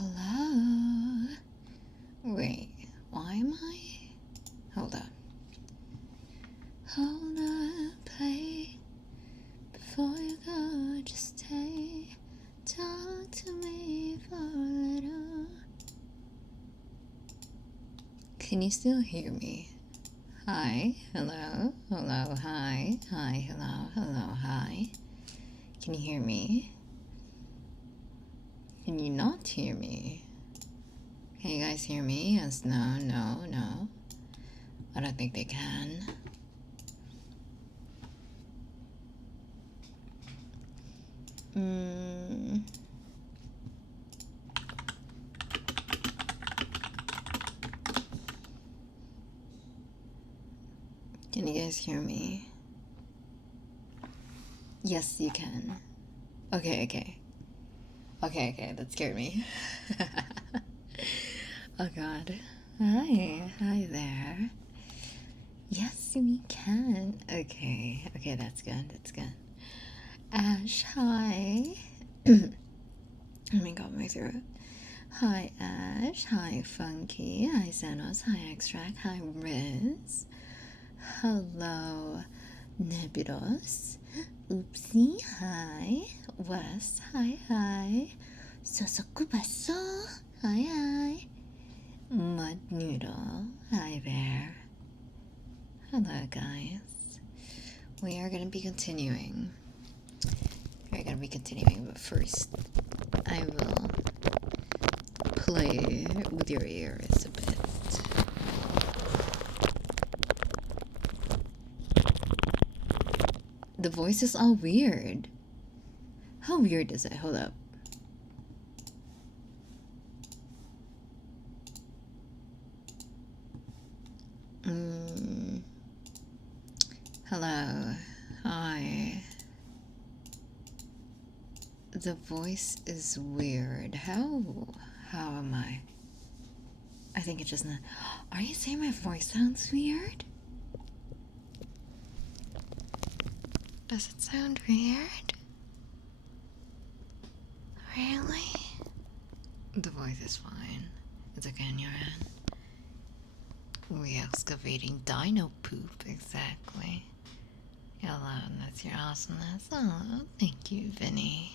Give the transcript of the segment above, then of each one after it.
Hello? Wait, why am I? Hold up. Hold up, play. Before you go, just stay. Talk to me for a little. Can you still hear me? Hi, hello, hello, hi, hi, hello, hello, hi. Can you hear me? Can you not hear me? Can you guys hear me? Yes, no, no, no. I don't think they can. Can you guys hear me? Yes, you can. Okay, okay. Okay, okay, that scared me. Oh god. Hi, hi there. Yes, we can. Okay, okay, that's good, that's good. Ash, hi. Oh my god, my throat. Hi, Ash. Hi, Funky. Hi, Xenos. Hi, Extract. Hi, Riz. Hello, Nebulos. Oopsie. Hi. Wes. Hi, hi. Sosokubaso. Hi, hi. Mud Noodle. Hi there. Hello, guys. We are going to be continuing. But first, I will play with your ears a bit. The voice is all weird. How weird is it? Hold up. Hello. Hi. The voice is weird. How am I? I think it's just not. Are you saying my voice sounds weird? Does it sound weird? Really? The voice is fine. It's okay on your end. We excavating dino poop, exactly. Hello, and that's your awesomeness. Oh, thank you, Vinny.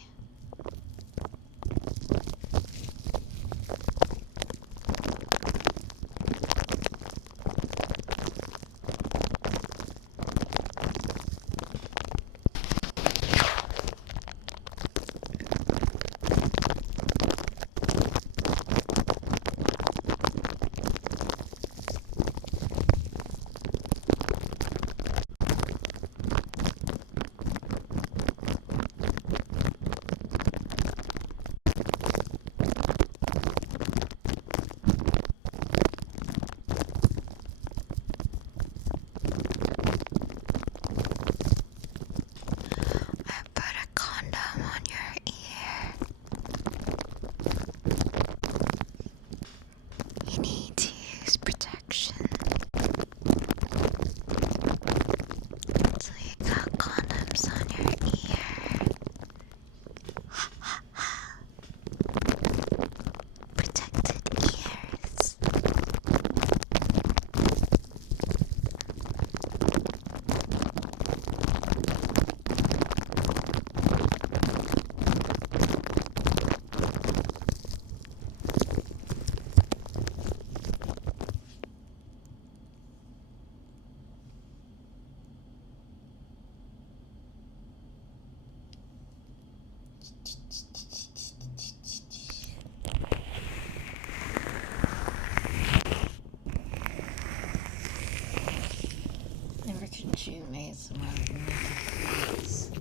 Never consume some foods.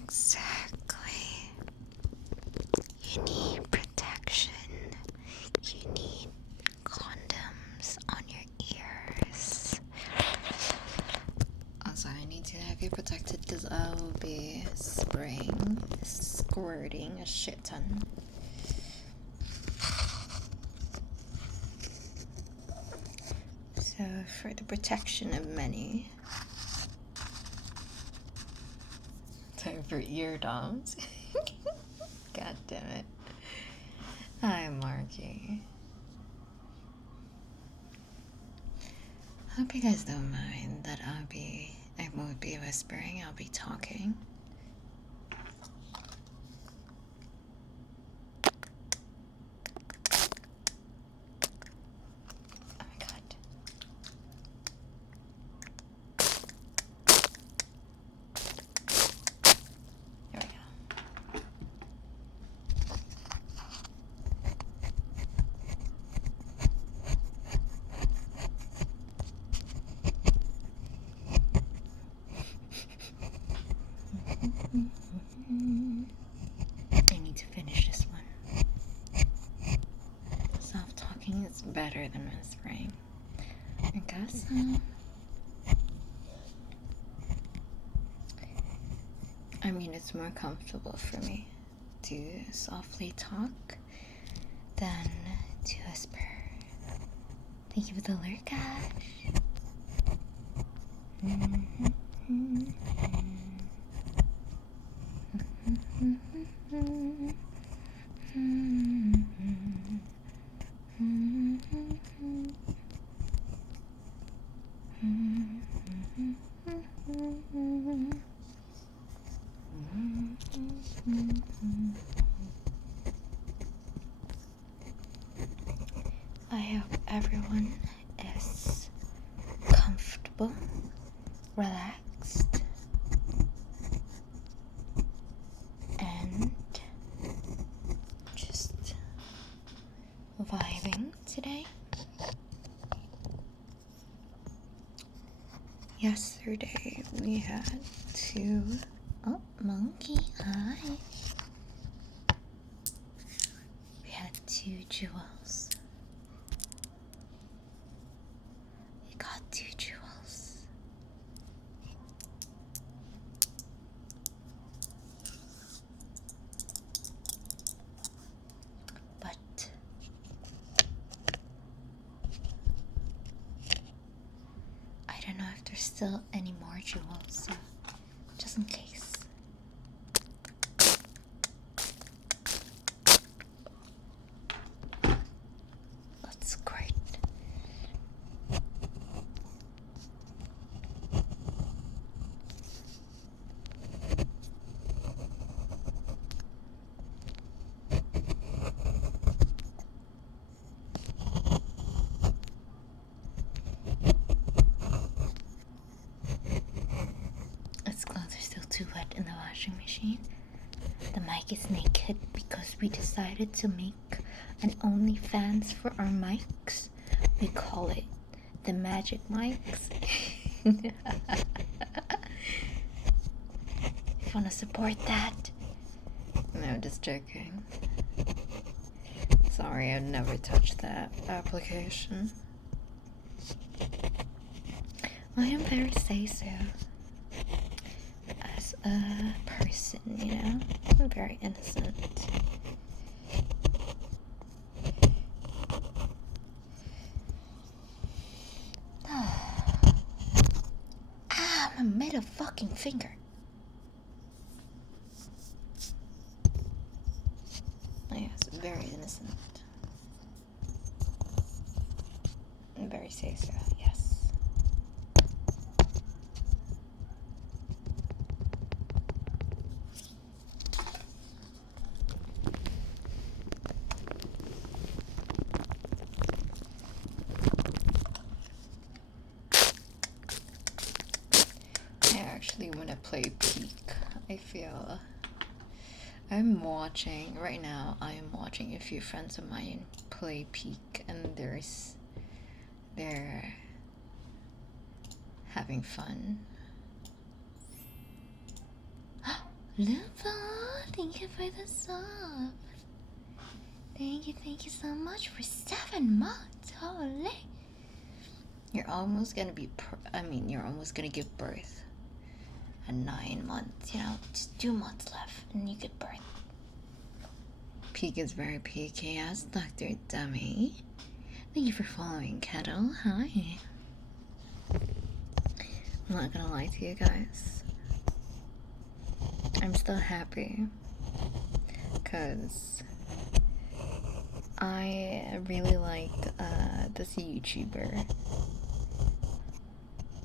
Exactly. You need protection. You need condoms on your ears. Also, I need to have you protected because I will be squirting a shit ton. So, for the protection of many. Time for ear doms. God damn it. Hi, Marky. Hope you guys don't mind that I won't be whispering, I'll be talking. Oh my god. There we go. I need to finish this one. Soft talking is better than whispering. I guess so. I mean, it's more comfortable for me to softly talk than to whisper. Thank you for the alert, Cash. I hope everyone is comfortable, relaxed, and just vibing today. Yesterday we had two. Oh, monkey, hi. We had 2 jewels. We got 2 jewels. But I don't know if there's still any more jewels, so just in case. That's great. Its clothes are still too wet in the washing machine. The mic is naked because we decided to make an OnlyFans for our mics. We call it the Magic Mics. If you want to support that. No, just joking. Sorry, I'd never touched that application. I am very say-so. As a person, you know? I'm very innocent. Ah, my middle fucking finger. Yes, very innocent. I'm very say-so, yes. I actually want to play Peak. I feel I'm watching right now. I am watching a few friends of mine play Peak, and they're having fun. Lupa, thank you for the sub. Thank you so much for 7 months. Holy! You're almost gonna be. You're almost gonna give birth. At 9 months, you know, just 2 months left, and you give birth. Peak is very peaky, yes, Dr. Dummy. Thank you for following, Kettle. Hi. I'm not gonna lie to you guys. I'm still happy. Because I really like this YouTuber.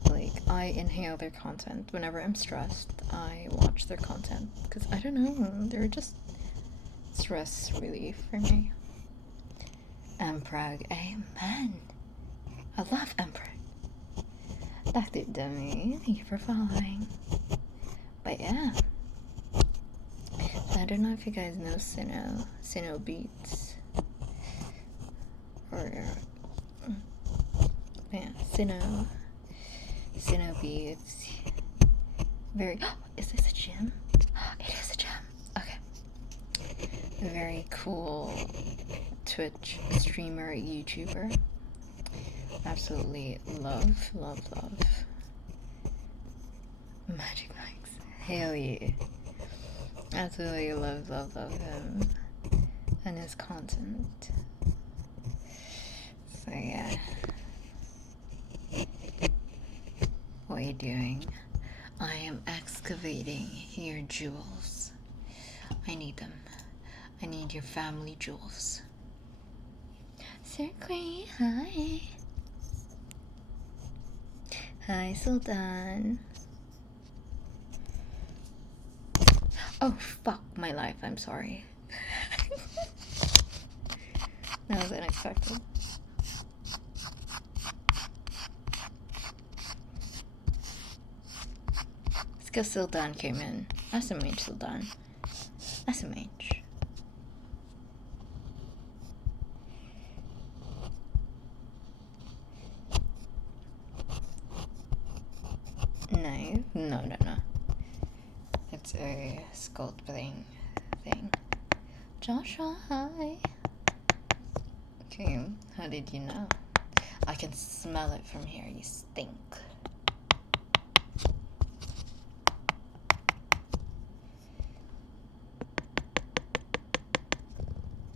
Like, I inhale their content. Whenever I'm stressed, I watch their content. Because, I don't know, they're just stress relief for me. Empreg, amen. I love Empreg. Dr. Dummy, thank you for following. But yeah. I don't know if you guys know Sino Beats. Or, yeah, Sino Beats. Very, is this a gym? It is a gym. Okay. A very cool Twitch streamer, YouTuber. Absolutely love. Magic Mike's. Hell yeah. Absolutely love him and his content. So yeah. What are you doing? I am excavating your jewels. I need them. I need your family jewels. Sir Queen, hi. Hi, Sultan. Oh, fuck my life, I'm sorry. That was unexpected. Let's go, Sultan came in. SMH, Sultan. SMH. No. It's a sculpting thing. Joshua, hi. Okay, how did you know? I can smell it from here. You stink.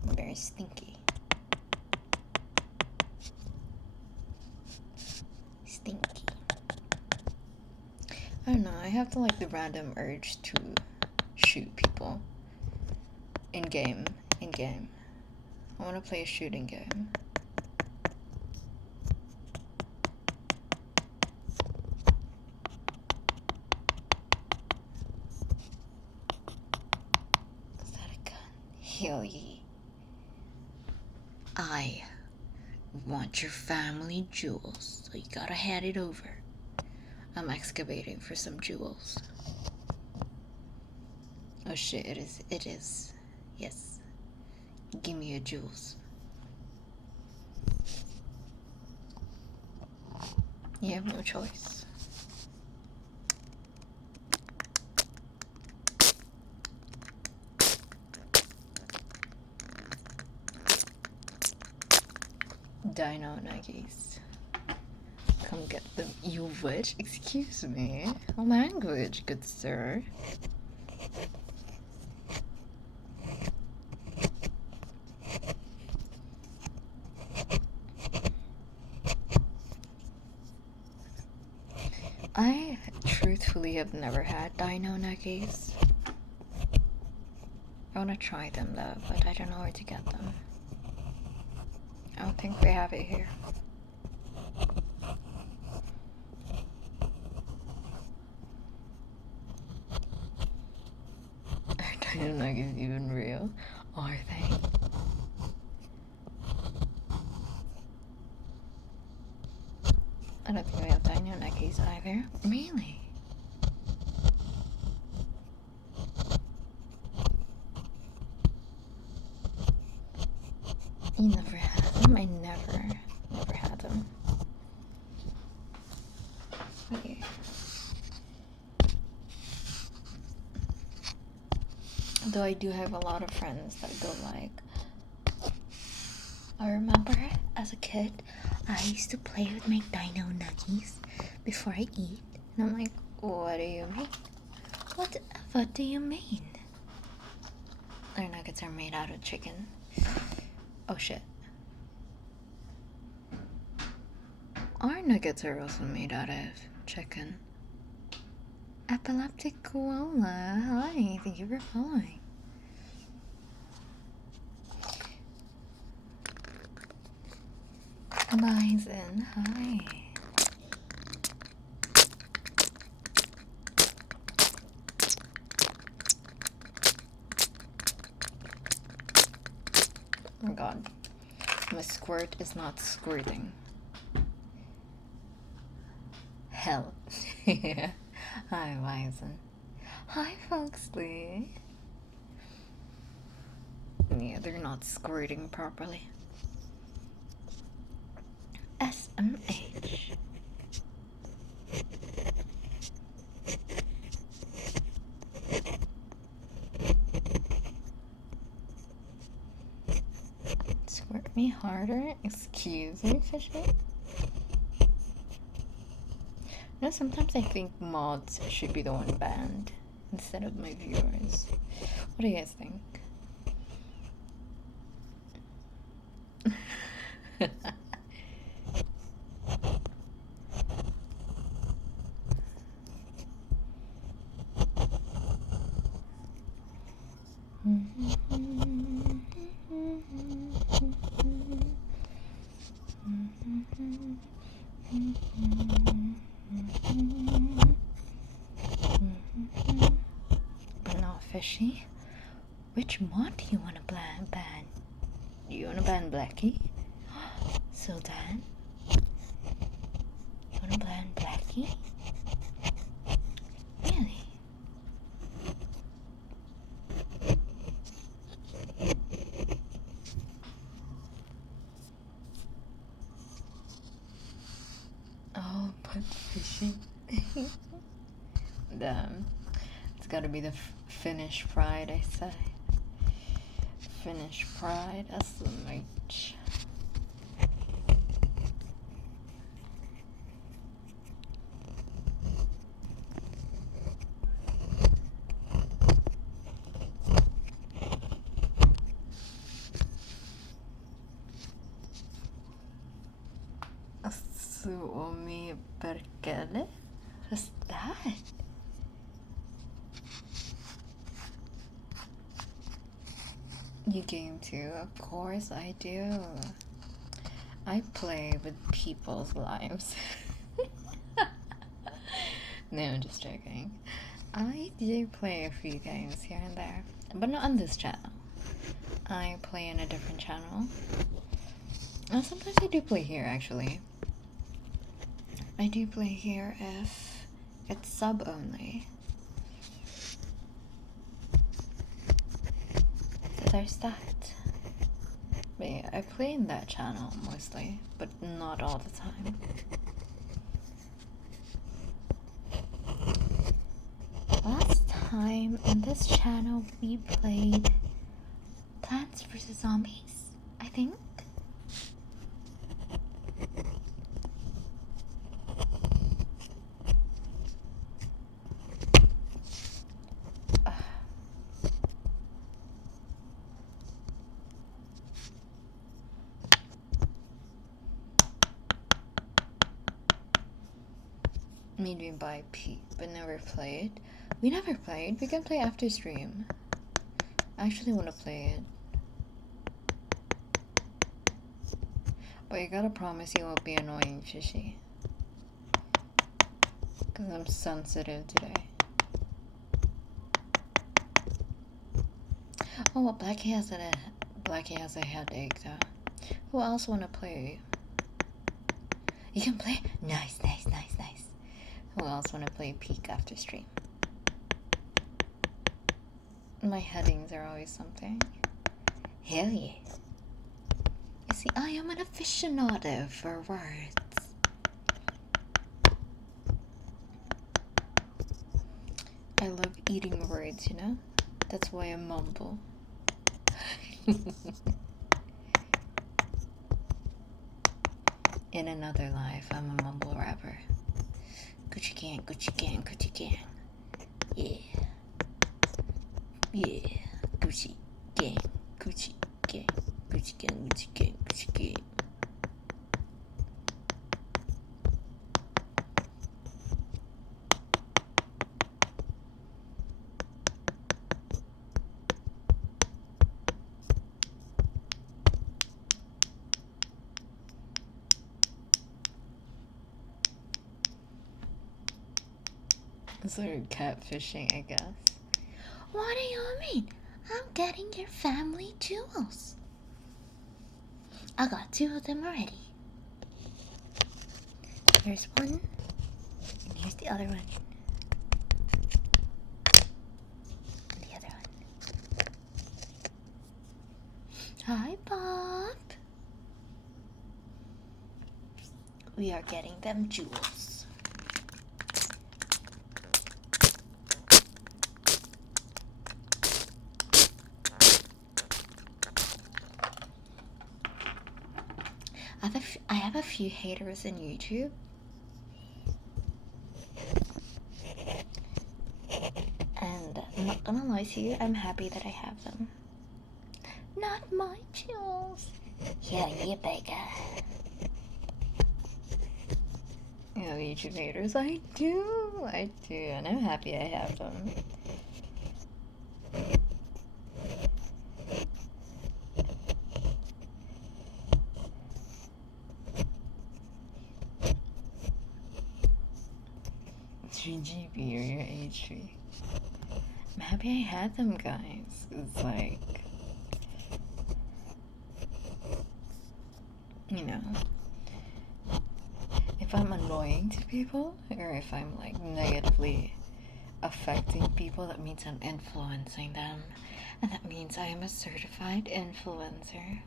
Very stinky. Stinky. I don't know, I have the random urge to shoot people. In game. I want to play a shooting game. Is that a gun? Hell yeah. I want your family jewels, so you gotta hand it over. I'm excavating for some jewels. Oh shit, it is. Yes. Give me your jewels. You have no choice. Dino nuggies. Come get them. You would? Excuse me. Language, good sir. I truthfully have never had dino nuggies. I want to try them though, but I don't know where to get them. I don't think we have it here. Are dino nuggies even real? Are they? I don't think we have dino nuggies either. Really? You never had them? I never had them. Okay. Though I do have a lot of friends that go like, I remember as a kid, I used to play with my dino nuggies before I eat. And I'm like, what do you mean? What do you mean? Our nuggets are made out of chicken. Oh shit. Our nuggets are also made out of chicken. Epileptic koala, hi, thank you for following. Bison, hi. Oh my god, my squirt is not squirting. Hell. Hi, Bison. Hi, Foxley. Yeah, they're not squirting properly. SMH. Squirt me harder? Excuse me, Fishy? No, sometimes I think mods should be the one banned instead of my viewers. What do you guys think? Not Fishy. Which mod do you want to ban? Do you want to ban Blackie? So Dan? You want to ban Blackie? Really? Oh, but Fishy. Damn. It's gotta be the Finnish pride, I say. Finnish pride, SMH. Suomi perkele? What's that? You game too? Of course I do. I play with people's lives. No, I'm just joking. I do play a few games here and there, but not on this channel. I play in a different channel. And sometimes I do play here, actually. I do play here if it's sub only. So there's that. But yeah, I play in that channel mostly, but not all the time. Last time in this channel we played Plants vs. Zombies, I think. Maybe by Pete, but never played. We never played. We can play after stream. I actually want to play it. But you gotta promise you won't be annoying, Fishy. Because I'm sensitive today. Oh, well, Blackie has a headache though. Who else wanna play? You can play? Nice, nice, nice, nice. Who else wanna play Peak after stream? My headings are always something. Hell yeah. You see, I am an aficionado for words. I love eating words, you know? That's why I mumble. In another life, I'm a mumble rapper. Gucci gang, Gucci gang, Gucci gang. Yeah. Yeah. Gucci gang, Gucci gang, Gucci gang, Gucci gang, Gucci gang. sort of catfishing, I guess. What do you mean? I'm getting your family jewels. I got 2 of them already. Here's one, and here's the other one. And the other one. Hi, Bob. We are getting them jewels. I have a few haters in YouTube. And I'm not gonna lie to you, I'm happy that I have them. Not my jewels. Yeah, bigger. You know, YouTube haters, I do, and I'm happy I have them. It's your GB or your HP. I'm happy I had them, guys. It's like, you know, if I'm annoying to people, or if I'm like negatively affecting people, that means I'm influencing them, and that means I am a certified influencer,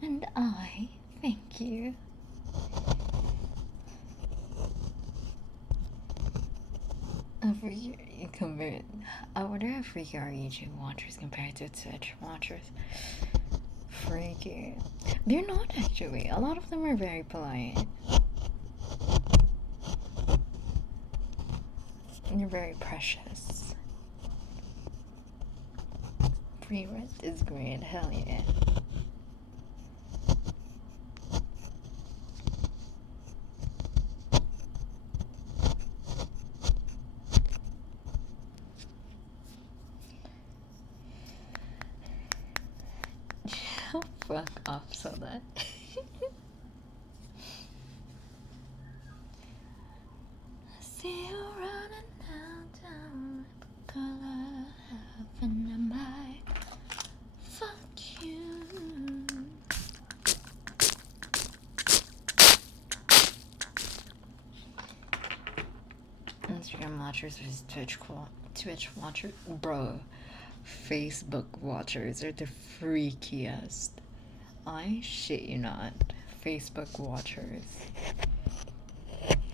and I thank you. I wonder how freaky are YouTube watchers compared to Twitch watchers. Freaky. They're not actually. A lot of them are very polite. You're very precious. Free rent is great. Hell yeah. Fuck off, so that. See you running downtown, color having a mic. Fuck you. Instagram watchers versus Twitch watchers, bro. Facebook watchers are the freakiest. I shit you not. Facebook watchers.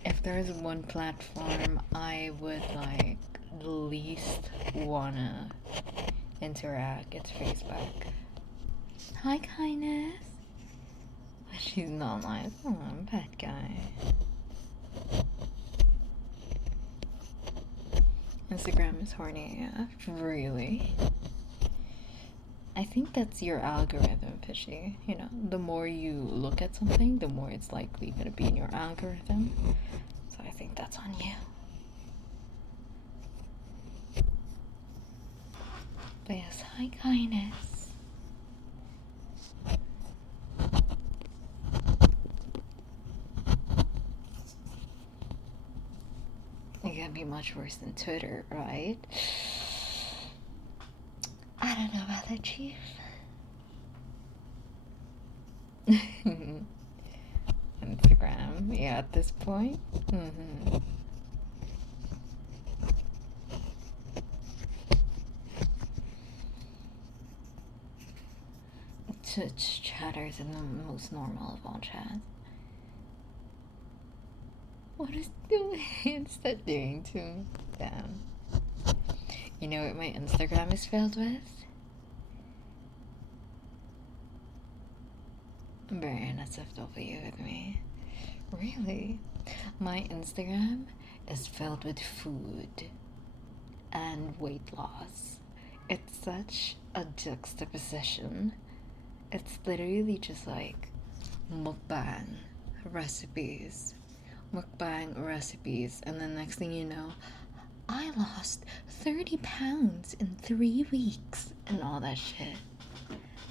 If there's one platform I would like least wanna interact, it's Facebook. Hi, kindness. But she's not like, oh, bad guy. Instagram is horny AF, really. I think that's your algorithm, Fishy. You know, the more you look at something, the more it's likely gonna be in your algorithm. So I think that's on you. But yes, hi, kindness. It can't be much worse than Twitter, right? I don't know about that, Chief. Instagram, yeah, at this point. Twitch chatters are the most normal of all chats. What is Insta doing to them? You know what my Instagram is filled with? Burn SFW with me. Really? My Instagram is filled with food and weight loss. It's such a juxtaposition. It's literally just like mukbang recipes, and then next thing you know, I lost 30 pounds in 3 weeks and all that shit.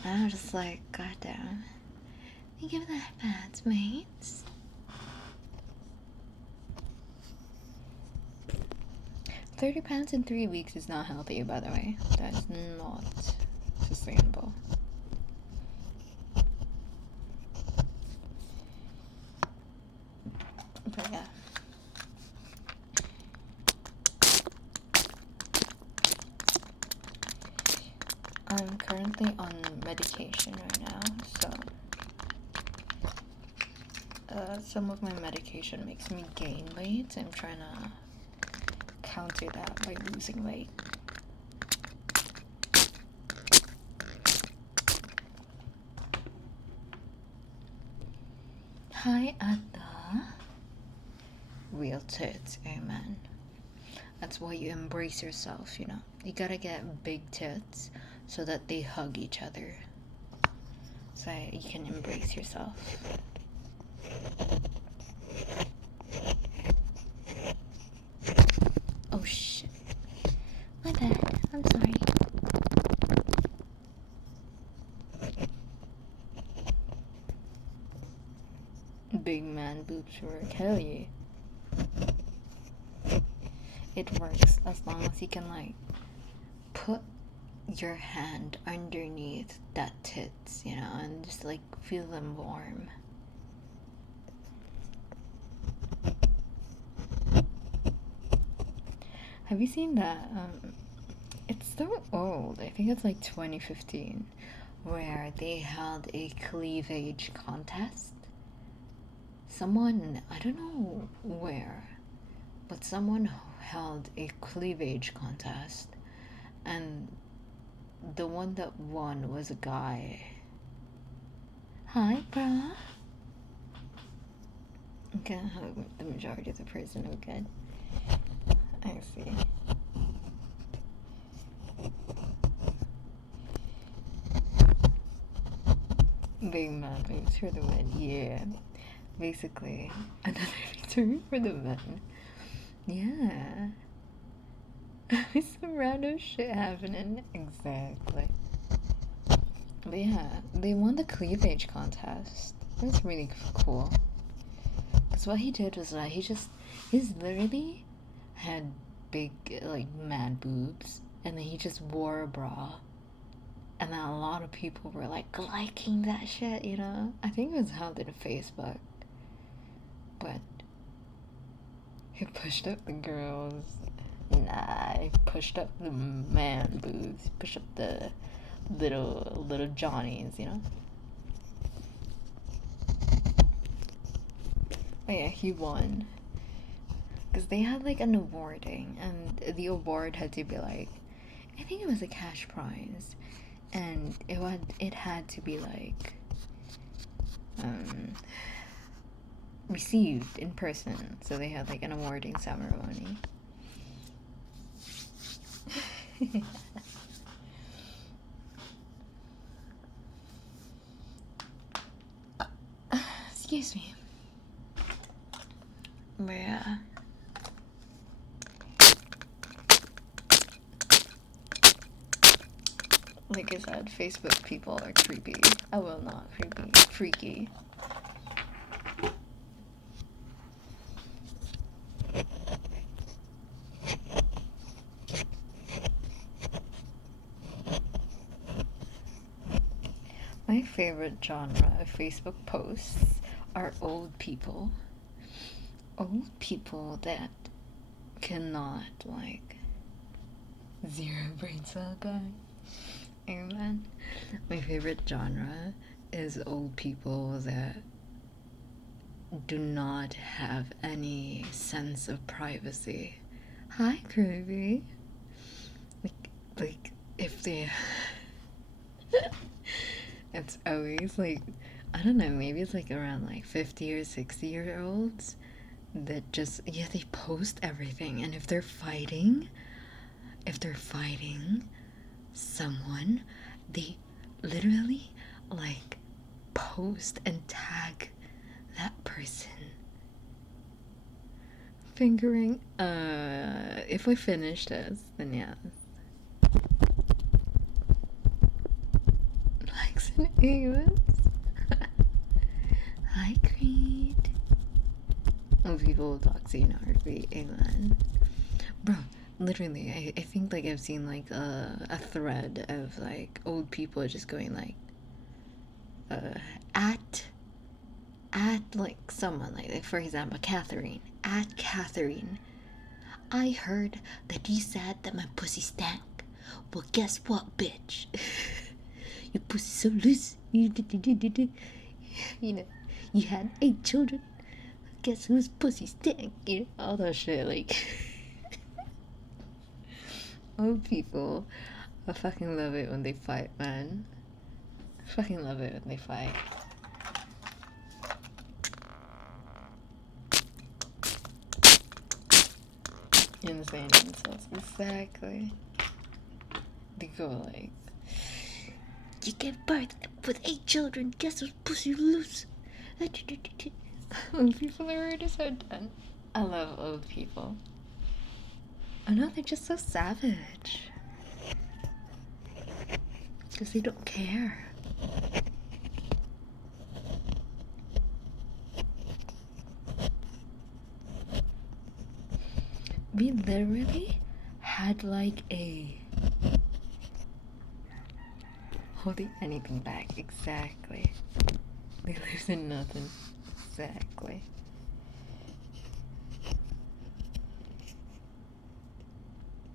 And I'm just like, goddamn. Thank you for the headbands, mates. 30 pounds in 3 weeks is not healthy, by the way. That is not sustainable. But yeah. I'm currently on medication right now, so some of my medication makes me gain weight. I'm trying to counter that by losing weight. Hi, Ada. Real tits, amen. That's why you embrace yourself, you know. You gotta get big tits so that they hug each other. So you can embrace yourself. Oh shit. My bad. I'm sorry. Big man boobs work. Hell yeah. It works as long as you can like put your hand underneath that tits, you know, and just like feel them warm. Have you seen that? It's so old. I think it's like 2015, where they held a cleavage contest. Someone, I don't know where, but someone held a cleavage contest, and the one that won was a guy. Hi, bruh. I'm gonna hug the majority of the person. I'm good. I see. Big man moves for the men. Yeah. Basically, another victory for the men. Yeah. Some random shit happening. Exactly. But yeah, they won the cleavage contest. It was really cool. Because what he did was that he's literally had big, like, man boobs. And then he just wore a bra. And then a lot of people were, like, liking that shit, you know? I think it was held in Facebook. But he pushed up the girls. Nah, he pushed up the man boobs. He pushed up the little Johnnies, you know? Oh yeah, he won. Because they had like an awarding, and the award had to be like, I think it was a cash prize. And it had to be like received in person. So they had like an awarding ceremony. Excuse me. Yeah. Like I said, Facebook people are creepy. Oh well, not creepy, freaky. My favorite genre of Facebook posts are old people. Old people that cannot, like, zero brain cell guy. Amen. My favorite genre is old people that do not have any sense of privacy. Hi, Kirby. Like if they it's always like, I don't know, maybe it's like around like 50 or 60-year-olds that just, yeah, they post everything. And if they're fighting someone, they literally like post and tag that person fingering. If we finish this, then yeah. Likes and English. Hi, Creed. Oh, people talk xenography, amen. Bro, literally, I think like I've seen like a thread of like old people just going like at like someone like for example Catherine, at Catherine, I heard that you said that my pussy stank. Well, guess what, bitch? Your pussy so loose. You know, you had 8 children. Guess whose pussy stank? You know, all that shit. Like, old people, I fucking love it when they fight, man. I fucking love it when they fight. Insane insults, exactly. They go like, you gave birth with 8 children, guess whose pussy loose? People are already so done. I love old people. I know, they're just so savage. Because they don't care. We literally had like a holding anything back, exactly. They live in nothing, exactly.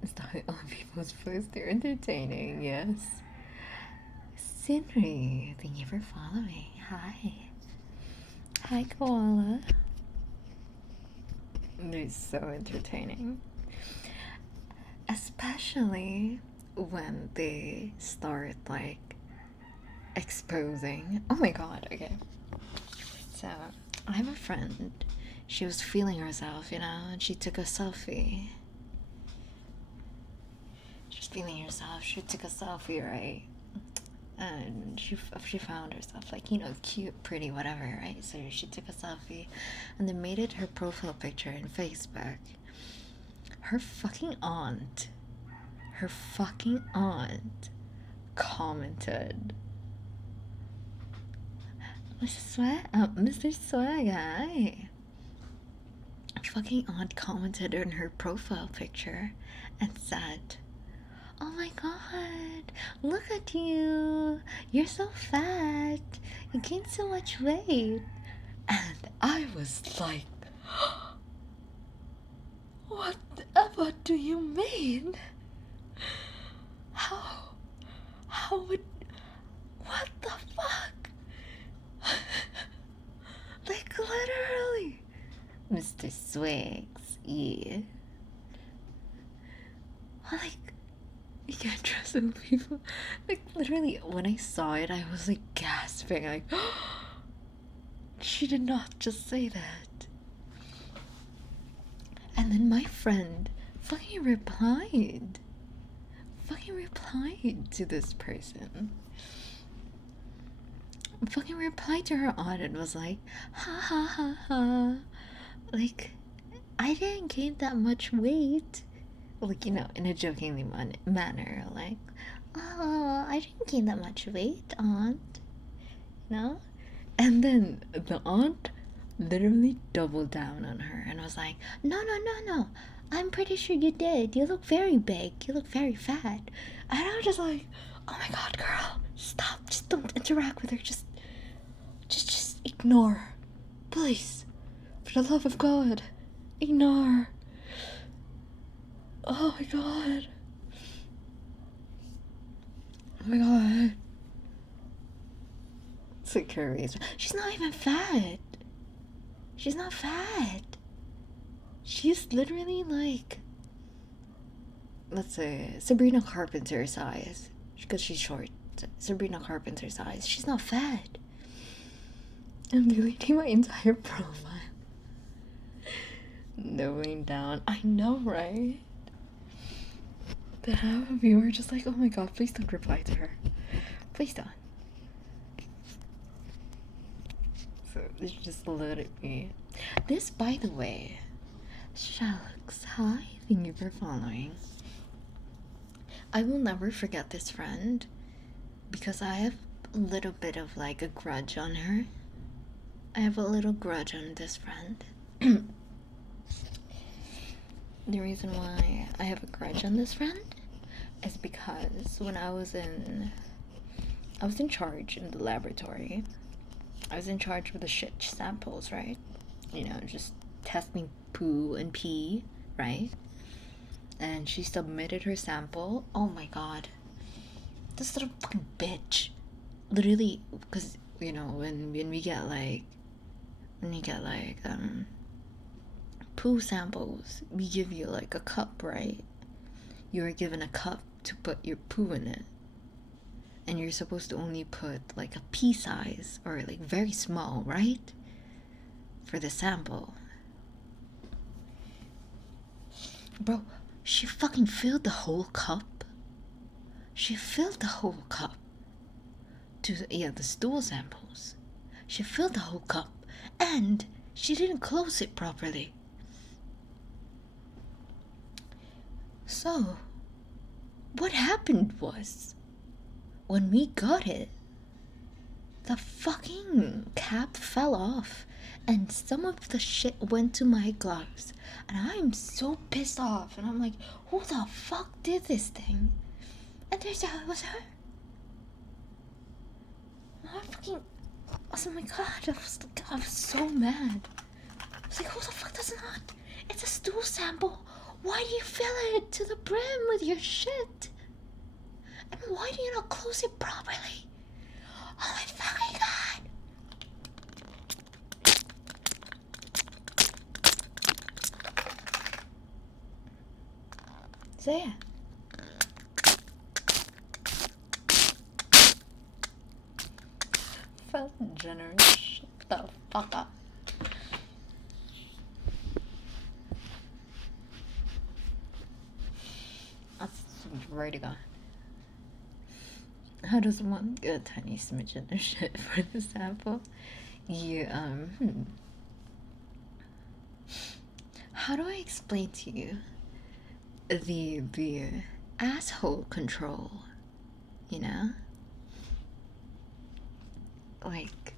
Stop it on people's voice, they're entertaining, yes. Sinri, thank you for following. Hi. Hi, Koala. They're so entertaining. Especially when they start like exposing. Oh my god, okay. So, I have a friend. She was feeling herself, you know, and she took a selfie. She was feeling herself, she took a selfie, right? And she found herself like, you know, cute, pretty, whatever, right? So she took a selfie and then made it her profile picture in Facebook. Her fucking aunt commented, Mr. Swag, fucking aunt commented on her profile picture and said, oh my god, look at you, you're so fat, you gained so much weight. And I was like, whatever do you mean? How would, what the fuck? Like literally, Mr. Swags, yeah. Like, you can't trust those people. Like literally, when I saw it, I was like gasping, like, she did not just say that. And then my friend fucking replied to this person. Fucking replied to her aunt and was like, ha ha ha ha. Like, I didn't gain that much weight. Like, you know, in a jokingly manner. Like, oh, I didn't gain that much weight, aunt. You know? And then the aunt literally doubled down on her and was like, no, I'm pretty sure you did. You look very big. You look very fat. And I was just like, oh my god, girl, stop. Just don't interact with her. Just ignore. Please. For the love of God. Ignore. Oh my god. Oh my god. It's like curious. She's not even fat. She's not fat. She's literally like, let's say, Sabrina Carpenter size. Because she's short. Sabrina Carpenter size. She's not fat. I'm deleting my entire profile. Doubling down. I know, right? But half of you were just like, oh my god, please don't reply to her. Please don't. So just let it be. This, by the way, Shucks, hi, thank you for following. I will never forget this friend because I have a little bit of like a grudge on her. I have a little grudge on this friend. the reason why I have a grudge on this friend is because when I was in charge in the laboratory. I was in charge of the shit samples, right? You know, just testing poo and pee, right? And she submitted her sample. Oh my god. This little fucking bitch. Literally, because, you know, when we get like, poo samples, we give you like a cup, right? You were given a cup to put your poo in it. And you're supposed to only put like a pea size or like very small, right? For the sample. Bro, she fucking filled the whole cup. She filled the whole cup to the stool samples. She filled the whole cup and she didn't close it properly. So, what happened was, when we got it, the fucking cap fell off and some of the shit went to my gloves. And I'm so pissed off. And I'm like, who the fuck did this thing? And turns out it was her. Oh my god, I was so mad. I was like, who the fuck does not? It's a stool sample. Why do you fill it to the brim with your shit? And why do you not close it properly? Oh my fucking god! So yeah. Felt generous. Shut the fuck up. That's right to go. How does one get a tiny smidgen of shit for the sample? You, How do I explain to you the asshole control, you know? Like,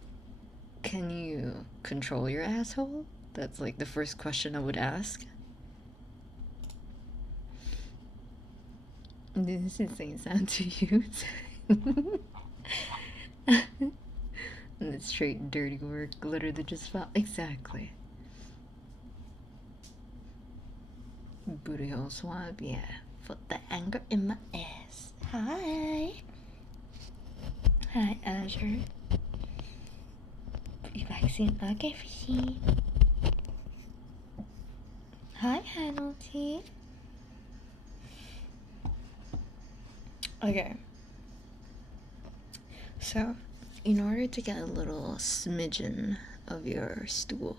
can you control your asshole? That's like the first question I would ask. This is saying sound to you. And it's straight dirty work, glitter that just fell. Exactly. Booty hole swab, yeah. Put the anger in my ass. Hi. Hi, Azure. Free vaccine okay for you. Hi, Hamilton. Okay. So, in order to get a little smidgen of your stool,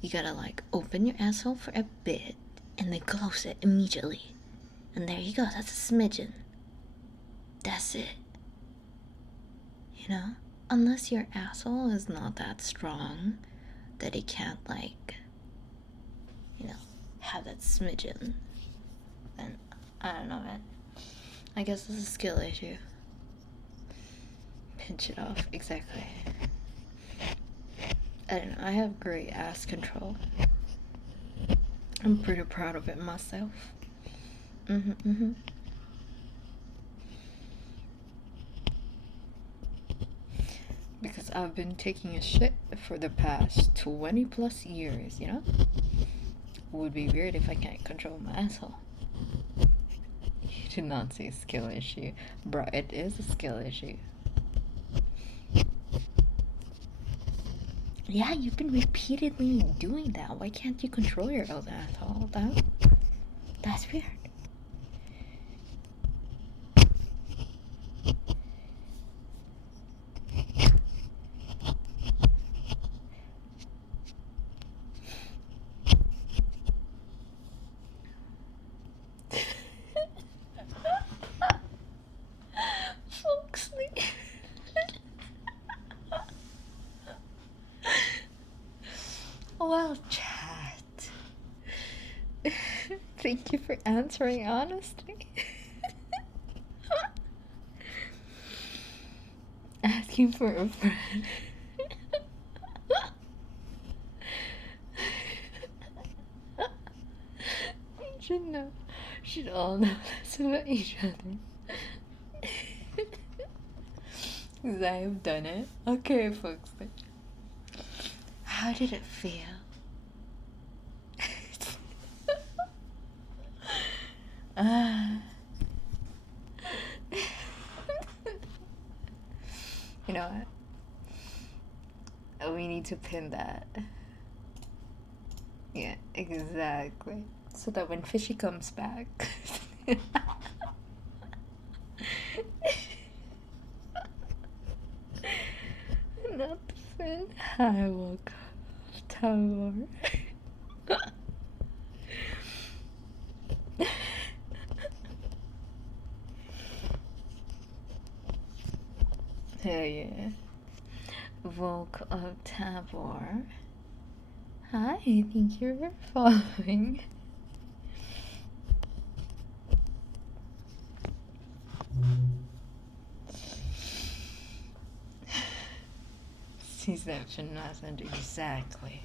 you gotta like open your asshole for a bit and then close it immediately. And there you go, that's a smidgen. That's it. You know? Unless your asshole is not that strong that it can't like, you know, have that smidgen. Then, I don't know, man. I guess it's a skill issue. Pinch it off, exactly. I don't know, I have great ass control. I'm pretty proud of it myself. Because I've been taking a shit for the past 20 plus years, you know? Would be weird if I can't control my asshole. You did not say skill issue. Bro, it is a skill issue. Yeah, you've been repeatedly doing that. Why can't you control your own asshole? That's weird. Foxley. Well, chat. Thank you for answering honestly. Asking for a friend. should all know this about each other. Because I have done it. Okay, folks. How did it feel? You know what? We need to pin that. Yeah, exactly. So that when Fishy comes back. Not the fin. I woke up tower. Hell yeah. Woke up Tabor. Hi, thank you for following. C-section message, exactly.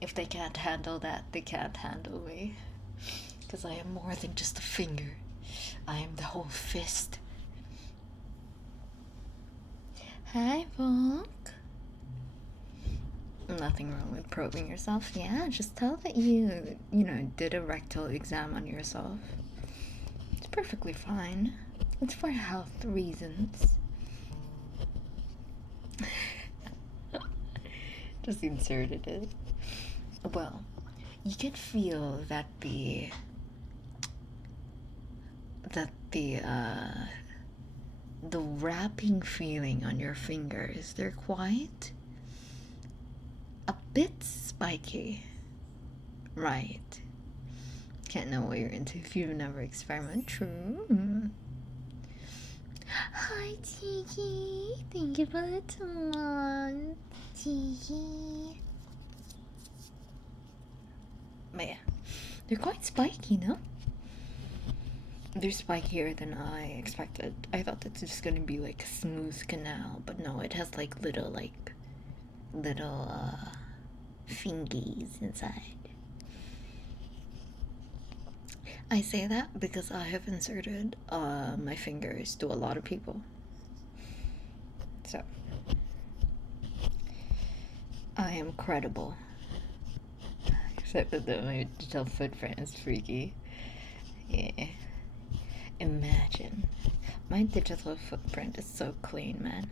If they can't handle that, they can't handle me. Because I am more than just a finger. I am the whole fist. Hi, Volk. Nothing wrong with probing yourself. Yeah, just tell that you did a rectal exam on yourself. It's perfectly fine. It's for health reasons. Just inserted it. Well, you can feel that the wrapping feeling on your fingers, they're quite a bit spiky. Right. Can't know what you're into if you've never experimented. True. Hi, Tiki. Thank you for the 2 months, Tiki. But yeah, they're quite spiky, no? They're spikier than I expected. I thought it's just gonna be like a smooth canal, but no, it has like little fingies inside. I say that because I have inserted my fingers to a lot of people. So I am credible. Except that my digital footprint is freaky. Yeah. Imagine. My digital footprint is so clean, man.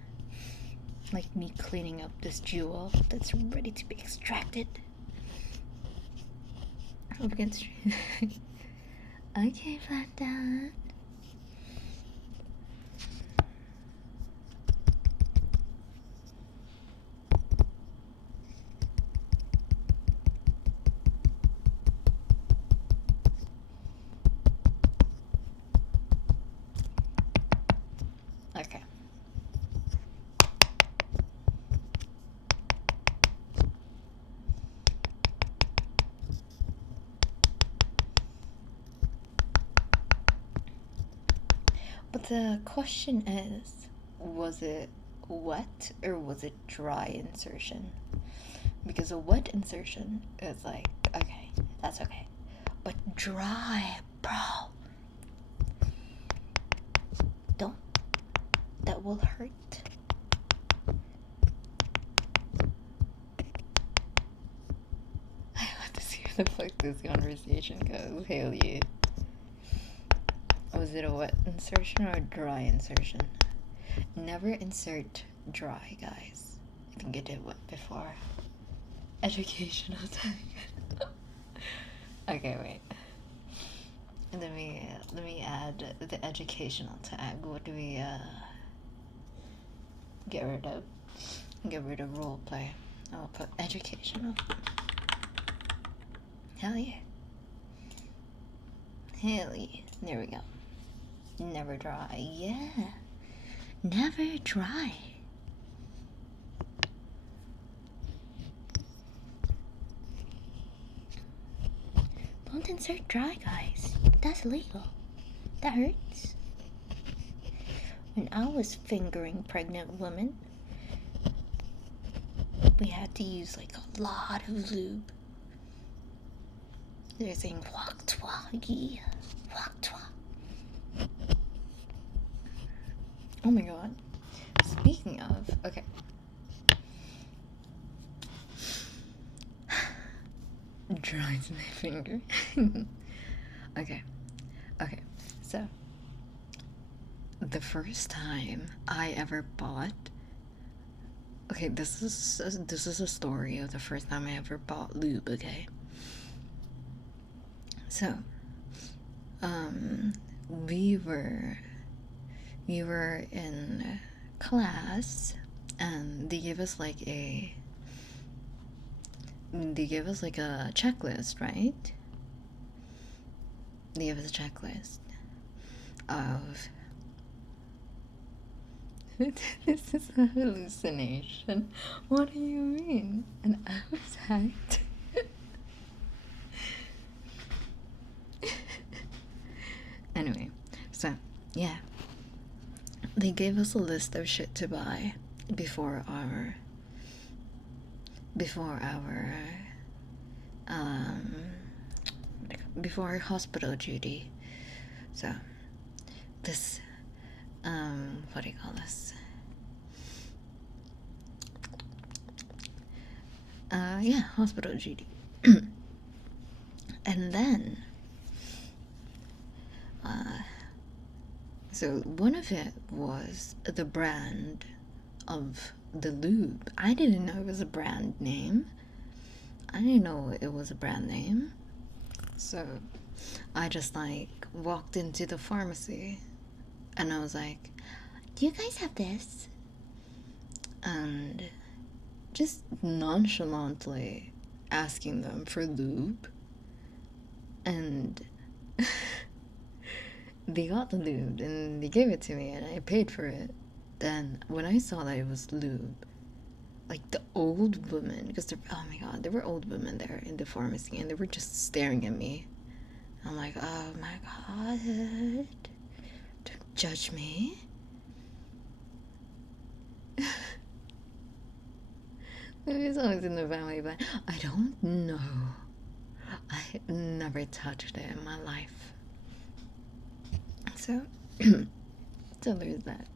Like me cleaning up this jewel that's ready to be extracted. Hope against. Okay, Flat Dad. Okay. But the question is, was it wet or was it dry insertion? Because a wet insertion is like, okay, that's okay. But dry, bro. Don't. That will hurt. I want to see where the fuck this conversation goes. Hell yeah. Was it a wet insertion or a dry insertion? Never insert dry, guys. I think I did wet before. Educational tag. Okay, wait. Let me add the educational tag. What do we get rid of? Get rid of roleplay. I'll put educational. Hell yeah. Hell yeah. There we go. Never dry. Yeah. Never dry. Don't insert dry, guys. That's illegal. That hurts. When I was fingering pregnant women, we had to use like a lot of lube. They're saying walk twaggy. Oh my god. Speaking of, okay. Dries my finger. Okay. So, the first time I ever bought. Okay, this is a story of the first time I ever bought lube. Okay. So, we were in class, and they gave us like a checklist, right? They gave us a checklist of this is a hallucination. What do you mean? And I was hacked. Anyway, so yeah, they gave us a list of shit to buy before our hospital duty. So this what do you call this? Yeah, hospital duty. And then so one of it was the brand of the lube. I didn't know it was a brand name. So I just like walked into the pharmacy and I was like, "Do you guys have this?" And just nonchalantly asking them for lube, and they got the lube and they gave it to me and I paid for it. Then when I saw that it was lube, like the old women, because oh my god, there were old women there in the pharmacy and they were just staring at me. I'm like, oh my god, don't judge me. It's always in the family, but I don't know. I never touched it in my life. So, so there's that.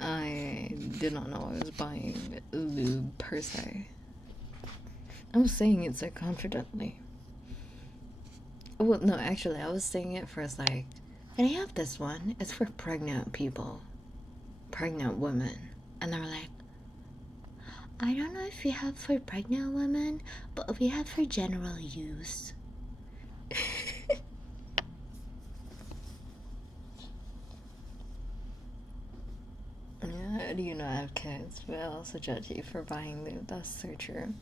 I did not know I was buying lube per se. I was saying it so confidently. Well, no, actually, I was saying it first like, can I have this one? It's for pregnant people. Pregnant women. And they were like, I don't know if we have for pregnant women, but we have for general use. Yeah, do you not have kids? But I'll also judge you for buying lube. That's so true.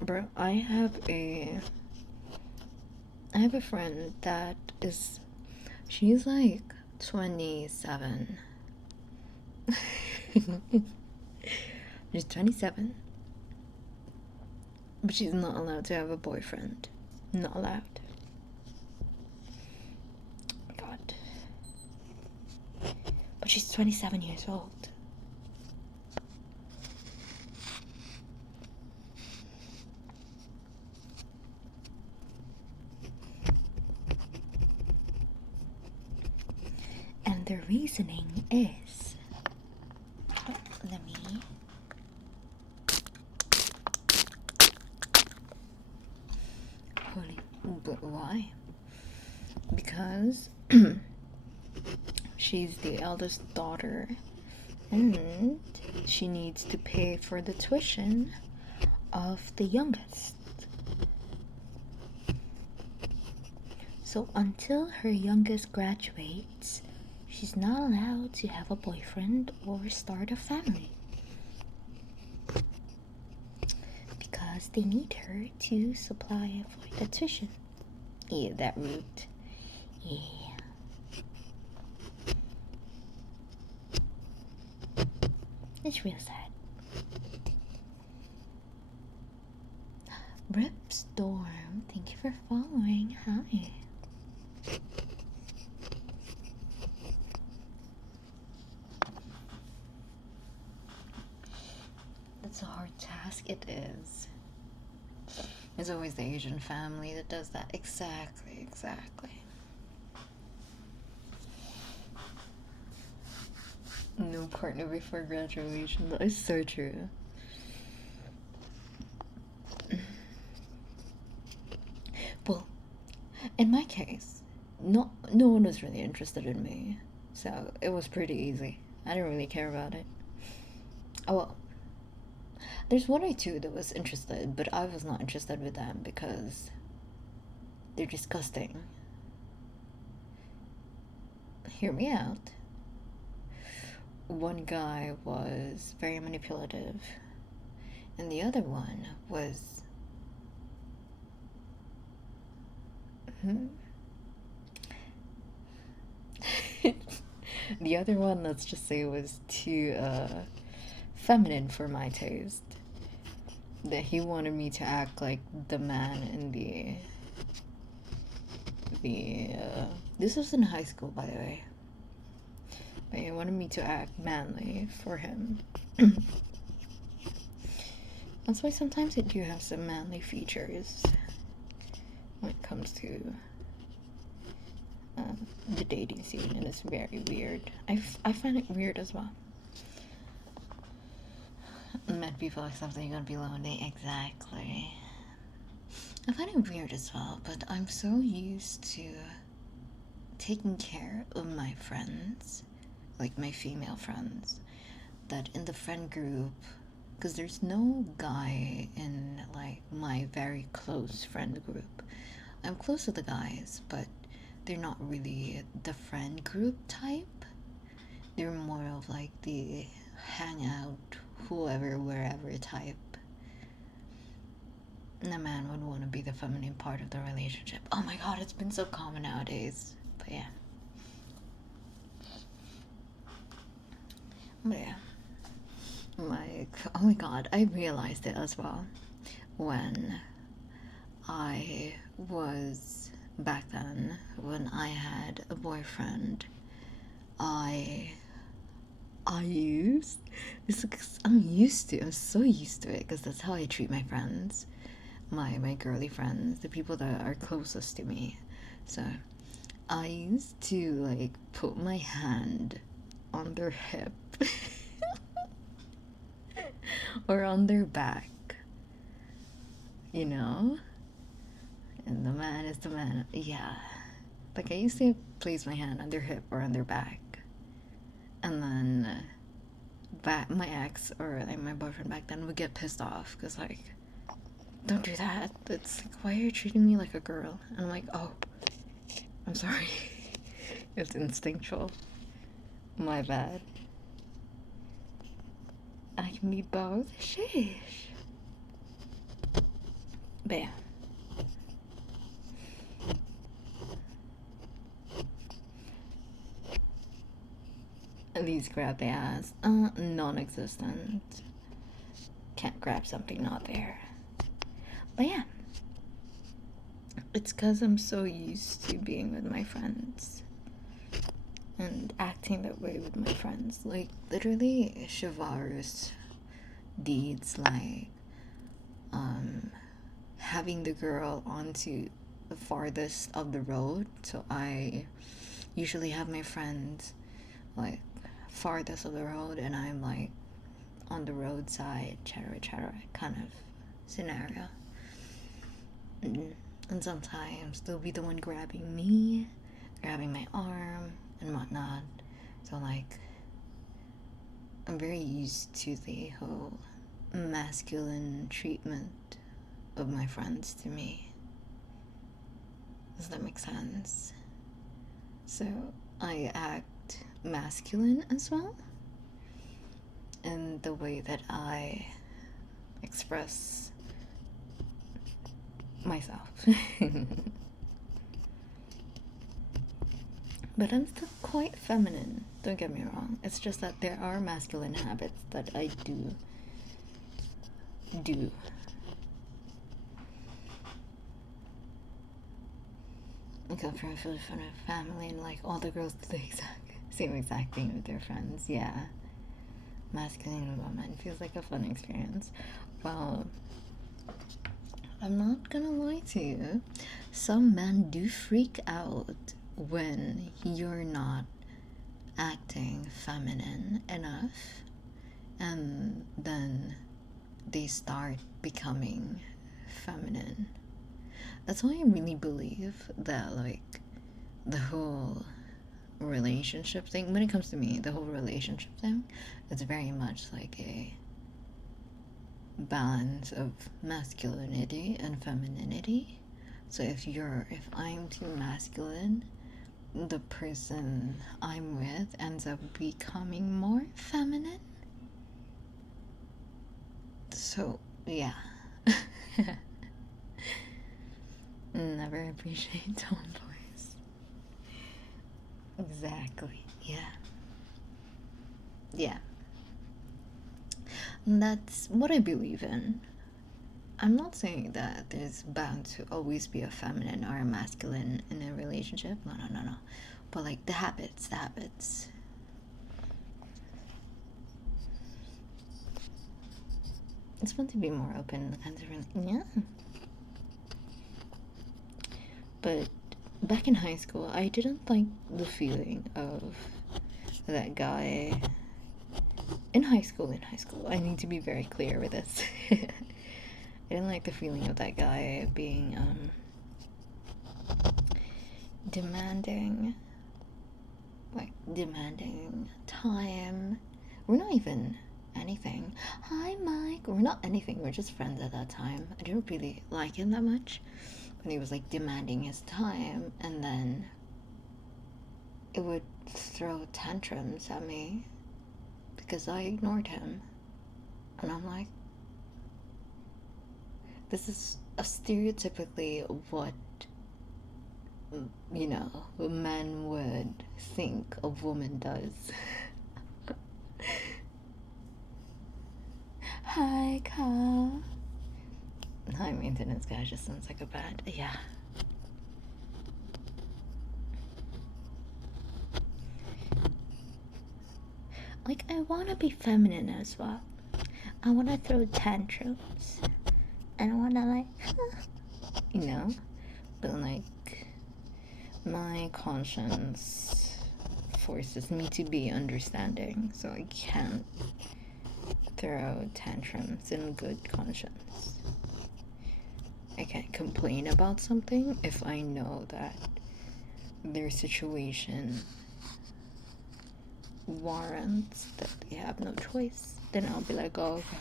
Bro, I have a friend that is, she's like 27. She's 27. But she's not allowed to have a boyfriend. Not allowed. God. But she's 27 years old. And the reasoning is, let me, holy, but why? Because she's the eldest daughter and she needs to pay for the tuition of the youngest. So until her youngest graduates, she's not allowed to have a boyfriend or start a family. Because they need her to supply for the tuition. Yeah, that route. Yeah. It's real sad. Rip Storm, thank you for following. Hi. That's a hard task, it is. It's always the Asian family that does that. Exactly, exactly. No partner before graduation. That is so true. Well, in my case, no one was really interested in me, so it was pretty easy. I didn't really care about it. Oh well, there's one or two that was interested, but I was not interested with them because they're disgusting. Hear me out. One guy was very manipulative, and the other one was the other one, let's just say, was too feminine for my taste. That he wanted me to act like the man in the this was in high school, by the way. But he wanted me to act manly for him. That's why sometimes I do have some manly features when it comes to the dating scene, and it's very weird. I find it weird as well. Met people like something gonna be lonely. Exactly. I find it weird as well, but I'm so used to taking care of my friends, like my female friends, that in the friend group, because there's no guy in like my very close friend group. I'm close to the guys, but they're not really the friend group type. They're more of like the hangout, whoever, wherever type. And a man would want to be the feminine part of the relationship. Oh my god, it's been so common nowadays. But yeah. Like, oh my god, I realized it as well when I was back then, when I had a boyfriend. I'm so used to it because that's how I treat my friends, my girly friends, the people that are closest to me. So I used to like put my hand on their hip or on their back, you know? And the man is the man. Yeah. Like I used to place my hand on their hip or on their back. And then my ex or like my boyfriend back then would get pissed off because like, don't do that. It's like, why are you treating me like a girl? And I'm like, oh, I'm sorry. It's instinctual. My bad. I can be both. Sheesh. But yeah. These grab the ass. Non-existent. Can't grab something not there. But yeah. It's because I'm so used to being with my friends and acting that way with my friends. Like, literally, chivalrous deeds like having the girl onto the farthest of the road. So I usually have my friends like farthest of the road and I'm like on the roadside, etc. kind of scenario. And sometimes they'll be the one grabbing me, grabbing my arm and whatnot. So like I'm very used to the whole masculine treatment of my friends to me. Does that make sense? So I act masculine as well in the way that I express myself. But I'm still quite feminine, don't get me wrong. It's just that there are masculine habits that I do. I come from a family and like all the girls do the same exact thing with their friends. Yeah. Masculine woman feels like a fun experience. Well, I'm not gonna lie to you. Some men do freak out when you're not acting feminine enough, and then they start becoming feminine. That's why I really believe that, like, the whole relationship thing, when it comes to me, the whole relationship thing, it's very much like a balance of masculinity and femininity. So if I'm too masculine, the person I'm with ends up becoming more feminine. So yeah. Never appreciate tomboys. Exactly. Yeah. Yeah. And that's what I believe in. I'm not saying that there's bound to always be a feminine or a masculine in a relationship. No. But like the habits. It's fun to be more open and different. Yeah. But back in high school, I didn't like the feeling of that guy. In high school, I need to be very clear with this. I didn't like the feeling of that guy being demanding time. We're not even anything. Hi, Mike. We're not anything. We're just friends at that time. I didn't really like him that much when he was like demanding his time, and then it would throw tantrums at me because I ignored him. And I'm like, this is a stereotypically what, you know, men would think a woman does. Hi, Kyle. High maintenance guy just sounds like a bad. Yeah. Like, I want to be feminine as well. I want to throw tantrums. And I want to, like, you know? But, like, my conscience forces me to be understanding, so I can't throw tantrums in good conscience. I can't complain about something if I know that their situation warrants that they have no choice. Then I'll be like, oh, okay,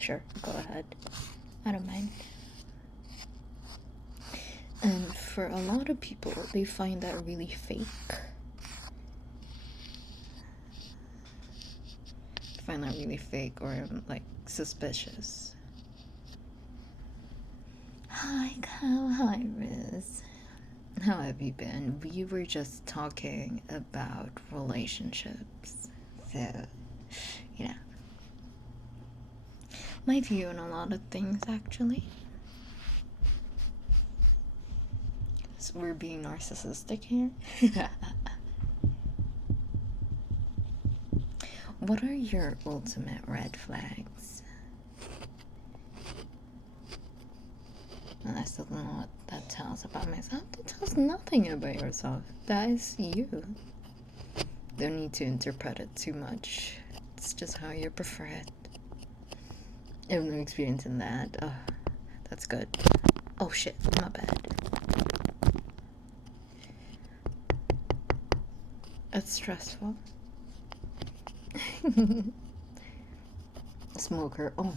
sure, go ahead. I don't mind. And for a lot of people, they find that really fake. Find that really fake or like suspicious. Hi, Kyle. Hi, Riz. How have you been? We were just talking about relationships. So, you know, my view on a lot of things, actually. So we're being narcissistic here. What are your ultimate red flags? And I still don't know what that tells about myself. That tells nothing about yourself. That is you. Don't need to interpret it too much. It's just how you prefer it. I have no experience in that. Oh, that's good. Oh shit, my bad. It's stressful. Smoker. Oh,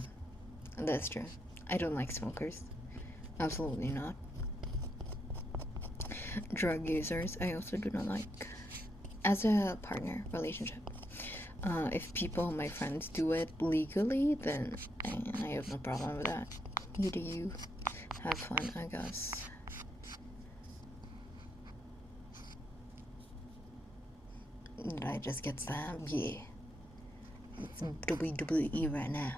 that's true. I don't like smokers. Absolutely not. Drug users, I also do not like. As a partner relationship, if people, my friends, do it legally, then I have no problem with that. You do you. Have fun, I guess. Did I just get slammed? Yeah. It's WWE right now.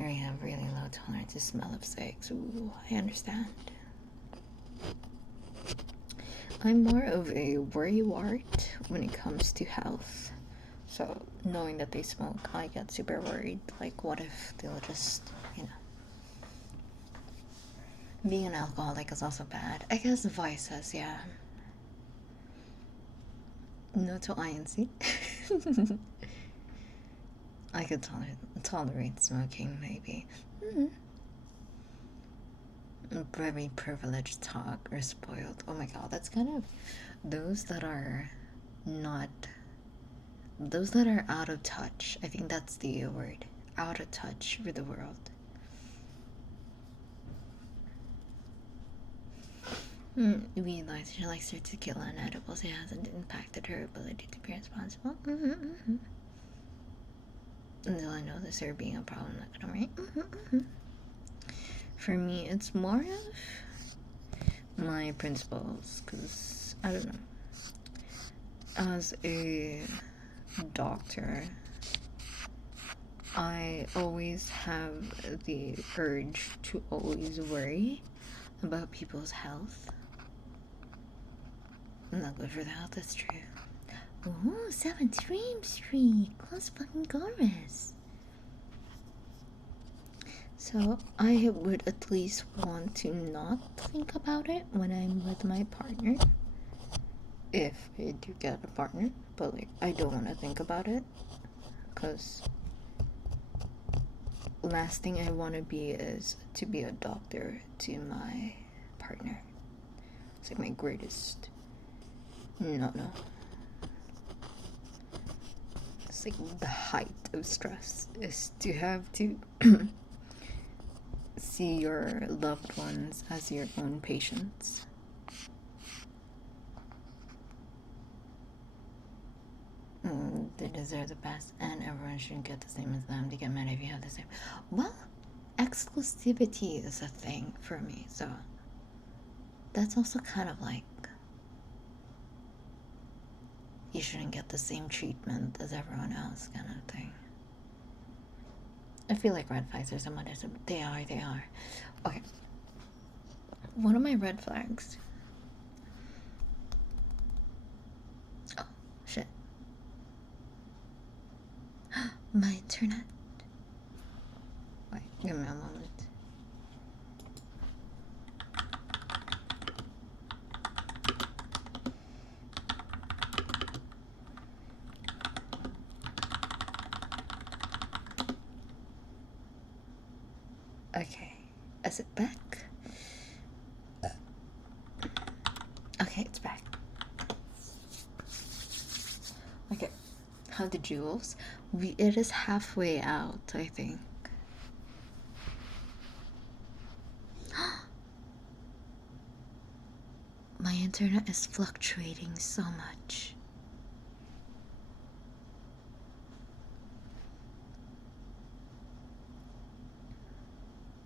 I have really low tolerance to smell of sex. Ooh, I understand. I'm more of a worrywart when it comes to health. So knowing that they smoke, I get super worried. Like, what if they'll just, Being an alcoholic is also bad. I guess vices, yeah. No to INC. I could tolerate smoking, maybe. Very privileged talk or spoiled. Oh my god, that's kind of those that are not. Those that are out of touch. I think that's the word. Out of touch with the world. We realized she likes her tequila and edibles. It hasn't impacted her ability to be responsible. Until I notice her being a problem, not gonna write. For me, it's more of my principles, because I don't know. As a doctor, I always have the urge to always worry about people's health. Not good for the health, that's true. Ooh, 7th stream streak! Close fucking chorus! So, I would at least want to not think about it when I'm with my partner. If I do get a partner, but like, I don't want to think about it. Because last thing I want to be is to be a doctor to my partner. It's like my greatest no. It's like the height of stress is to have to see your loved ones as your own patients. They deserve the best, and everyone should get the same as them. They get mad if you have the same. Well, exclusivity is a thing for me, so that's also kind of like you shouldn't get the same treatment as everyone else kind of thing. I feel like red flags are some others. They are. Okay. One of my red flags. Oh, shit. My internet. Wait, give me a moment. Okay, is it back? Okay, it's back. Okay, how the jewels? It is halfway out, I think. My internet is fluctuating so much.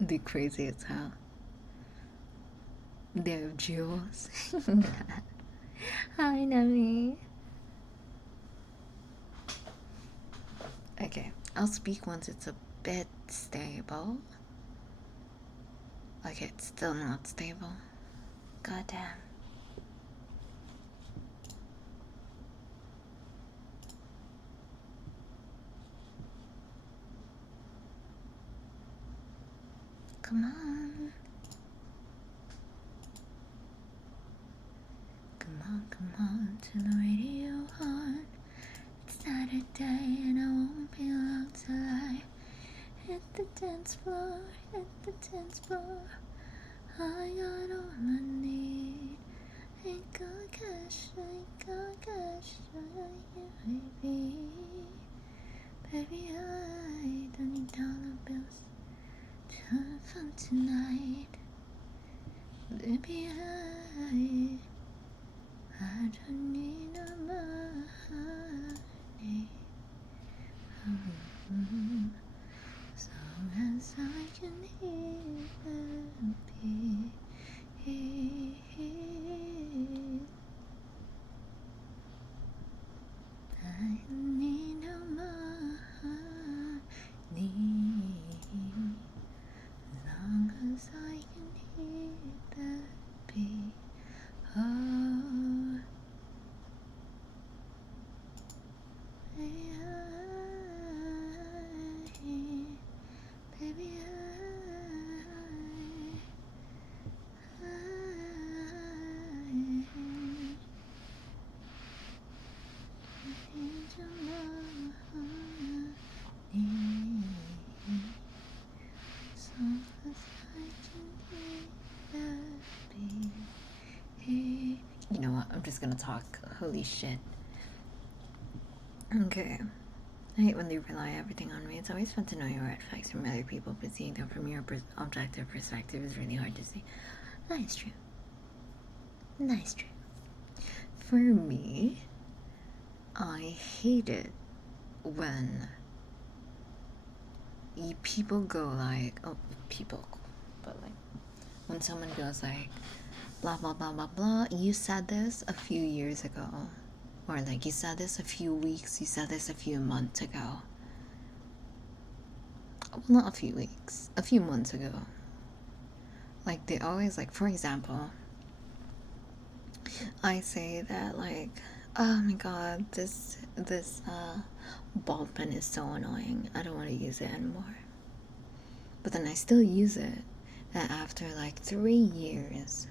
They're crazy as hell. They have jewels. Hi, Nami. Okay, I'll speak once it's a bit stable. Okay, it's still not stable. Goddamn. Come on. Come on to the radio on. It's Saturday and I won't be allowed till I hit the dance floor, I got all I need. Ain't got cash, baby. Baby, I don't need dollar bills to have fun tonight. Baby, I don't need no money. So as I can hear the beat. I don't need no money. As long as I can hear the beat. Oh, just gonna talk. Holy shit. Okay. I hate when they rely everything on me. It's always fun to know your red flags from other people, but seeing them from your objective perspective is really hard to see. That is true. That is true. For me, I hate it when people go like, oh, people, but like, when someone goes like, blah, blah, blah, blah, blah, you said this a few years ago. Or like, you said this a few weeks, you said this a few months ago. Well, not a few weeks, a few months ago. Like, they always, like, for example, I say that, like, oh my god, this ball pen is so annoying, I don't want to use it anymore. But then I still use it, and after, like, 3 years,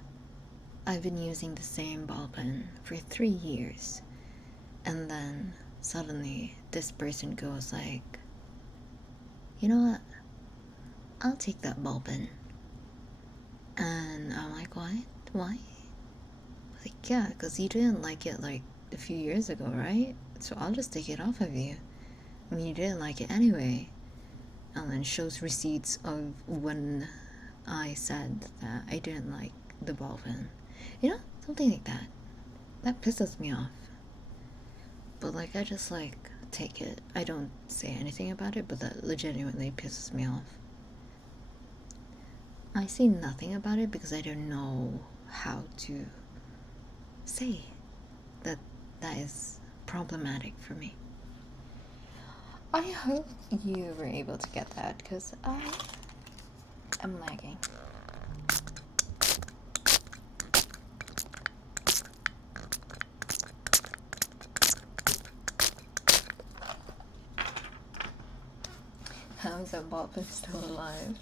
I've been using the same ball pen for 3 years. And then, suddenly, this person goes like, you know what? I'll take that ball pen. And I'm like, what? Why? Like, yeah, because you didn't like it like a few years ago, right? So I'll just take it off of you. I mean, you didn't like it anyway. And then shows receipts of when I said that I didn't like the ball pen. You know, something like that. That pisses me off. But like, I just like take it. I don't say anything about it, but that legitimately pisses me off. I say nothing about it because I don't know how to say that that is problematic for me. I hope you were able to get that because I am lagging. How is that ball pen still alive?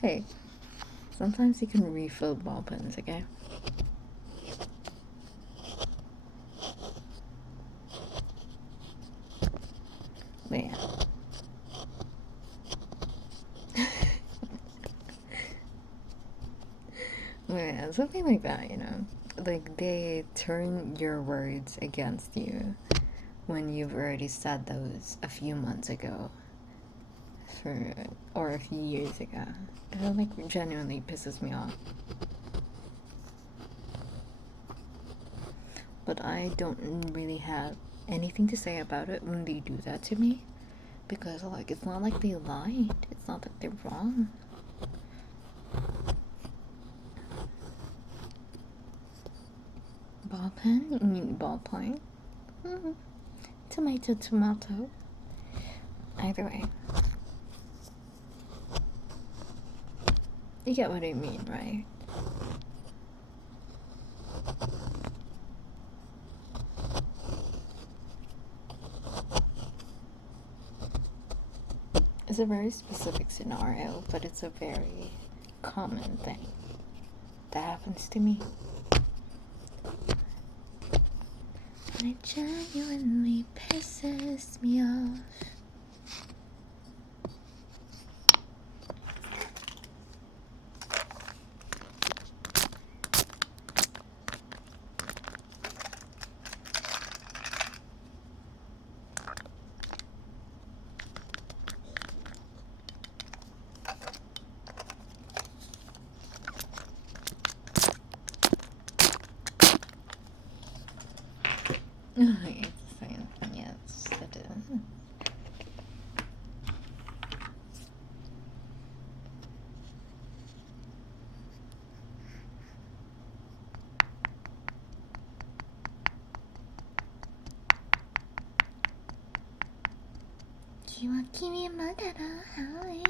Hey, sometimes you can refill ball pens, okay? But yeah. But yeah, something like that, you know? Like, they turn your words against you when you've already said those a few months ago. Or a few years ago. It like genuinely pisses me off. But I don't really have anything to say about it when they do that to me, because like, it's not like they lied. It's not that they're wrong. Ball pen? You mean ballpoint? Mm-hmm. Tomato, tomato. Either way. You get what I mean, right? It's a very specific scenario, but it's a very common thing that happens to me. And it genuinely pisses me off. Oh, it's the same thing, yes, it is. Hi.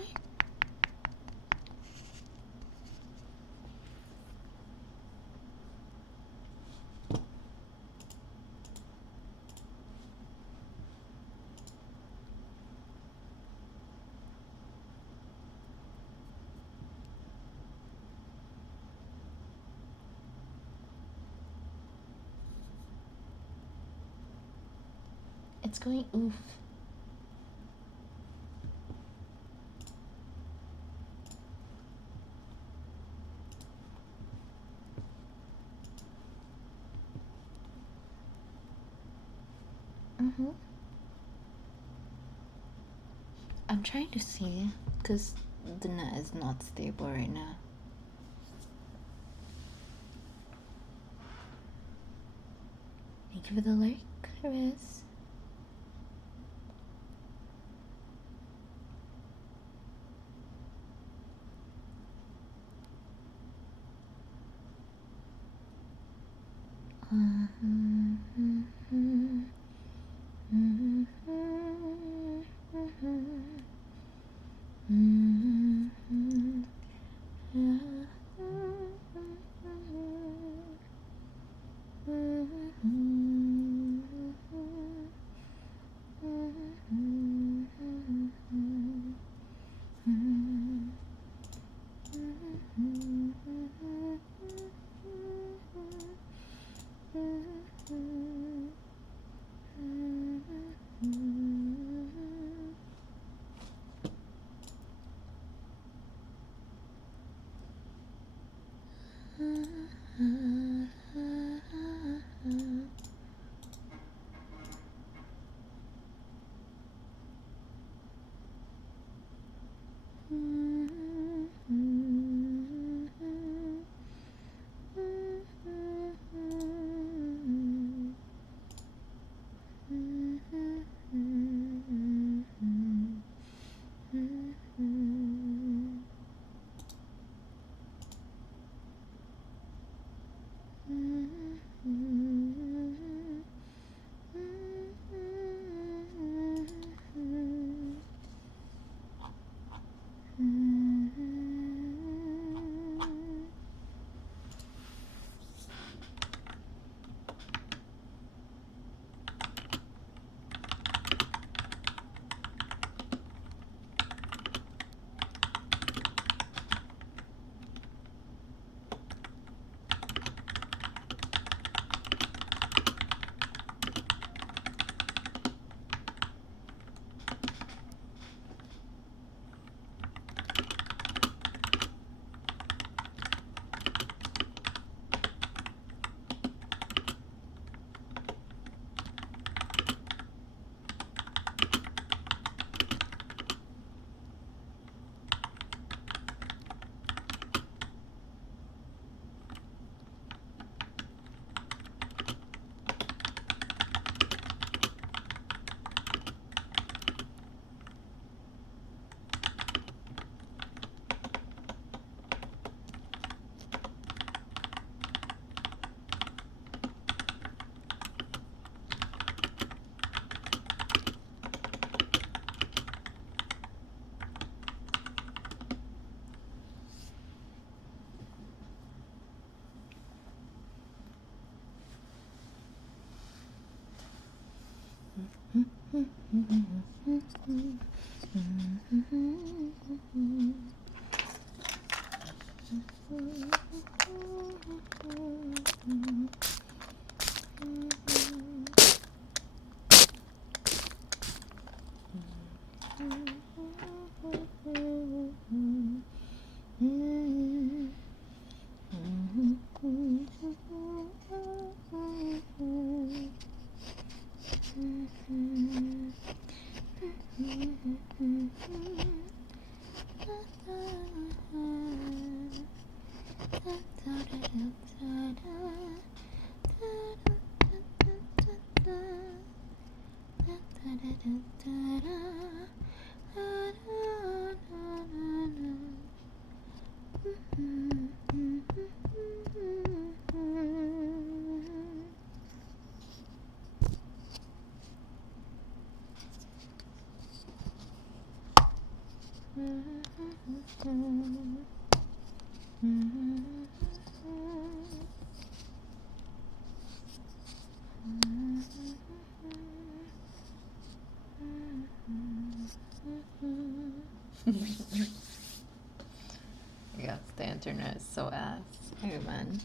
It's going oof. I'm trying to see, because the net is not stable right now. Thank you for the like, Chris. Yes, the internet is so ass. Hey, man.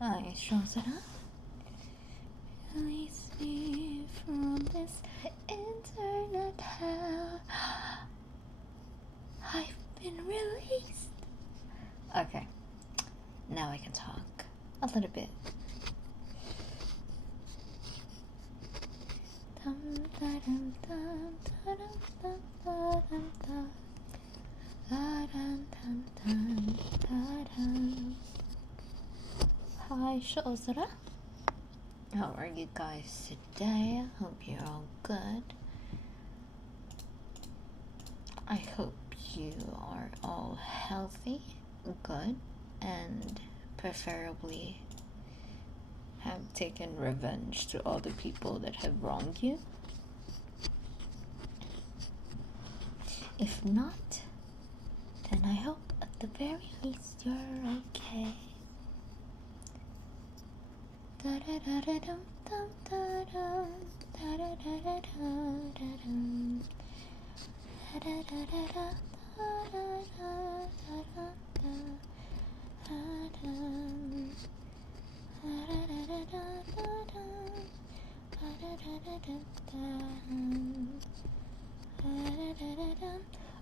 I shows it up. Release me from this internet hell. I've been released. Okay, now I can talk a little bit. Hi, Shozara. How are you guys today? I hope you're all good. I hope you are all healthy, good, and preferably have taken revenge to all the people that have wronged you. If not, then I hope at the very least you're okay.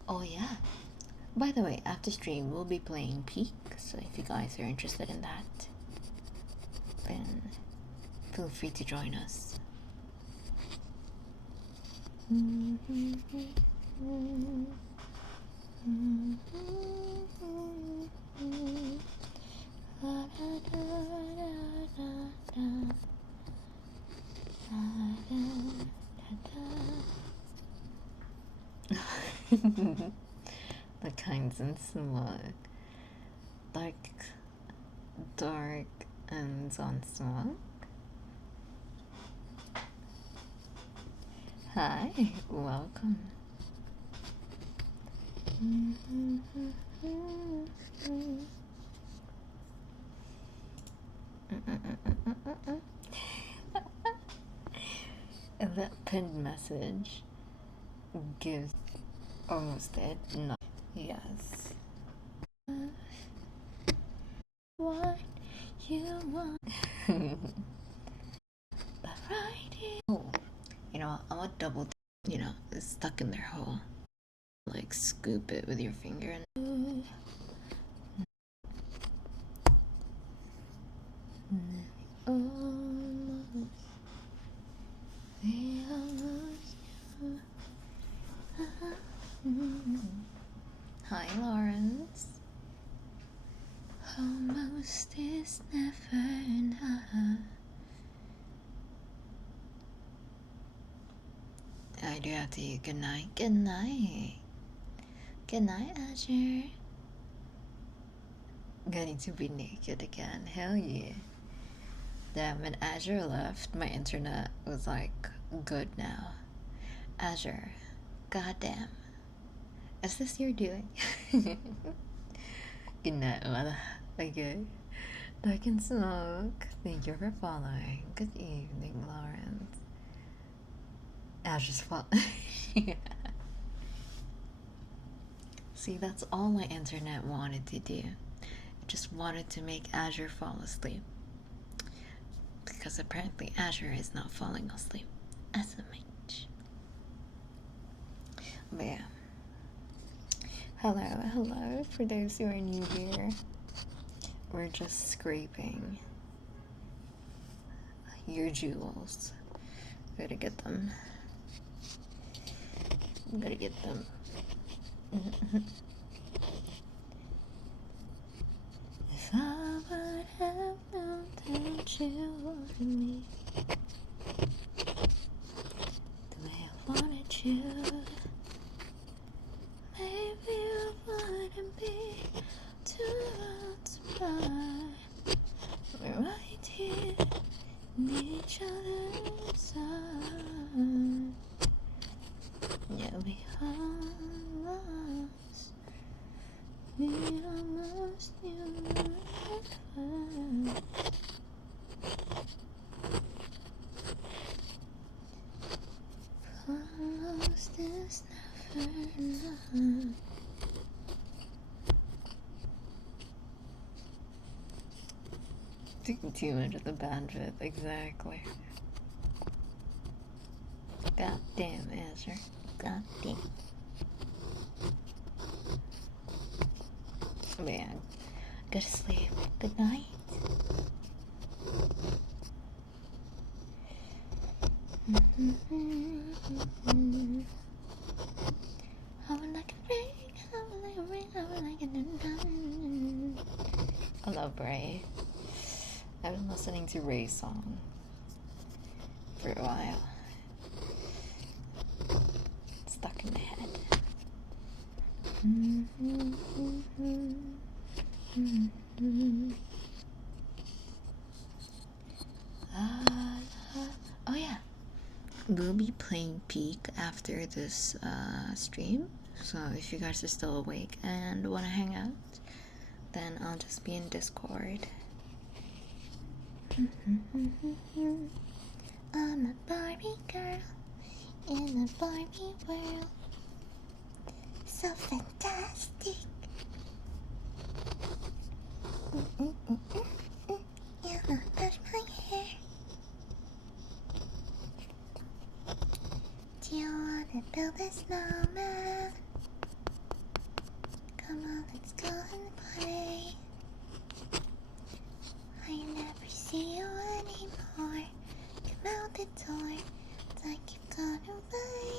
Oh yeah, by the way, after stream we'll be playing Peak, so if you guys are interested in that, then feel free to join us. The kinds and smoke. Dark and on smoke. Hi, welcome. That pinned message gives almost it. No. Yes. What you want. But right here. Oh, you know, I want double, it's stuck in their hole. Like scoop it with your finger and Hi, Lawrence. Almost is never enough. I do have to eat. Good night. Good night. Good night, Azure. Getting to be naked again. Hell yeah. Damn, when Azure left, my internet was like good now. Azure, goddamn. Is this your doing? Good night, mother. Okay. Dark and Smoke, thank you for following. Good evening, Lawrence. Azure's fault. See, that's all my internet wanted to do. It just wanted to make Azure fall asleep. Because apparently Azure is not falling asleep. SMH. But yeah. Hello, for those who are new here. We're just scraping your jewels. Gotta get them. Gotta get them. If I would have known that you wanted me the way I wanted you, maybe it wouldn't be too long to buy. We're right here in each other's side. Yeah, we almost knew it. Almost is never enough. Taking too much of the bandwidth, exactly. God damn, Azure. God damn. Man, go to sleep. Good night. I would like a ring, I would like a ring, I would like a I love Bray. I've been listening to Ray's song for a while. It's stuck in my head. Oh yeah, we'll be playing Peak after this stream, so if you guys are still awake and want to hang out, then I'll just be in Discord. I'm a Barbie girl in a Barbie world, so fantastic. Yeah, brush my hair. Do you wanna build a snowman? Come on, let's go and play. I never see you anymore. Come out the door, it's like you've gone away.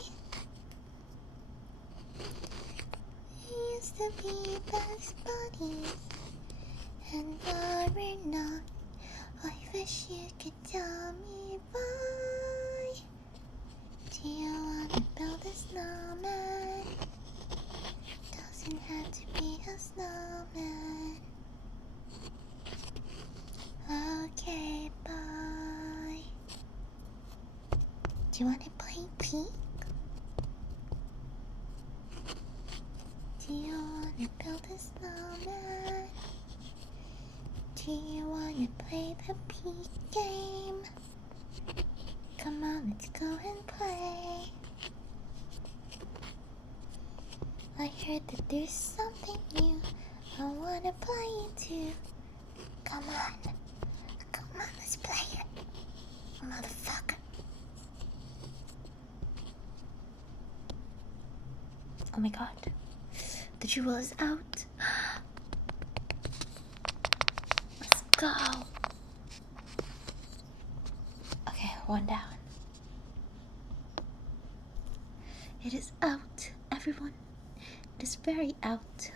We used to be best buddies, and now we're not. I wish you could tell me why. Do you wanna build a snowman? Doesn't have to be a snowman. Okay, bye. Do you wanna play Peak? Do you wanna build a snowman? Do you wanna play the Peak game? Come on, let's go and play. I heard that there's something new I wanna play into. Come on, let's play it, motherfucker. Oh my god, the jewel is out. Let's go. Okay, one down. It is out, everyone. It is very out.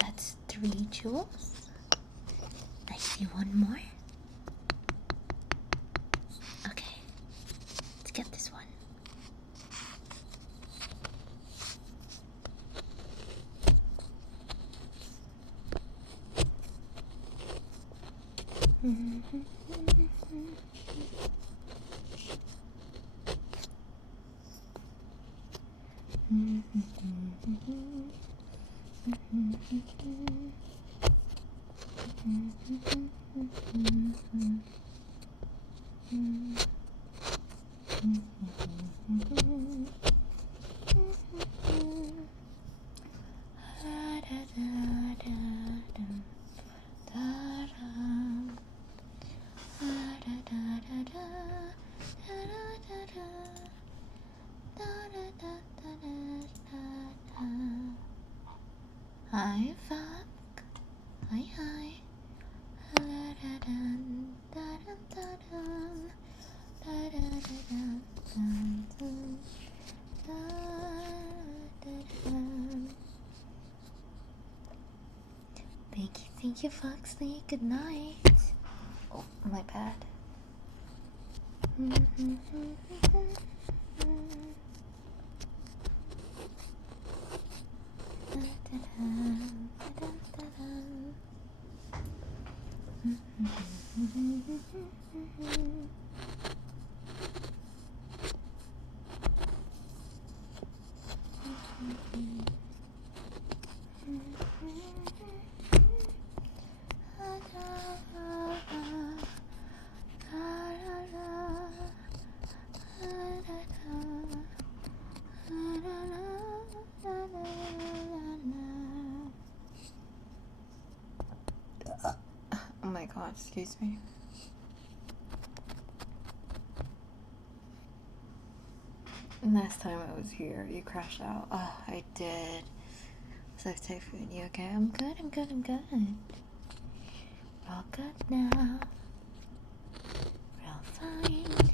That's 3 jewels. I see one more. Okay, let's get this one. Hi, fuck. Hi, hi. Thank you, Foxley. Good night. Oh, my bad. Oh my god, excuse me. Last time I was here, you crashed out. Oh, I did. So Typhoon, you okay? I'm good, I'm good, I'm good. We're all good now. We're all fine.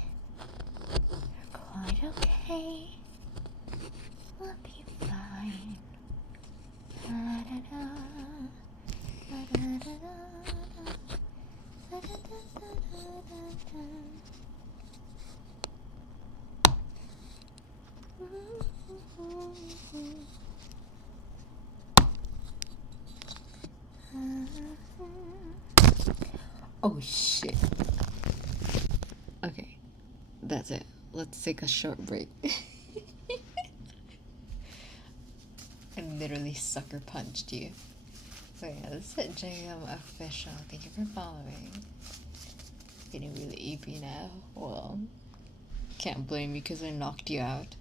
We're quite okay. We'll be fine. Da-da-da. Da-da-da-da-da. Da-da-da-da-da-da. Oh shit. Okay, that's it. Let's take a short break. I literally sucker punched you. So yeah, this is JM official. Thank you for following. Getting really EP now. Well, can't blame me because I knocked you out.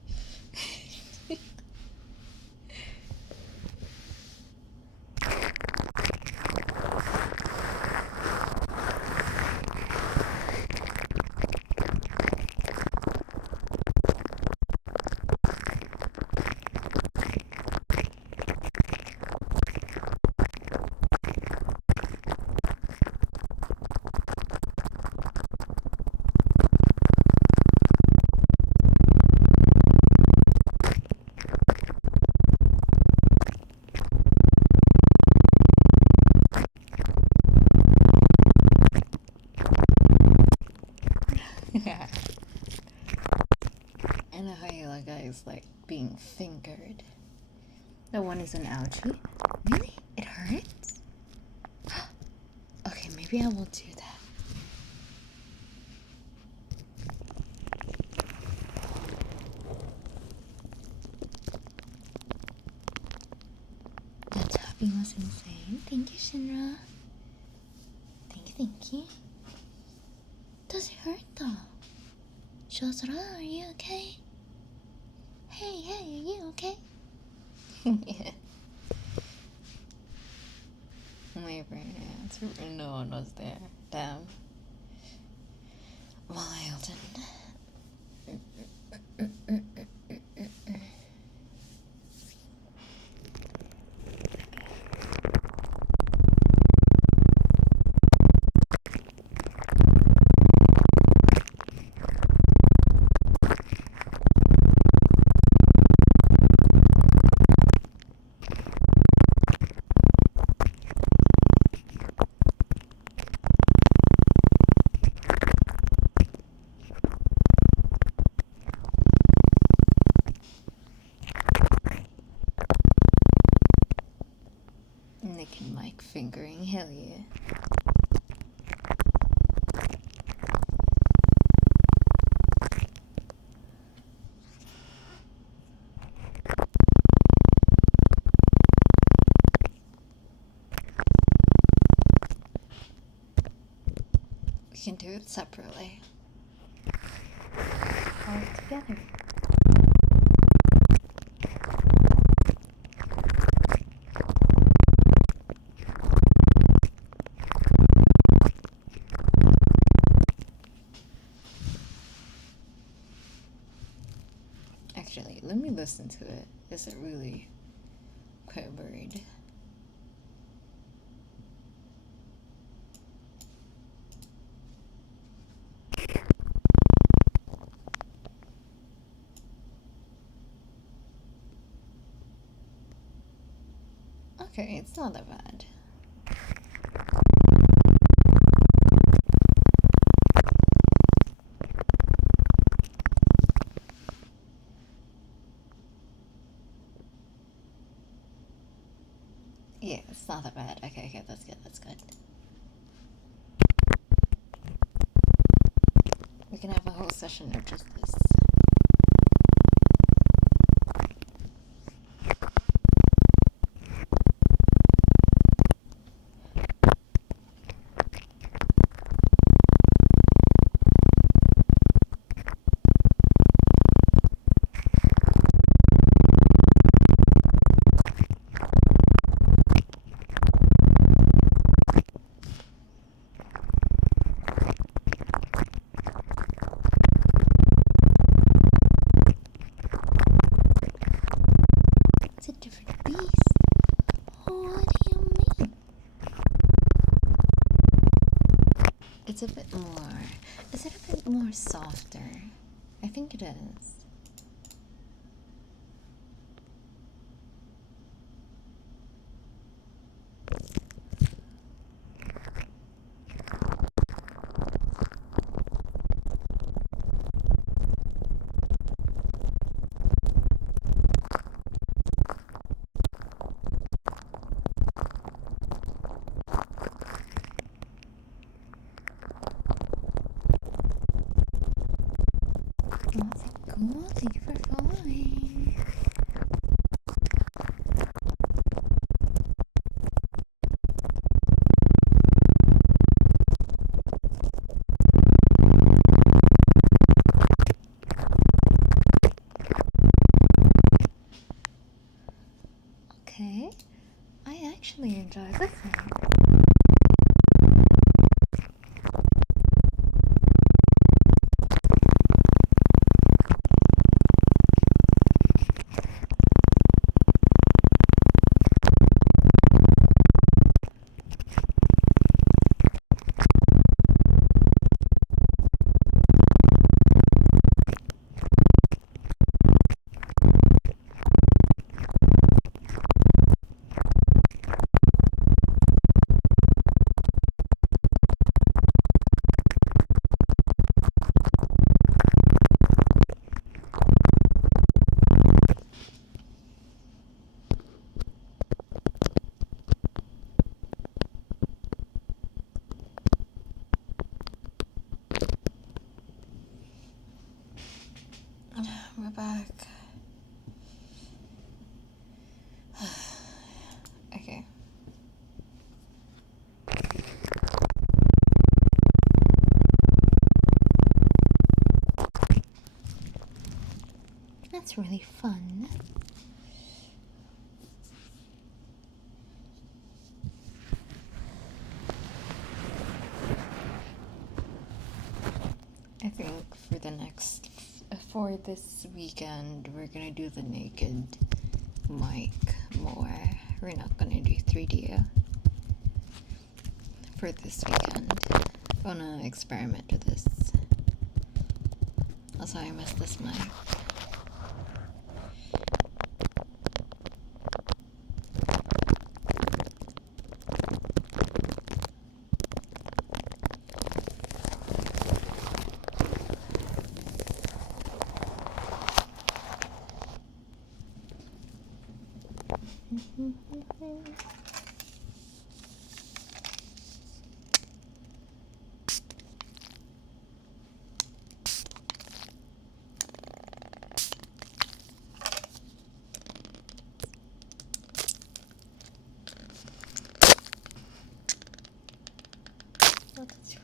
I know how you guys like being fingered. That one is an ouchie. Really? It hurts? Okay, maybe I will do that. The tapping was insane. Thank you, Shinra. Thank you. Does it hurt though? Shosura, are you okay? Hey, are you okay? Yeah. My brain answer. No one was there. Damn. Wild. Mic fingering, hell yeah. We can do it separately. All together. Actually, let me listen to it. Is it really quite worried? Okay, it's not that bad. Yeah, it's not that bad. Okay, that's good, that's good. We can have a whole session of just this. It's a different beast. What do you mean? It's a bit more. Is it a bit more softer? I think it is. What's it cool? Thank you for following. Okay, I actually enjoy listening. We're back. Okay. That's really fun. I think for this weekend, we're gonna do the naked mic more. We're not gonna do 3D for this weekend. I wanna experiment with this. Also, I missed this mic.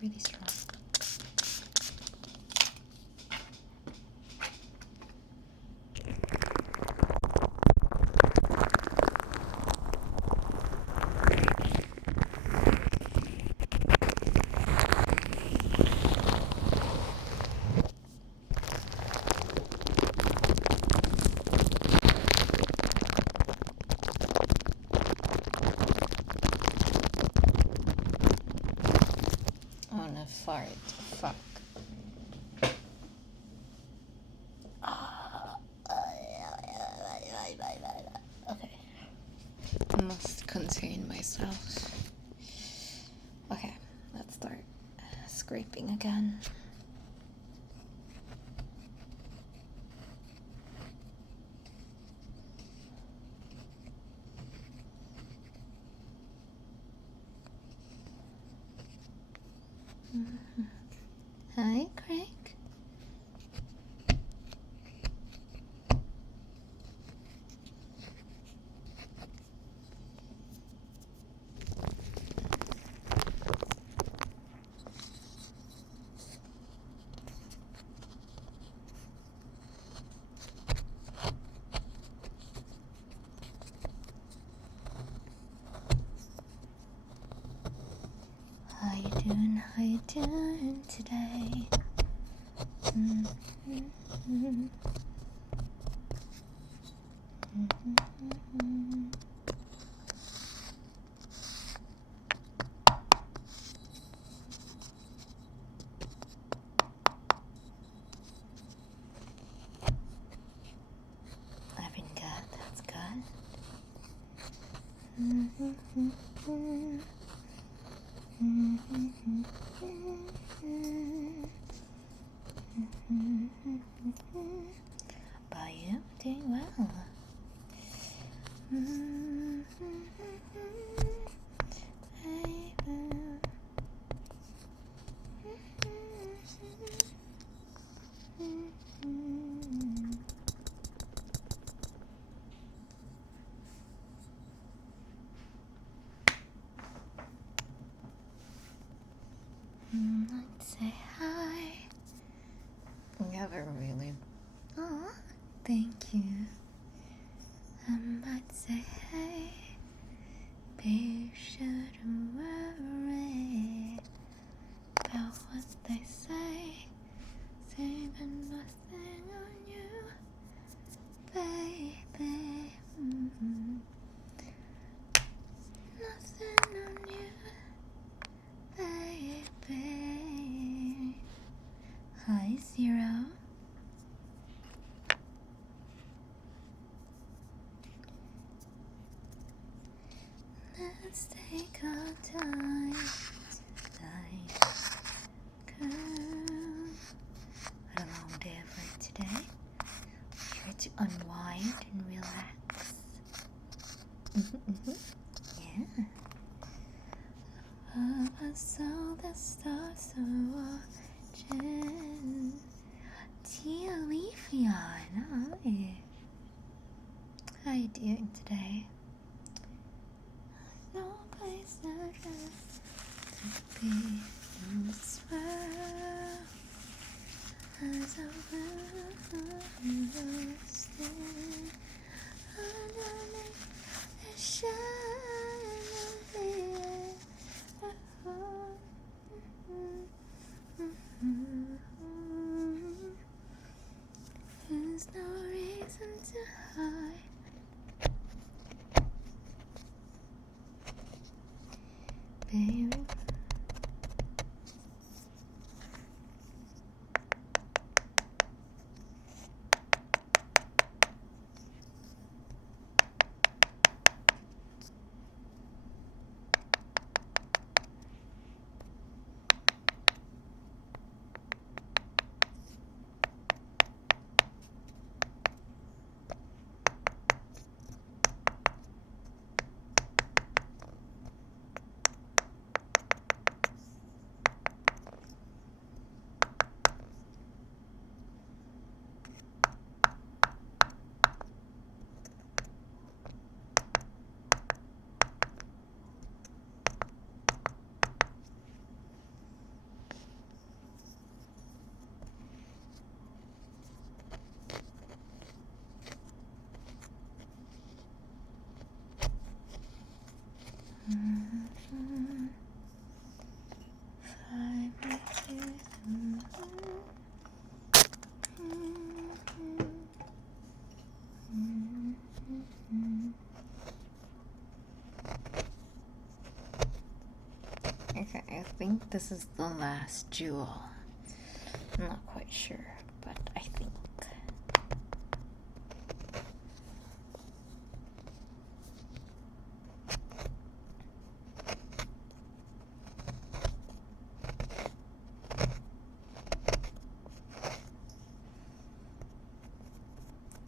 really strong. Oh no, fart. Fuck. Okay. I must contain myself. Okay, let's start scraping again. Hi, Craig. How you doing today? I've been good, that's good. By you, doing well. Let's say hi. Never really. Oh, thank you. I might say hey, but you shouldn't worry about what they say. Saving nothing on you, baby. Nothing on you, baby. Hi, Zero. Let's take our time tonight, girl. Had a long day of work today. Here to unwind and relax. Yeah. I saw the stars are watching. Tia Leafeon, hi. How you doing today? No place I'd rather to be in this world as I will stay underneath the chandelier. There's no reason to hide. Baby. Okay, I think this is the last jewel. I'm not quite sure, but I think.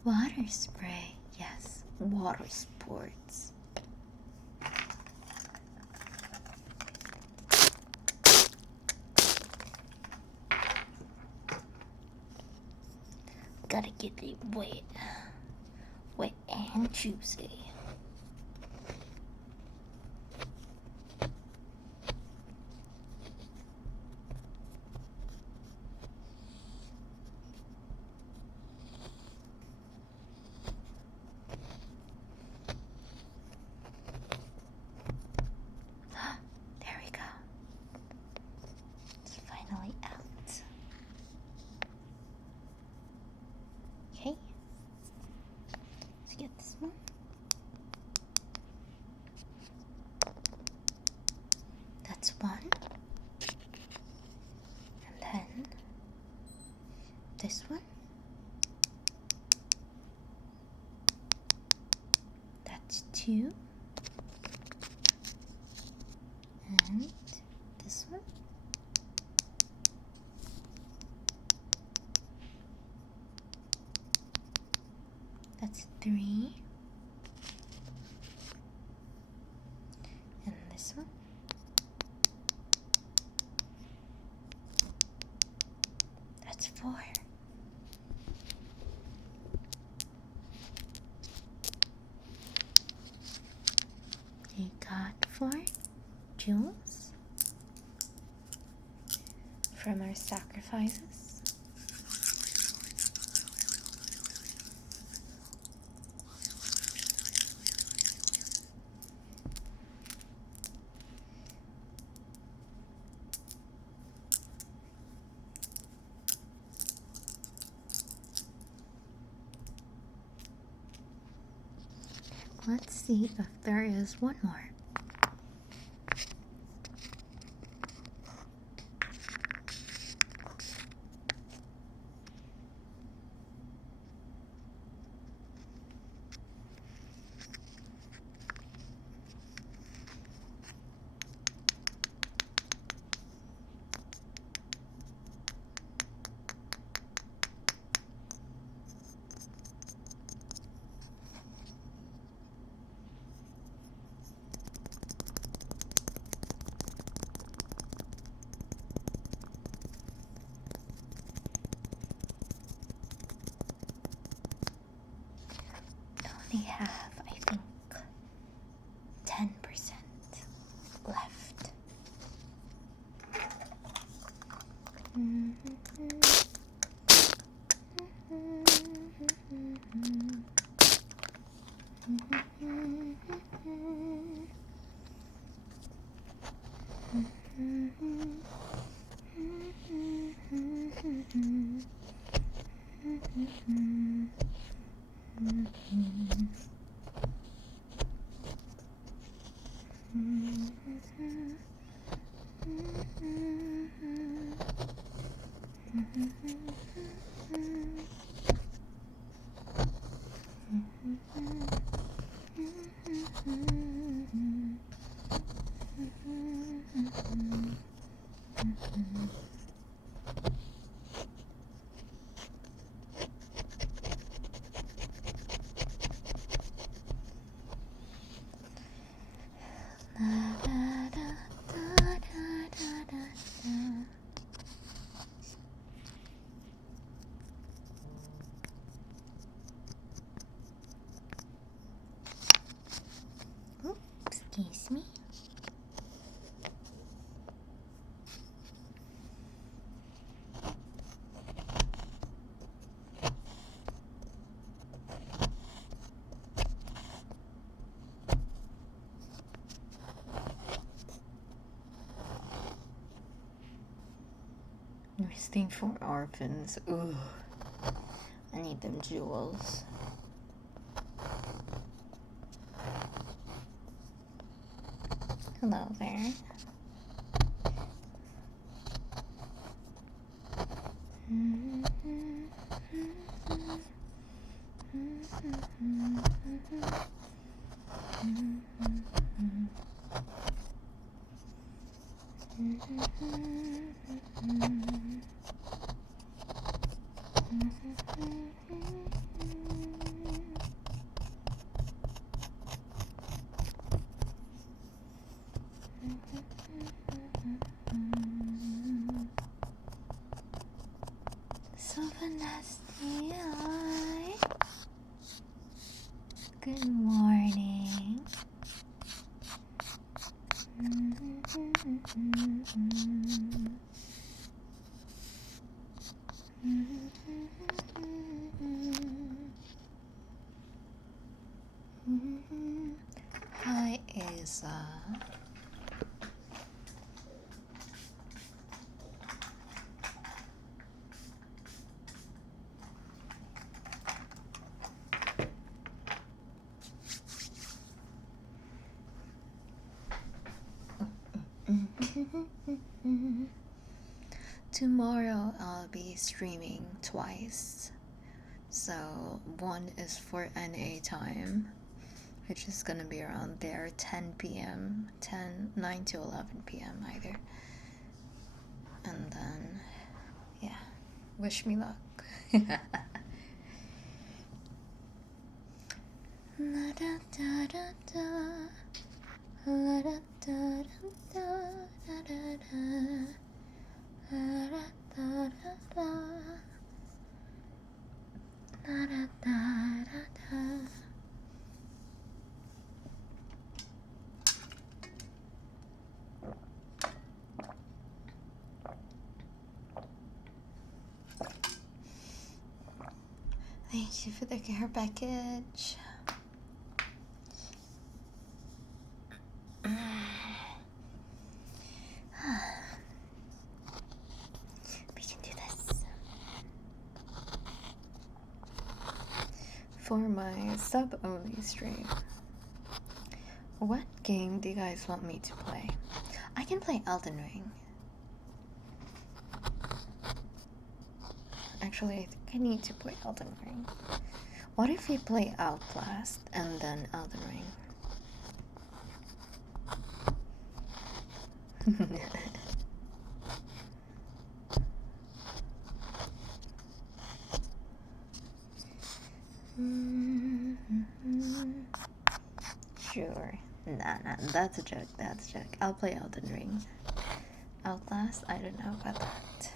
Water spray, yes, water sports. Gotta get it wet, wet and juicy. There we go. It's finally out. Okay. Let's get this one. That's one. And then this one. That's two. And this one. That's three. And this one. That's four. You got 4 jewels from our sacrifices. Let's see if there is one more. Only have, I think, 10% left. 16 for orphans. Ooh. I need them jewels. Hello there. So nasty. Good morning. Hi, Asa. Tomorrow I'll be streaming twice. So one is for NA time, which is gonna be around there 10 p.m. 9 to 11 p.m. either. And then, yeah, wish me luck. La da da da da, la da da da da da da, la da da da da, la da da da da. Thank you for the care package. We can do this. For my sub-only stream, what game do you guys want me to play? I can play Elden Ring. Actually, I think I need to play Elden Ring. What if we play Outlast and then Elden Ring? Sure. Nah, that's a joke, that's a joke. I'll play Elden Ring. Outlast, I don't know about that.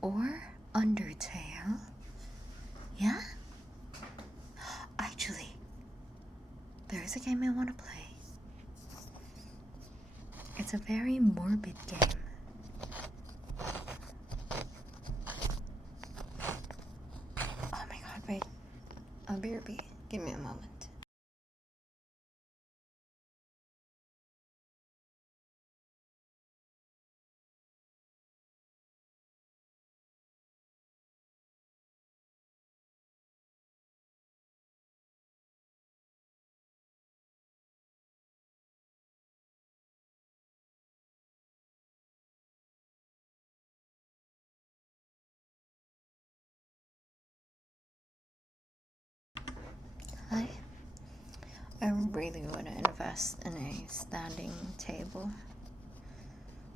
Or Undertale. Yeah? Actually, there's a game I want to play. It's a very morbid game. Oh my god, wait. BRB, give me a moment. I really want to invest in a standing table.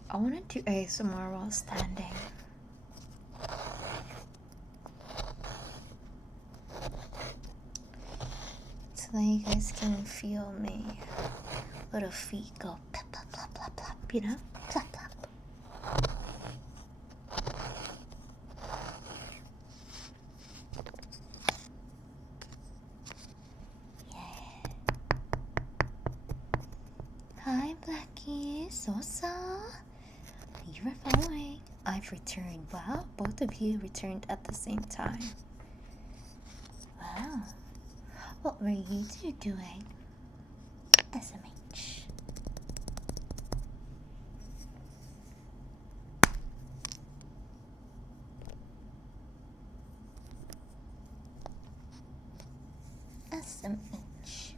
I want to do ASMR while standing. so that you guys can feel me. Little feet go plop, plop, plop, plop, plop, you know? Plop, plop. Yeah. Hi, Blackie. So. You were following. I've returned. Wow, both of you returned at the same time. Wow. What were you two doing? SMH. SMH.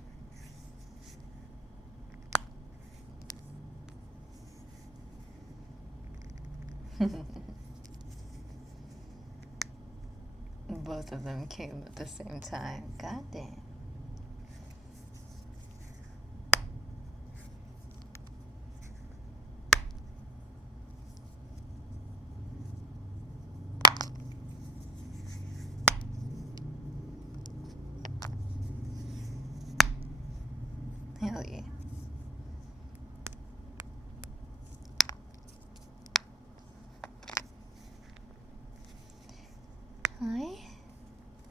Both of them came at the same time. God damn. Hell yeah. Hi,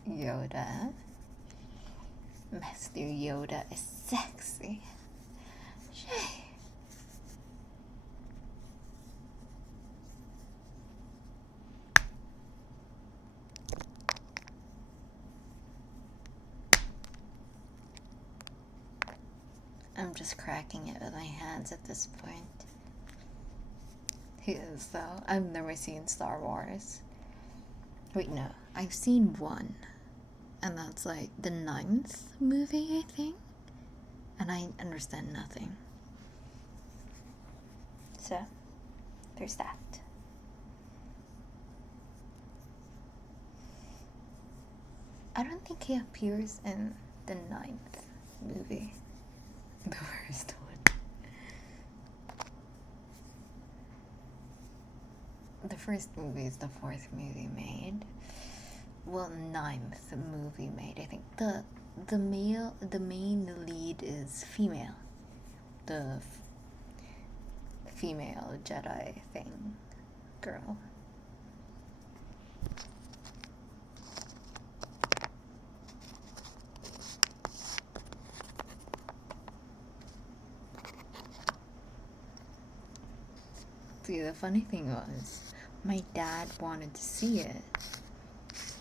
Yoda. Master Yoda is sexy. Shay. I'm just cracking it with my hands at this point. He is, though. I've never seen Star Wars. Wait, no. I've seen one. And that's like the 9th movie, I think. And I understand nothing. So, there's that. I don't think he appears in the 9th movie. The first one. The first movie is the 4th movie made. Well, 9th movie made. I think the main lead is female. The female Jedi thing, girl. See, the funny thing was, my dad wanted to see it,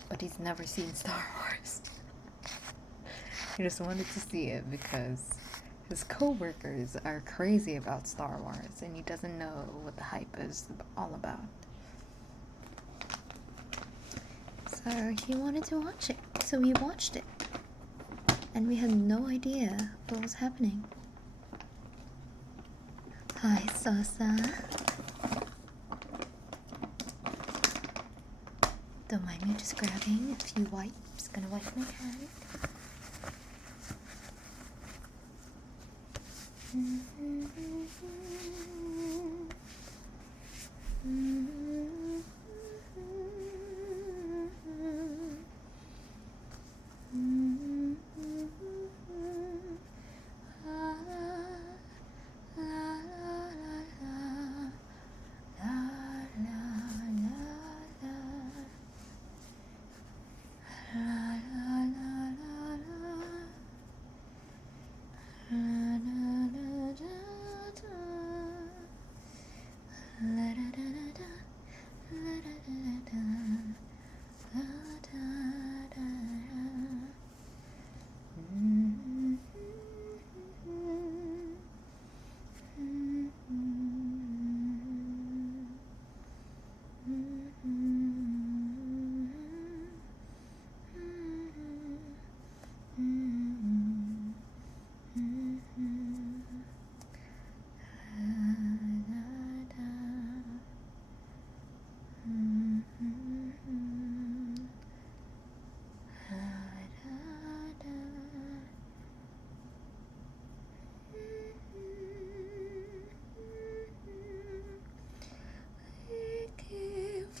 but he's never seen Star Wars. He just wanted to see it because his co-workers are crazy about Star Wars, and he doesn't know what the hype is all about. So he wanted to watch it, so we watched it. And we had no idea what was happening. Hi, Sasa. Don't mind me just grabbing a few wipes. Gonna wipe my hand.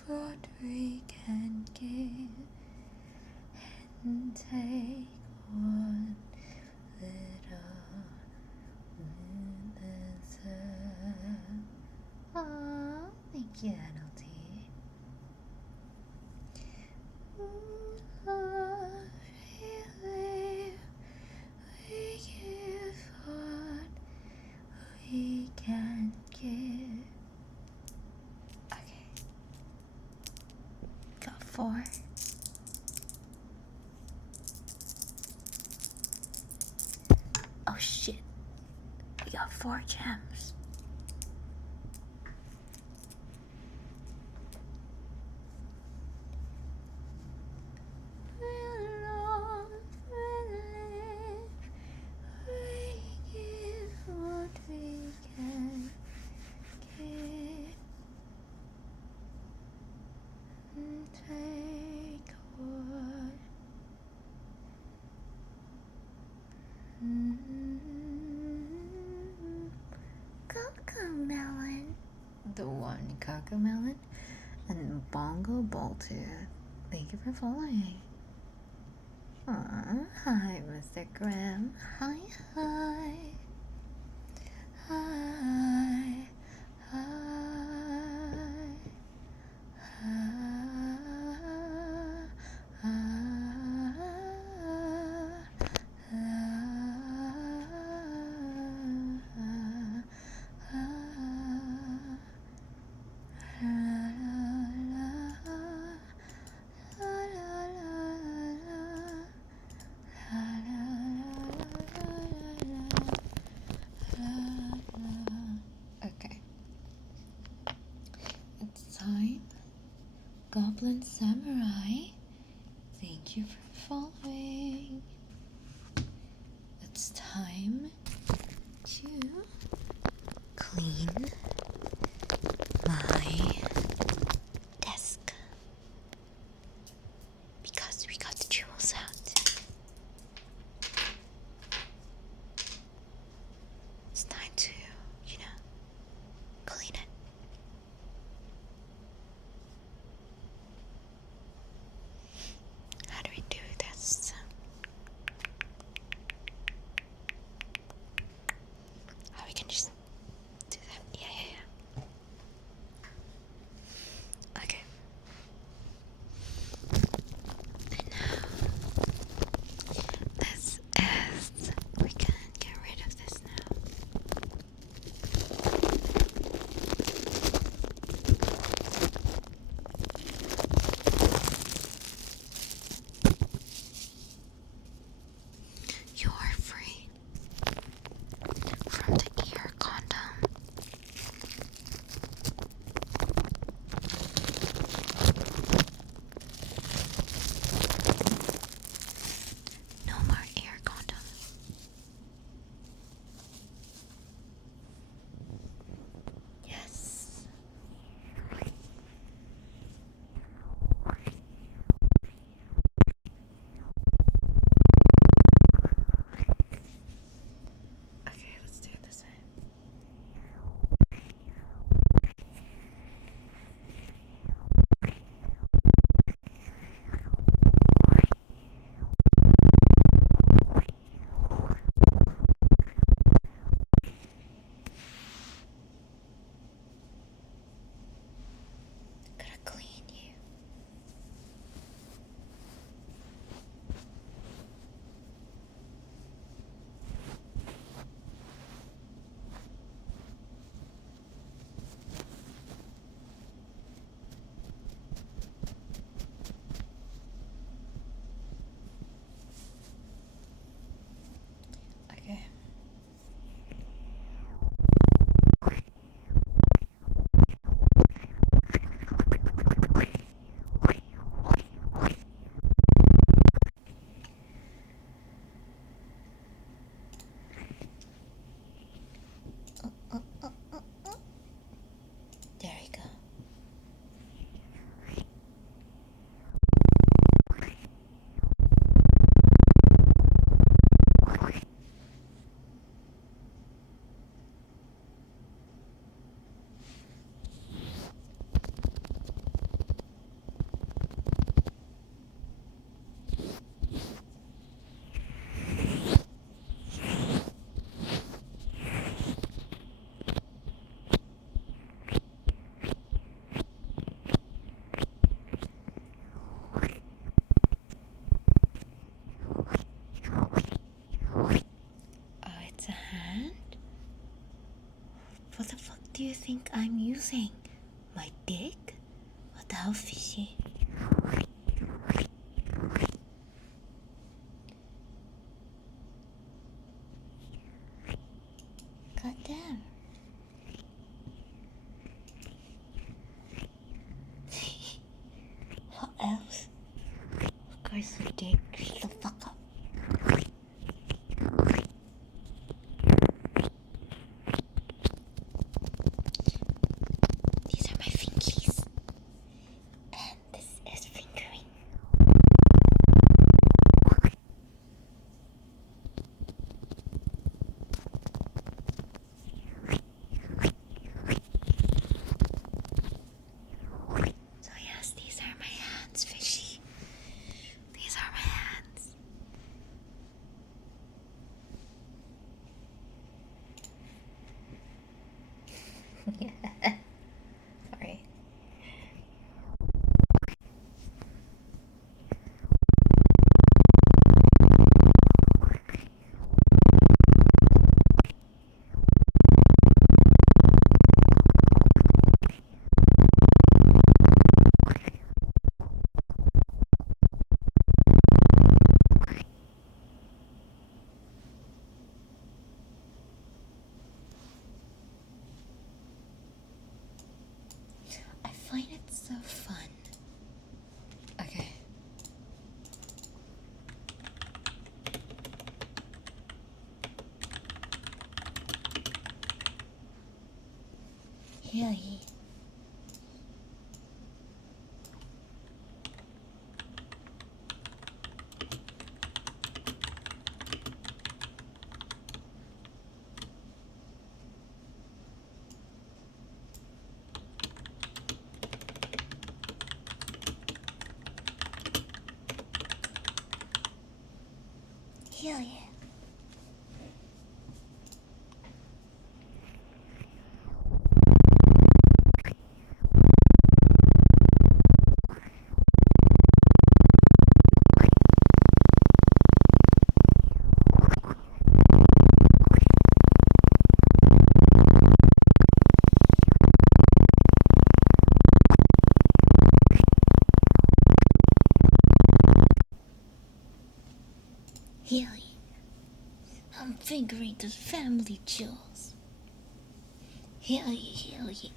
What we can give and take what you, NLT. We give what we can give. Okay. Got 4. Oh shit. We got 4 gems. Cocomelon, the one Cocomelon, and Bongo Boltooth. Thank you for following. Aww, hi, Mr. Grimm. Hi, hi. Hi, hi. Okay. It's time. Goblin Samurai, thank you for following. It's time to clean my desk because we got the jewels out. It's time to, clean it. How do we do this? Oh, we can just do that. Yeah. do you think I'm using? My dick? What the hell, fishy? God damn. What else? Of course, your dick. Shut the fuck up. These are my fingies. And this is fingering. So yes, these are my hands, fishy. These are my hands. Sorry. I find it so fun. Okay. Yeah. Hell yeah. Hell yeah. I'm fingering the family jewels. Hell yeah, hell yeah.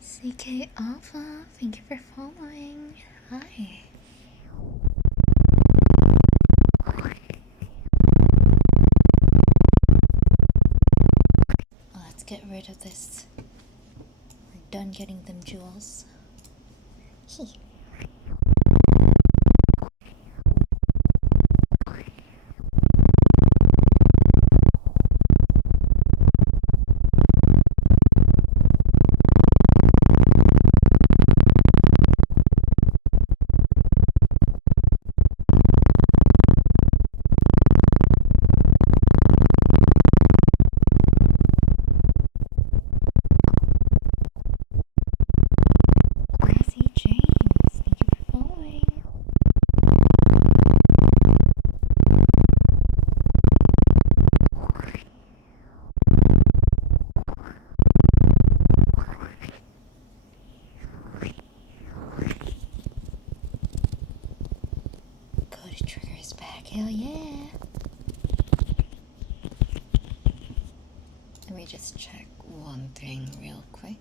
CK Alpha, thank you for following. Hi. Let's get rid of this. We're done getting them jewels. Hee. Grassy James, thank you for following. Code Trigger is back, hell yeah. Let me just check one thing real quick.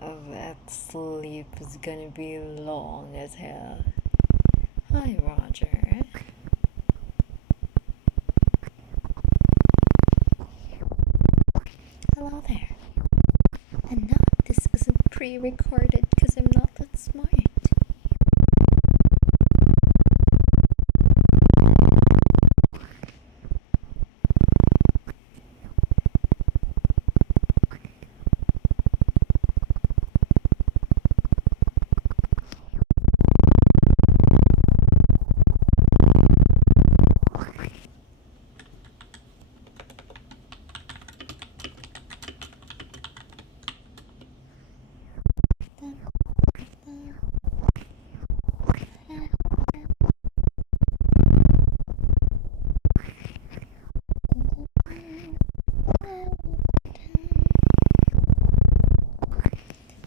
That sleep is gonna be long as hell. Hi, Roger. Hello there. And no, this isn't pre-recorded because I'm not that smart.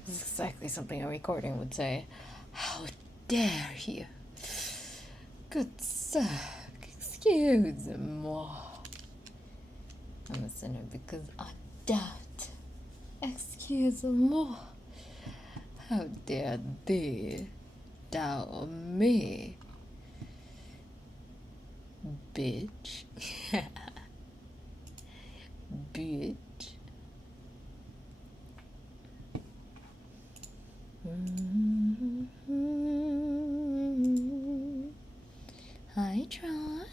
This is exactly something a recording would say. How dare you? Good sir, excuse me. I'm a sinner because I doubt. Excuse me. How dare thee doubt me, bitch. Bitch. Hi, truck.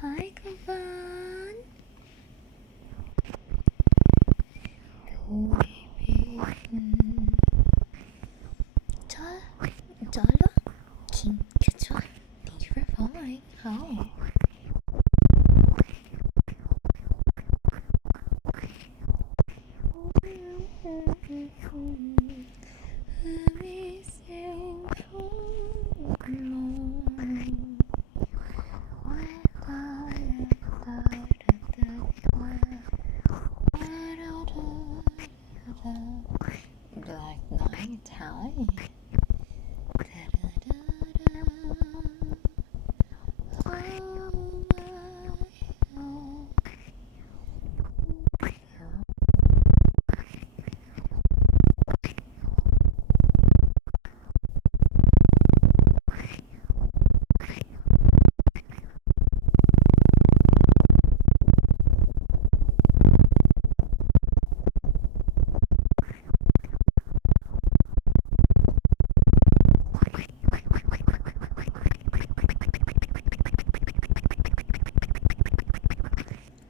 Hi, Kavan. Baby. Dollar? King Kachwa. Thank you for following. Hi. Black Knight, hi.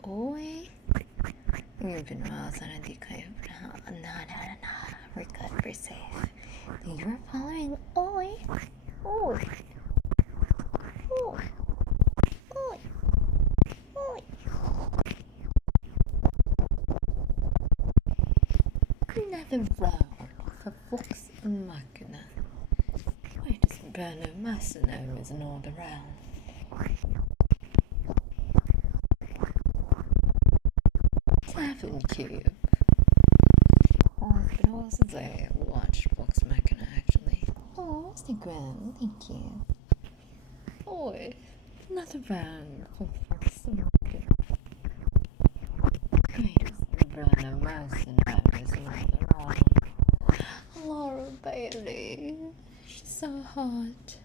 Oi. You've been miles on a decoy. No, we're good, we're safe. Thank you for following. Oi. Oi. Oi. Oi. Oi. Nothing wrong för Vox Machina. Why does Bruno Mars know is not around? Travel Cube. Oh, it's been a while since I watched Vox Machina actually. Oh, Instagram, thank you. Oh, another round for Vox Machina. Why does Bruno Mars know is not around? Laura Bailey. She's so hot.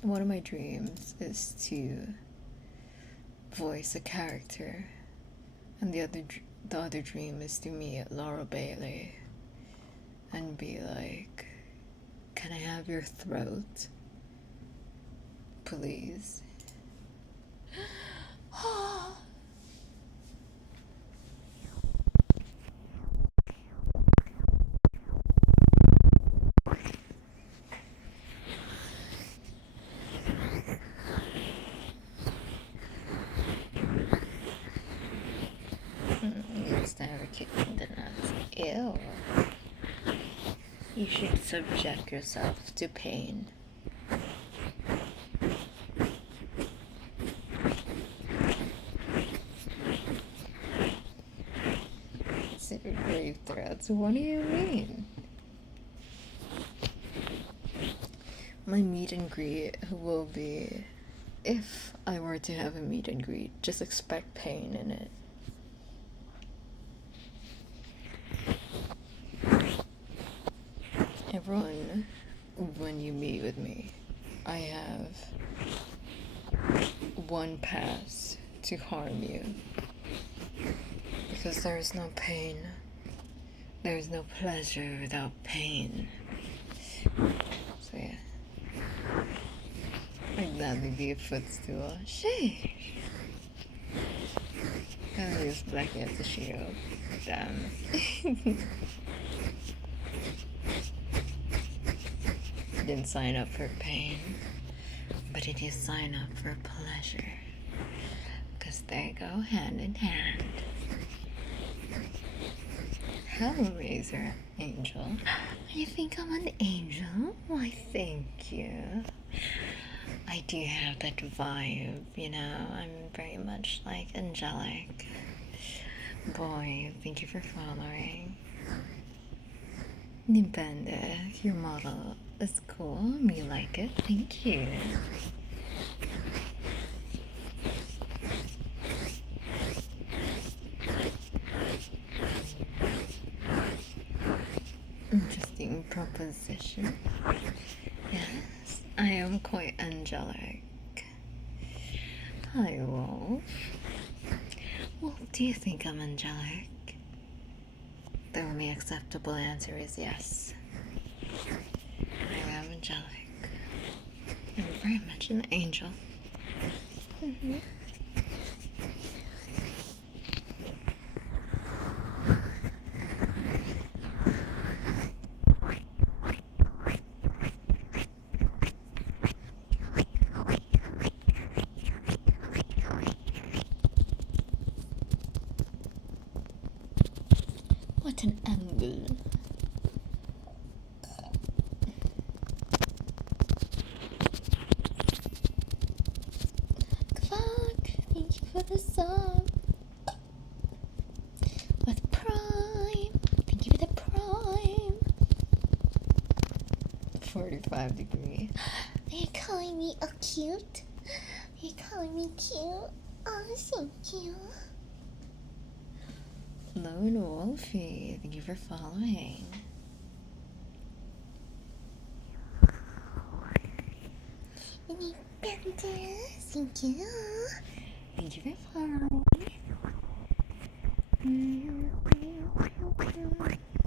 One of my dreams is to voice a character, and the other dream is to meet Laura Bailey and be like, "Can I have your throat, please?" It's never kicking the nuts. Ew. You should subject yourself to pain. Grave threats? What do you mean? My meet and greet will be, if I were to have a meet and greet, just expect pain in it. Everyone, when you meet with me, I have one pass to harm you. Because there is no pain. There is no pleasure without pain. So yeah. I'd gladly be a footstool. Sheesh. Gotta use black as a shield. Damn. Didn't sign up for pain, but did you sign up for pleasure? Because they go hand in hand. Hellraiser, Angel. You think I'm an angel? Why, thank you. I do have that vibe, you know. I'm very much like angelic. Boy, thank you for following. Nimbanda, your model is cool. Me like it. Thank you. Interesting proposition. Yes, I am quite angelic. Hi, Wolf. Well, do you think I'm angelic? The only acceptable answer is yes. I am angelic. I'm very much an angel. Mm-hmm. What an angle. Clark, thank you for the song. With Prime, thank you for the Prime. 45 degree. Are you calling me a cute? Are you calling me cute? Oh, thank you. Lone Wolfie, thank you for following. Thank you. Thank you for following.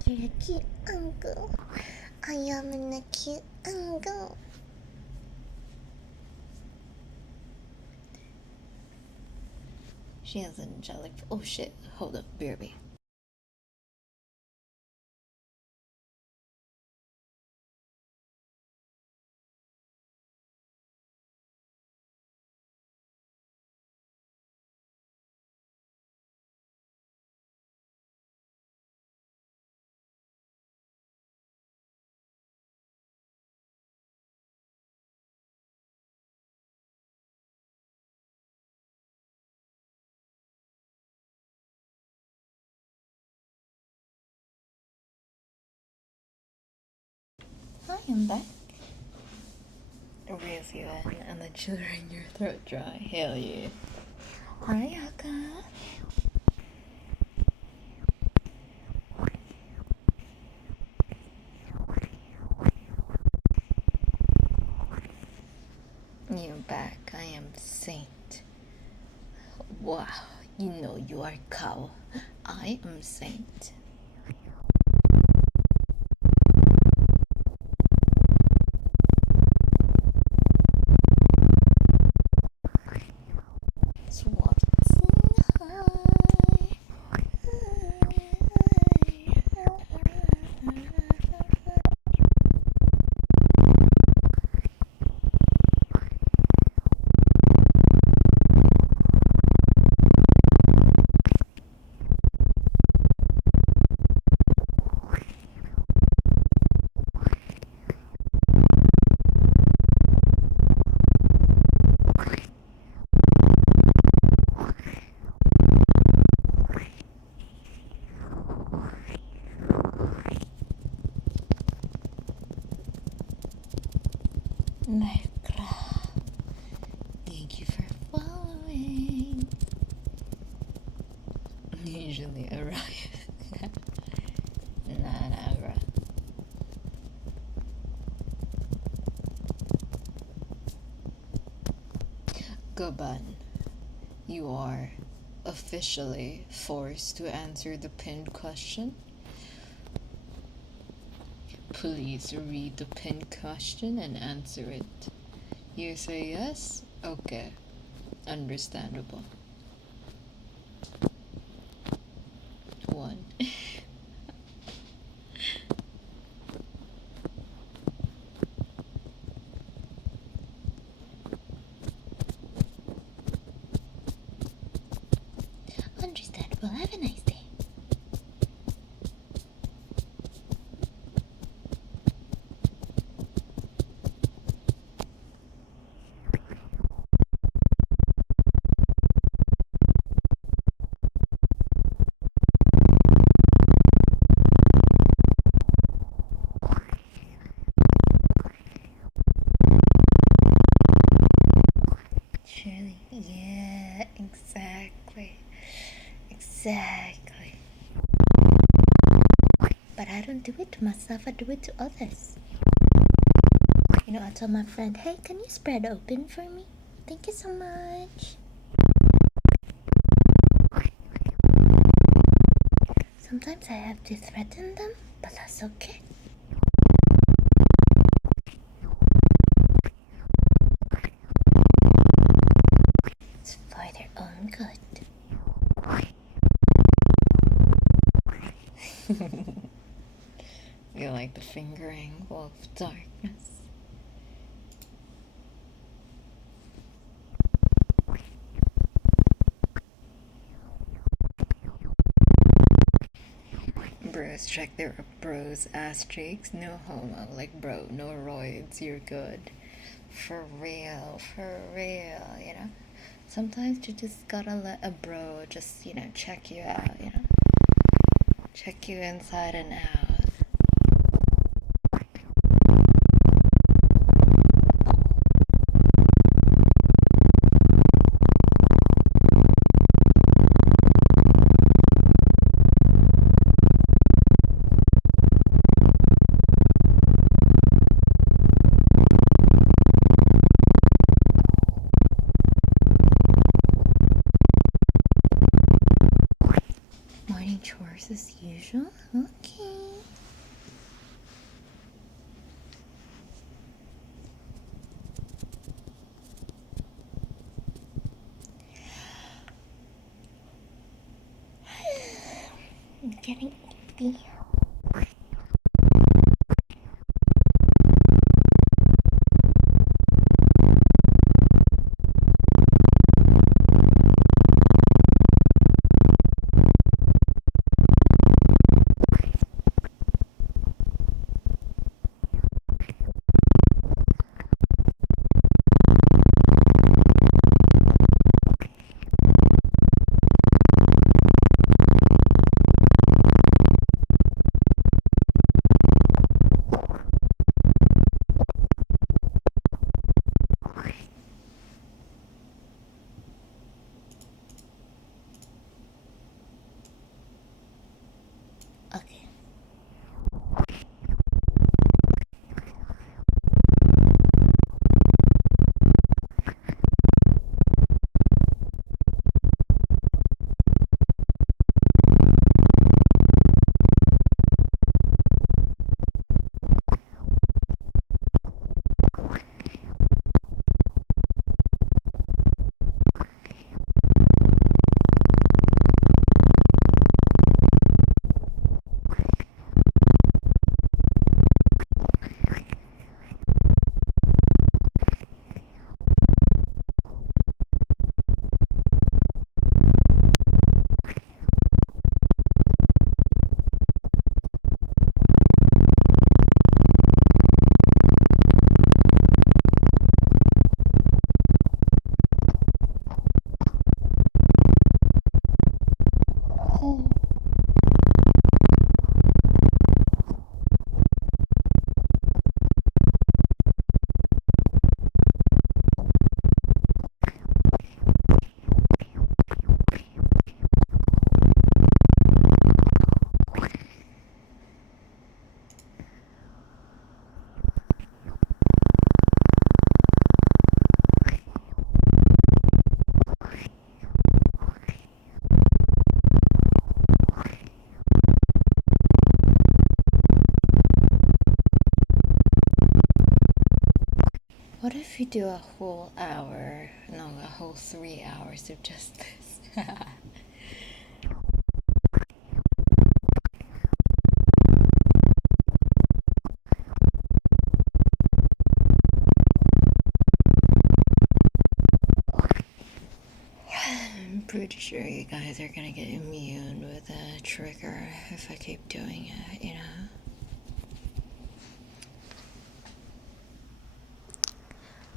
You're a cute uncle. I am a cute uncle. She has an angelic. Oh shit! Hold up, BRB. Hi, I'm back. Raise you in and then children your throat dry. Hell yeah. Hi, Aka. You're back. I am Saint. Wow, you know you are cow. I am Saint. Merkra, thank you for following. Usually a riot. Nanagra. Goban, you are officially forced to answer the pinned question. Please read the pinned question and answer it. You say yes? Okay. Understandable. 1. Understandable. Have a nice day. Surely, yeah, exactly. Exactly. But I don't do it to myself, I do it to others. You know, I told my friend, hey, can you spread open for me? Thank you so much. Sometimes I have to threaten them, but that's okay. It's for their own good. You like the fingering of darkness. Bros, check their bros ass cheeks. No homo, like bro, no roids, you're good. For real, you know? Sometimes you just gotta let a bro just, check you out, check you inside and out. Morning chores as usual? Okay. I'm getting iffy. What if we do a whole hour, no, a whole 3 hours of just this? I'm pretty sure you guys are gonna get immune with a trigger if I keep doing it, you know?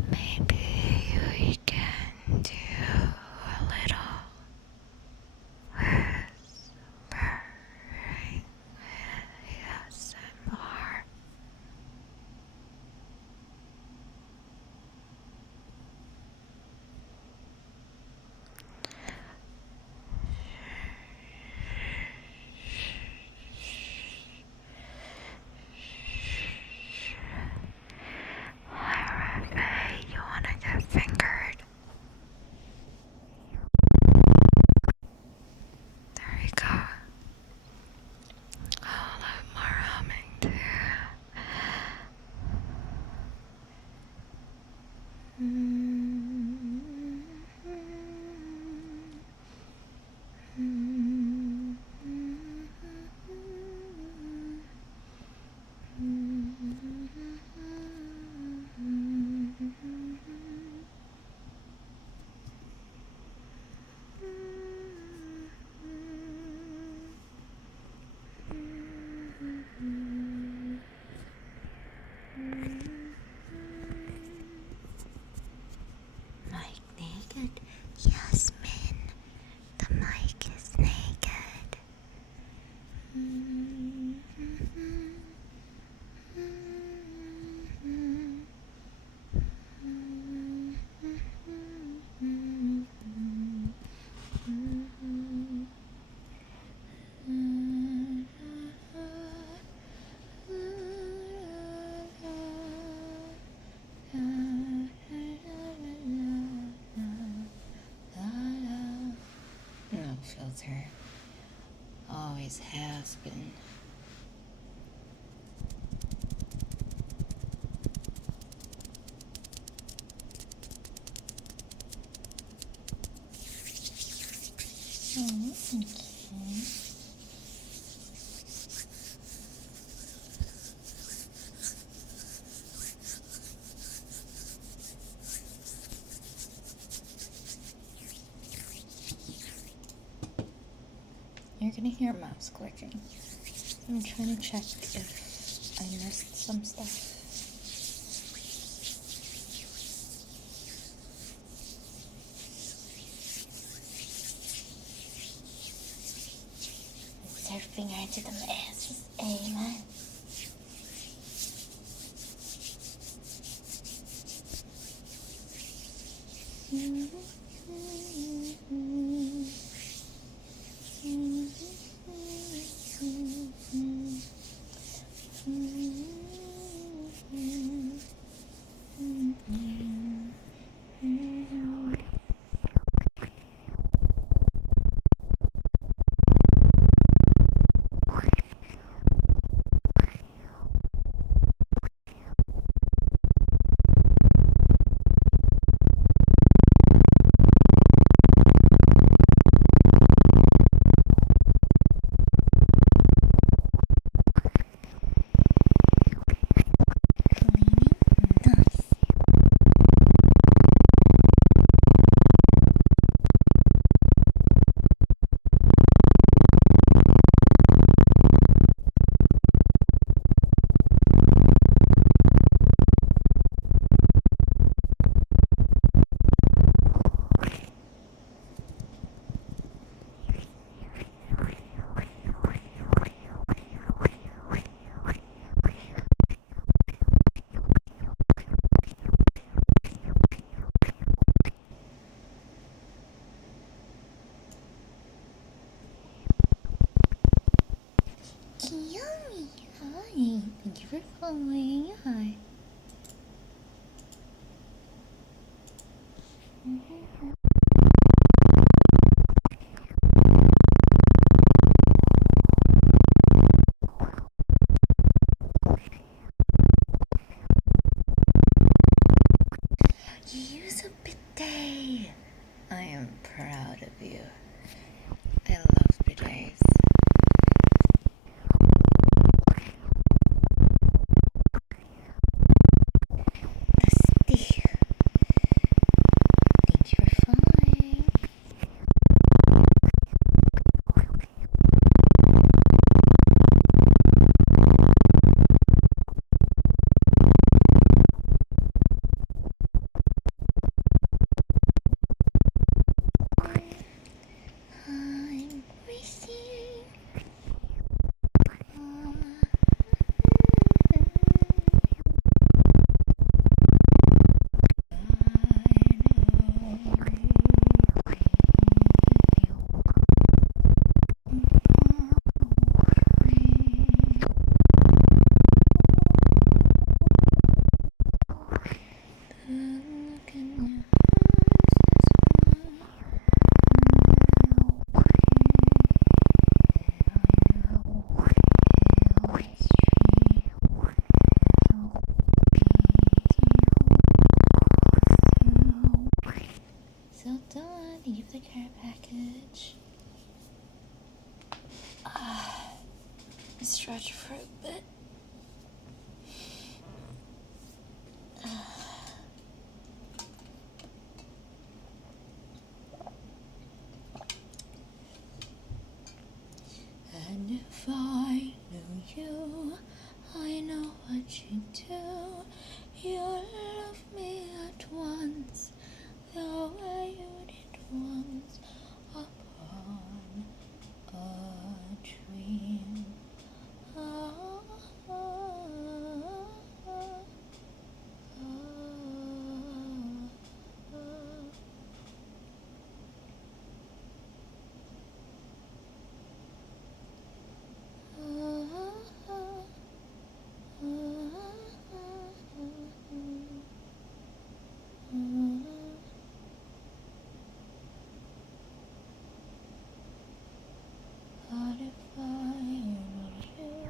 Maybe we can do a little whispering ASMR. Hey, you wanna get fingered? There you go. I'll have more humming too. Mic naked? Yes, Min. The mic is naked. No filter. Always has been. Oh, okay. You're gonna hear mouse clicking. I'm trying to check if I missed some stuff. Insert finger into the asses. Amen. Yummy. Hi. Thank you for following. Hi. remove the care package. Stretch for a bit. And if I knew you, I know what you do. You love me at once, the way you did once upon a dream. What if I knew you?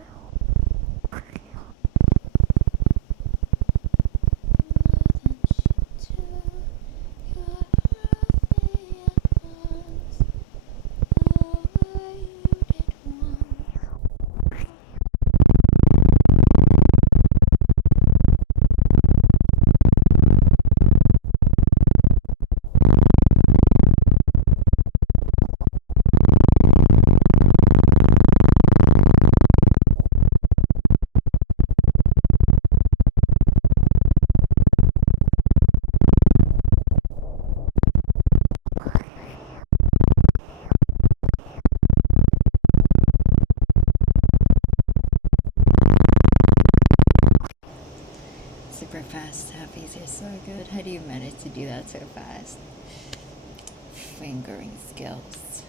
Super fast tappies are so good. How do you manage to do that so fast? Fingering skills.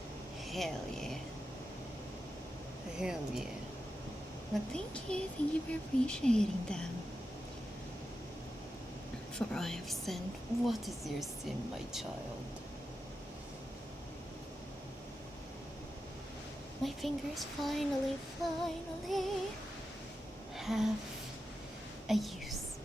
Hell yeah. Hell yeah. But thank you for appreciating them. For I have sinned. What is your sin, my child? My fingers finally have a use.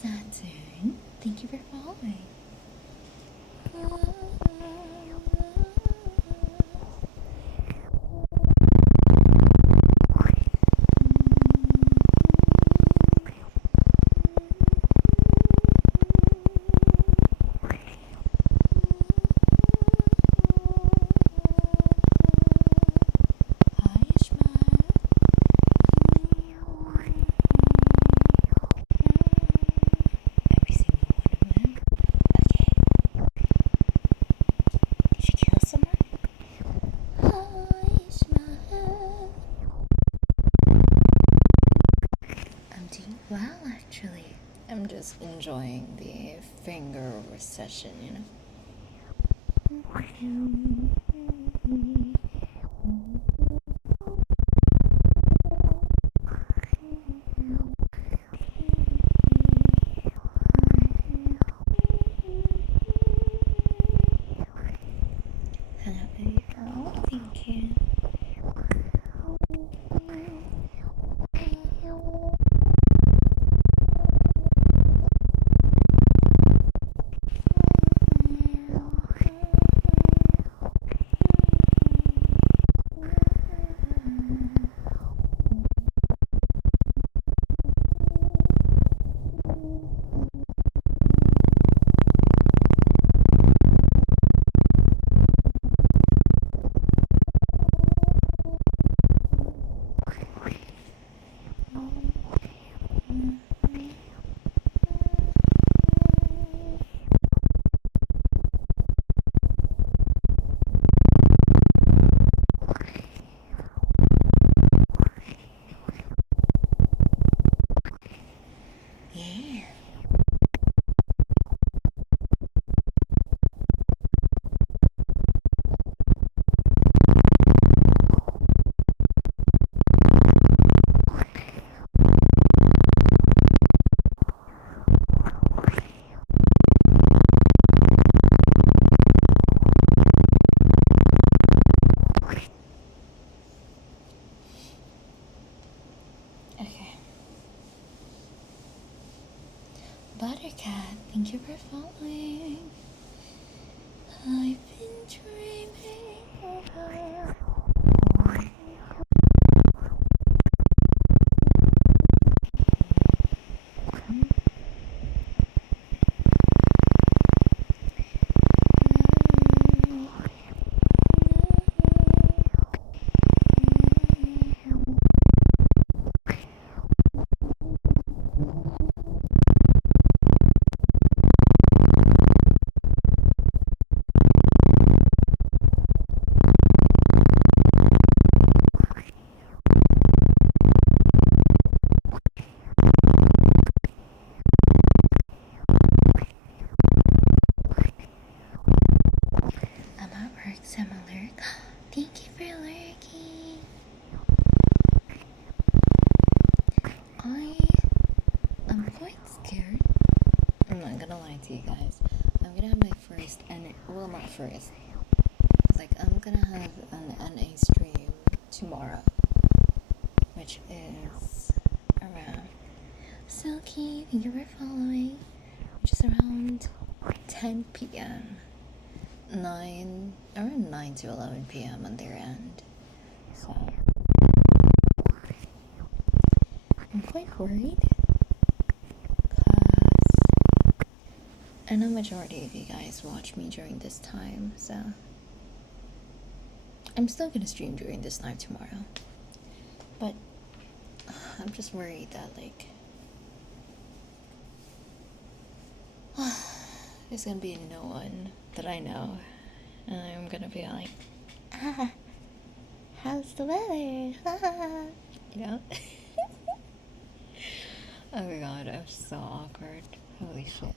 Saturn, thank you for following. Well, actually, I'm just enjoying the finger recession, you know. Hello, baby girl. Thank you. Yeah. Okay. BORICAT, thank you for following. I've been dreaming of her. I'm at work, so I'm alert. Thank you for lurking. I'm quite scared. I'm not gonna lie to you guys. I'm gonna have my first well, not first. Like, I'm gonna have an NA stream tomorrow, which is around Silky, thank you for following, which is around 10 p.m. Around 9 to 11 p.m. on their end. So I'm quite worried because I know majority of you guys watch me during this time, so I'm still gonna stream during this time tomorrow. But I'm just worried that, like, there's gonna be no one that I know, and I'm gonna be like, how's the weather? You know? Oh my god, I'm so awkward. Holy shit.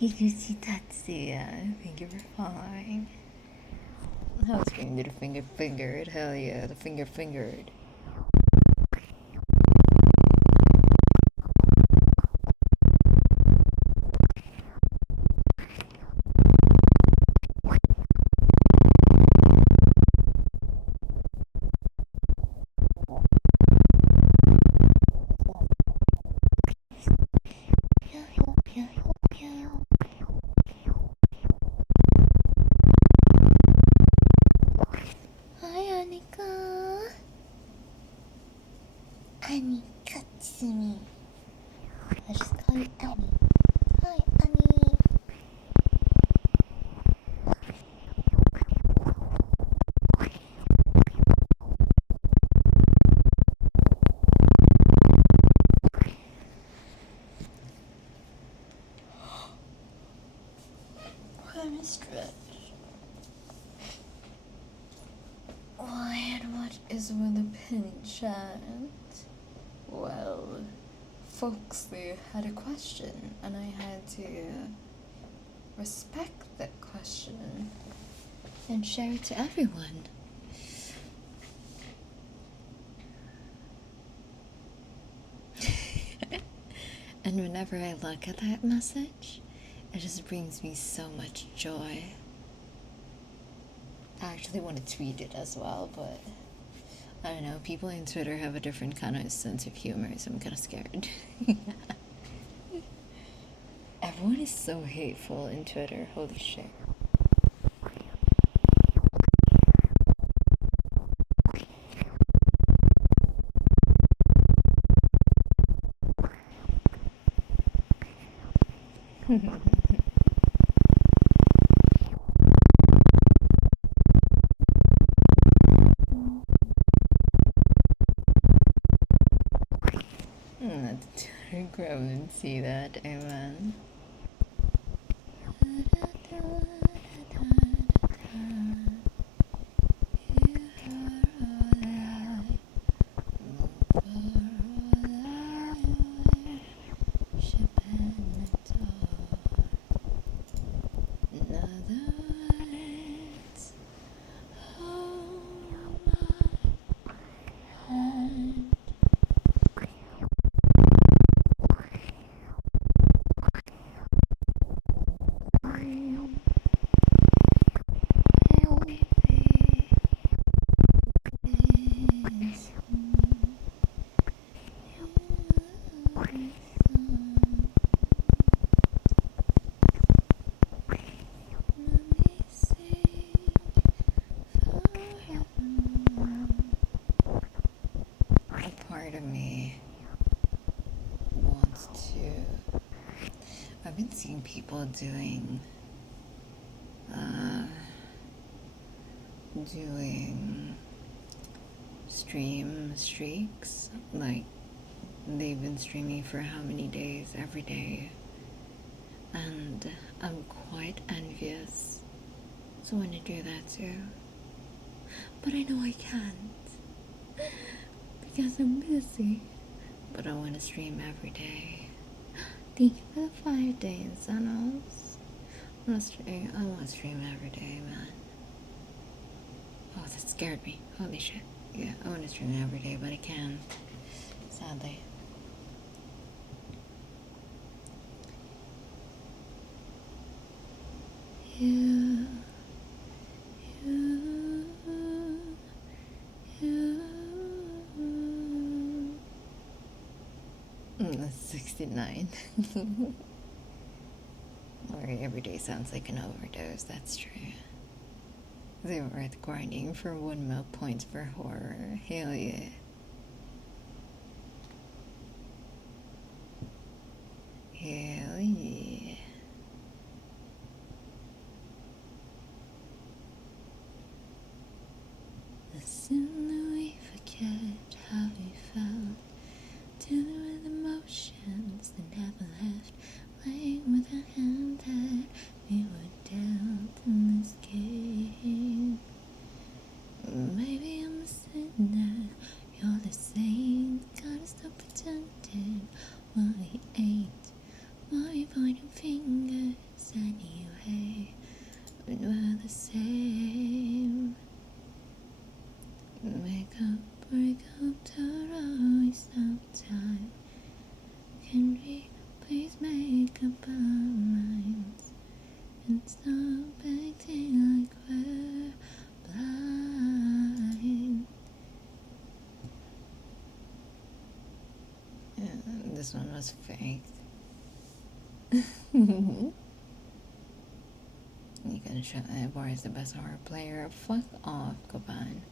Higuchi Tatsuya, thank you for following. I was going to the fingered. Hell yeah, the fingered. Hi, Anika. Annie Katsumi. I just call you Annie. Hi, Annie. I'm stretched. Why and what is with the pin chat? Well, folks, they had a question, and I had to respect that question and share it to everyone. And whenever I look at that message, it just brings me so much joy. I actually want to tweet it as well, but I don't know, people on Twitter have a different kind of sense of humor, so I'm kind of scared. Everyone is so hateful in Twitter, holy shit. Let's grab and see that, amen. A part of me wants to. I've been seeing people doing stream streaks, like they've been streaming for how many days every day, and I'm quite envious. So I want to do that too, but I know I can't because I'm busy. But I want to stream every day. Thank you for the 5 days, Zanos. I want to stream every day, man. Oh, that scared me. Holy shit. Yeah, I want to stream every day, but I can't. Sadly. That's 69. Or every day sounds like an overdose, that's true. They were worth grinding for 1 mil points for horror. Hell yeah. Hell yeah. The sooner we forget how we felt, dealing with emotions that never left, playing with a hand that we were dealt in this game. Maybe I'm a sinner, you're the saint. Gotta stop pretending what we ain't. Why we pointing fingers anyway when we're the same? Make up, break up, total waste of time. Can we please make up our minds and stop acting like we're blind? This one was faked. You gotta show that Bar is the best horror player. Fuck off, Goban.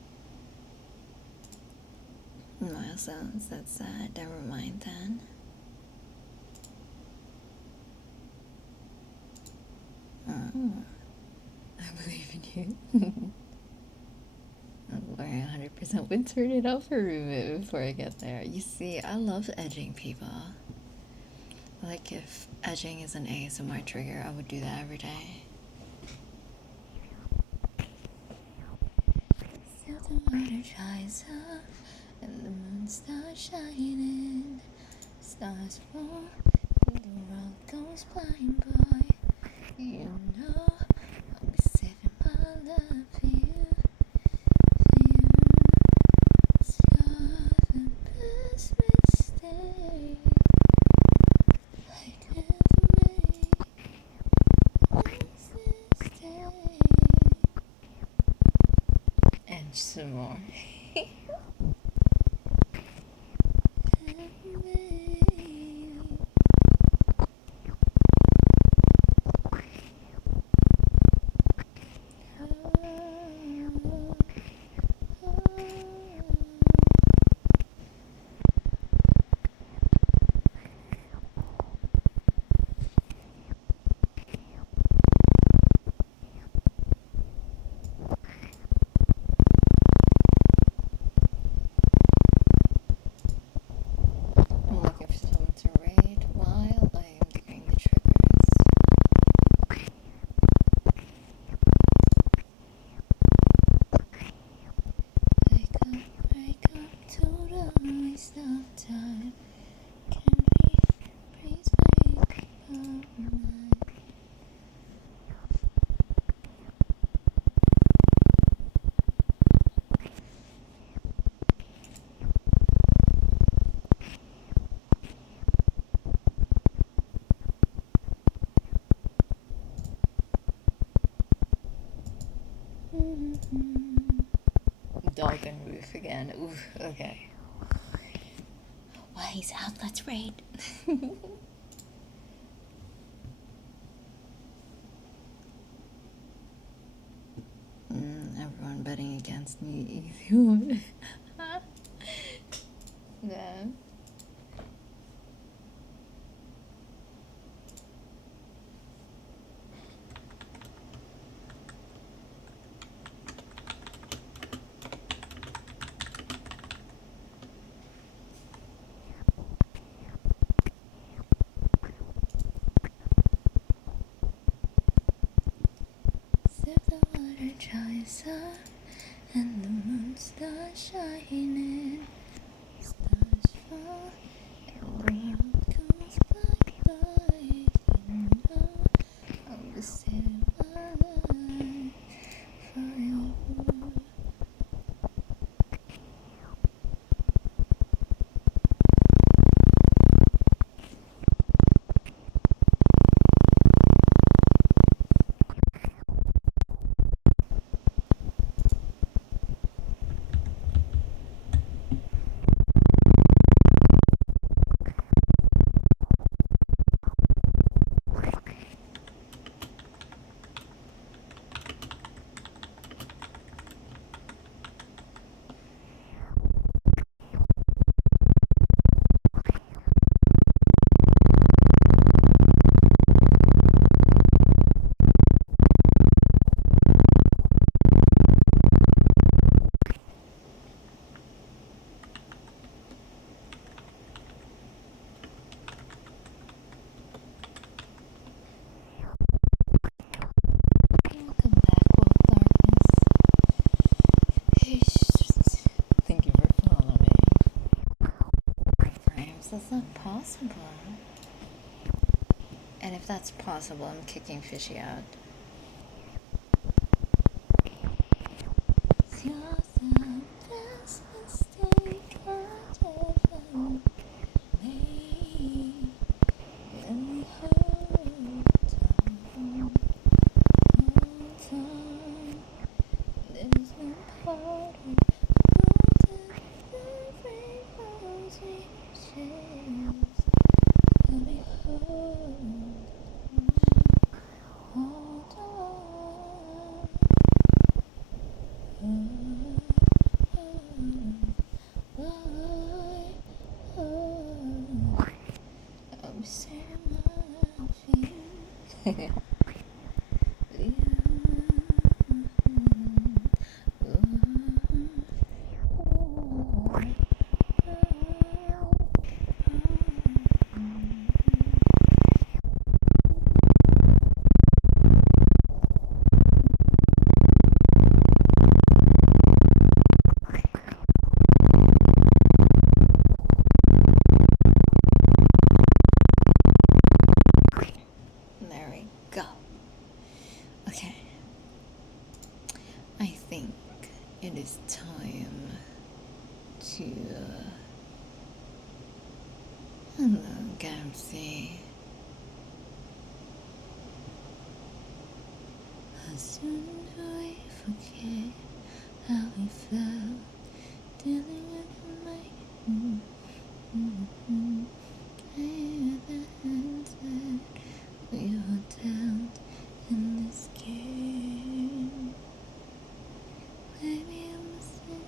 Milestones, that's sad. Never mind then. Oh, I believe in you. Or 100% would turn it off for a bit before I get there. You see, I love edging people. Like if edging is an ASMR trigger, I would do that every day. Still the water dries up and the moon starts shining. Stars fall and the world goes blind, boy. You know I'll be saving my love for you. It's you're the best mistake I could ever make. This day. And some more. I'm looking for someone to raid while I am doing the triggers. Break up, total waste of time. Can we please make up our mind? Dog and roof again. Oof, okay. Well, he's out. Let's raid. Everyone betting against me. Yeah. Sip the water dries up, and the moon starts shining. Stars fall, and the world comes back by. You know, I'll be saving my life for you. Welcome back, Wolf Darkness. Thank you for following. Frames, that's not possible. And if that's possible, I'm kicking Fishy out. You're the best mistake I've ever made. Really hold on. There's no part of every rosy shades. Really hold on. I'm saying my feelings. There we go. Okay. I think it is time to hello, Gamsey. How soon do we forget how we felt dealing with my the hands that we were dealt in this game? Maybe I'm missing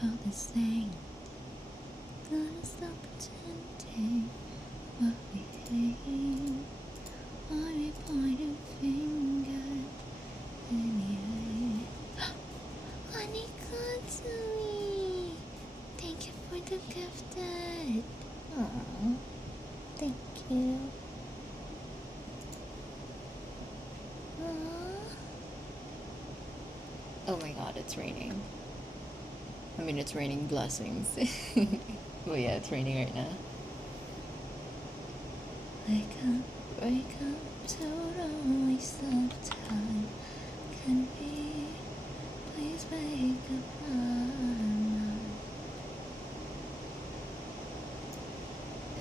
how this ain't gonna stop pretending what we hate. Why we pointing fingers anyway? Honey, Katsui! Thank you for the gifted. Aww, thank you. Aww. Oh my god, it's raining. I mean, it's raining blessings. Well, yeah, it's raining right now. Wake up, total waste of time. Can we please make up our mind?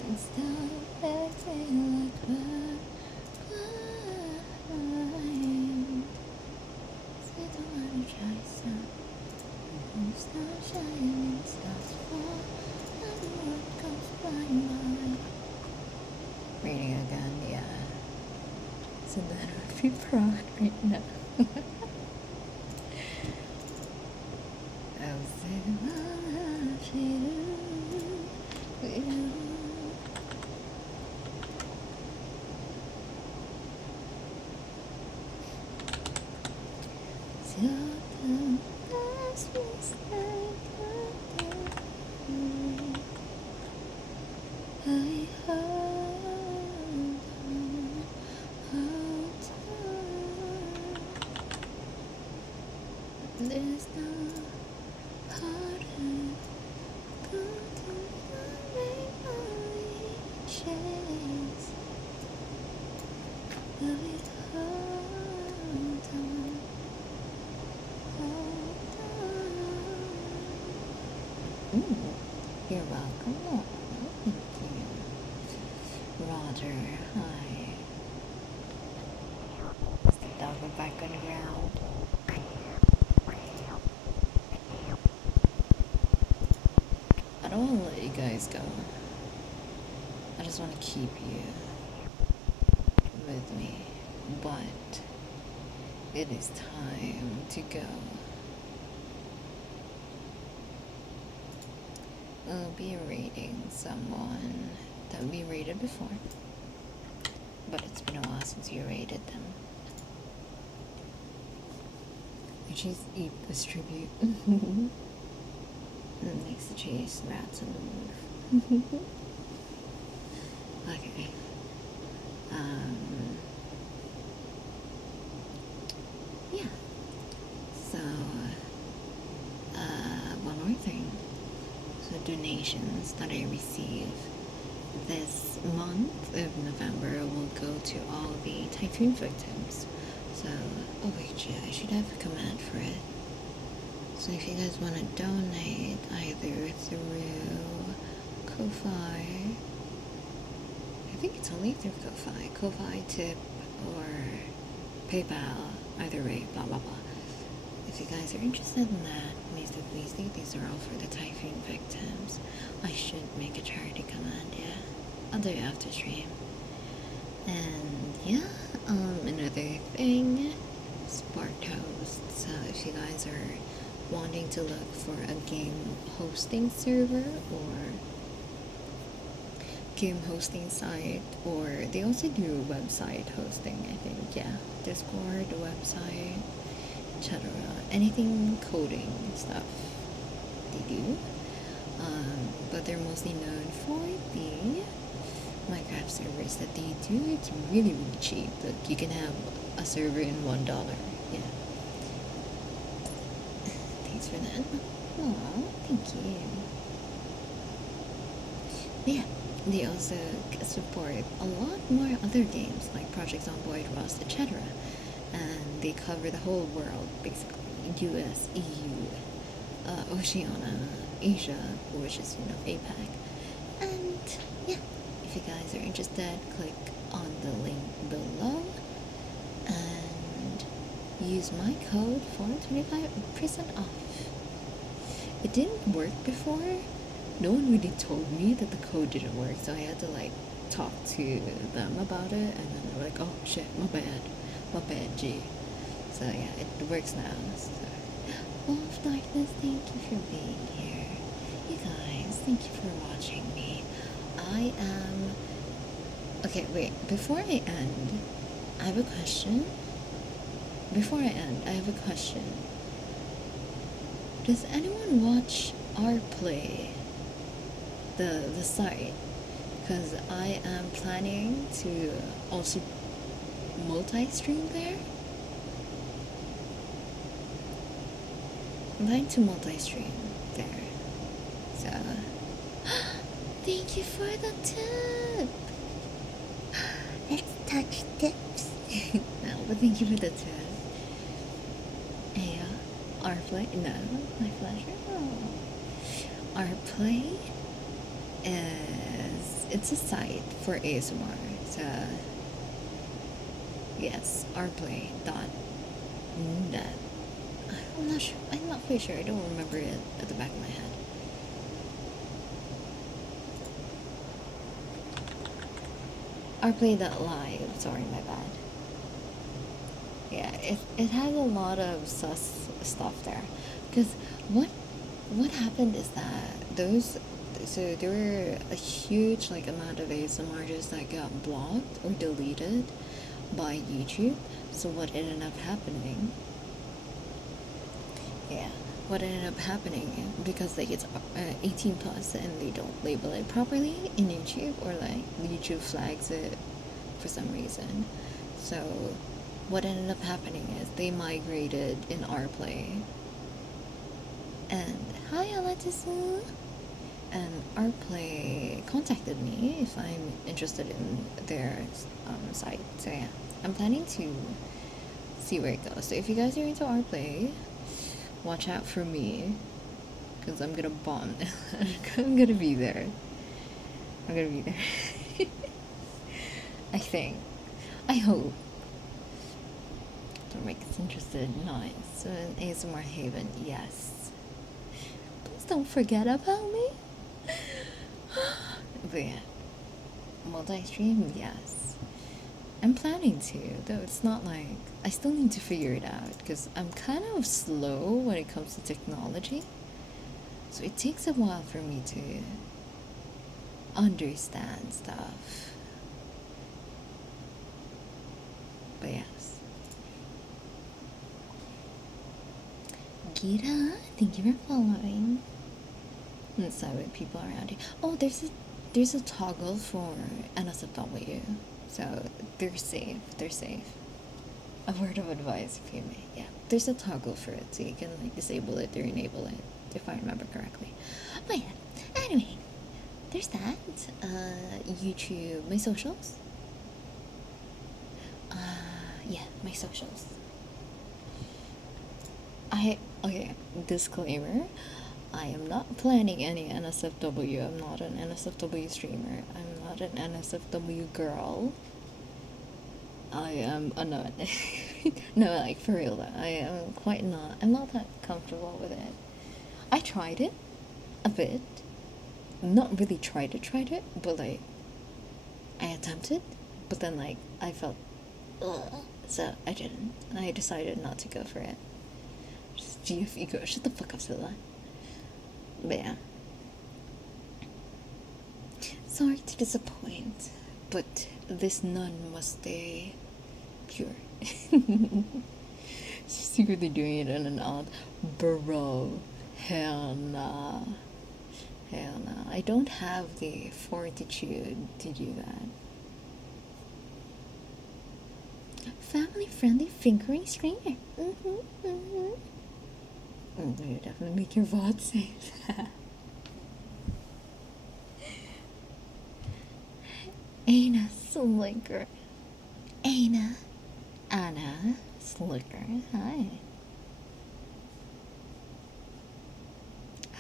And stop acting like we're blind. Say the water dries up, and stop shining, starts fall, and the world super hot right now. I'll say I love you. So the last mistake I hold on, hold on. There's no harder golden rainbow chase. Will we hold on, hold on? Ooh, you're welcome. Oh, thank you. Roger, hi. Is the dog back on the ground? I don't want to let you guys go. I just want to keep you with me. But it is time to go. We'll be rating someone that we rated before. But it's been a while since you rated them. Which is Eat this tribute. Likes to chase rats on the move. Okay. Yeah. So, one more thing. So donations that I receive this month of November will go to all the typhoon victims. So, oh wait, yeah, I should have a command for it. So if you guys want to donate either through Ko-Fi, I think it's only through Ko-Fi, Tip, or PayPal, either way, blah blah blah. If you guys are interested in that, please do. These are all for the typhoon victims. I should make a charity command, yeah. I'll do it after stream. And yeah, another thing, Spark Host. So if you guys are wanting to look for a game hosting server or game hosting site, or they also do website hosting, I think, yeah. Discord, website, etc. Anything coding stuff they do. But they're mostly known for the Minecraft servers that they do. It's really cheap. Like you can have a server in $1. Yeah. Thanks for that. Aw, thank you. Yeah, they also support a lot more other games like Project Zomboid, Rust, etc. And they cover the whole world, basically. US, EU, Oceania, Asia, which is, APAC. And yeah, if you guys are interested, click on the link below and use my code for 25% off. It didn't work before. No one really told me that the code didn't work, so I had to talk to them about it, and then they were like, oh shit, my bad, G. So yeah, it works now. So, Wolf Darkness, thank you for being here. You guys, thank you for watching me. Okay, wait, before I end, I have a question. Does anyone watch our play? The site? Because I am planning to also multi-stream there. I'm planning to multi-stream there. So, thank you for the tip! Let's touch tips. No, but thank you for the tip. Yeah, our play? No, my pleasure. Oh. Our play it's a site for ASMR. So yes, rplay.net. I'm not quite sure. I don't remember it at the back of my head. rplay.live. Sorry, my bad. Yeah, it has a lot of sus stuff there. Because what happened is that there were a huge like amount of ASMR artists that got blocked or deleted by YouTube. So what ended up happening? Yeah, what ended up happening because like it's 18 plus and they don't label it properly in YouTube, or like YouTube flags it for some reason. So what ended up happening is they migrated in our play. And hi Alatisu! And our play contacted me if I'm interested in their site. So yeah, I'm planning to see where it goes. So if you guys are into our play, watch out for me, because I'm gonna bomb. I'm gonna be there. I'm gonna be there. I think. I hope. Don't make us interested. Nice. So an ASMR Haven, yes. Please don't forget about me. But yeah. Multi-stream, yes. I'm planning to, though it's not like... I still need to figure it out, because I'm kind of slow when it comes to technology. So it takes a while for me to understand stuff. But yes. Gira, thank you for following. Let's see what people around you. Oh, there's a toggle for NSFW, so they're safe. They're safe. A word of advice, if you may. Yeah, there's a toggle for it, so you can like disable it or enable it, if I remember correctly. But yeah. Anyway, there's that. YouTube, my socials. Yeah, my socials. Okay, disclaimer. I am not planning any NSFW. I'm not an NSFW streamer. I'm not an NSFW girl. I am a nut. No, like for real though. I am quite not. I'm not that comfortable with it. I tried it a bit. Not really tried it, but like I attempted, but then like I felt ugh, so I didn't. I decided not to go for it. Just GFUEL. Shut the fuck up, Silla. But yeah. Sorry to disappoint, but this nun must stay pure. Secretly doing it in an odd bro. Hell nah. Hell nah. I don't have the fortitude to do that. Family friendly fingering streamer. You definitely make your VOD safe. Anna Slicker. Anna Slicker. Hi.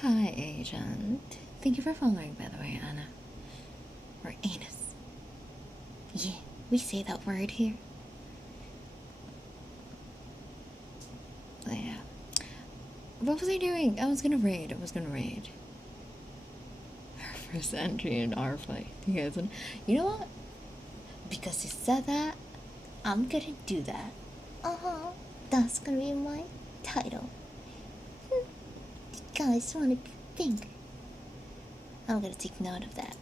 Hi, Agent. Thank you for following, by the way, Anna. Or anus. Yeah, we say that word here. But yeah. What was I doing? I was gonna raid. Her first entry in our play. You guys wanna... You know what? Because you said that, I'm gonna do that. That's gonna be my title. You guys wanna be fingered? I'm gonna take note of that.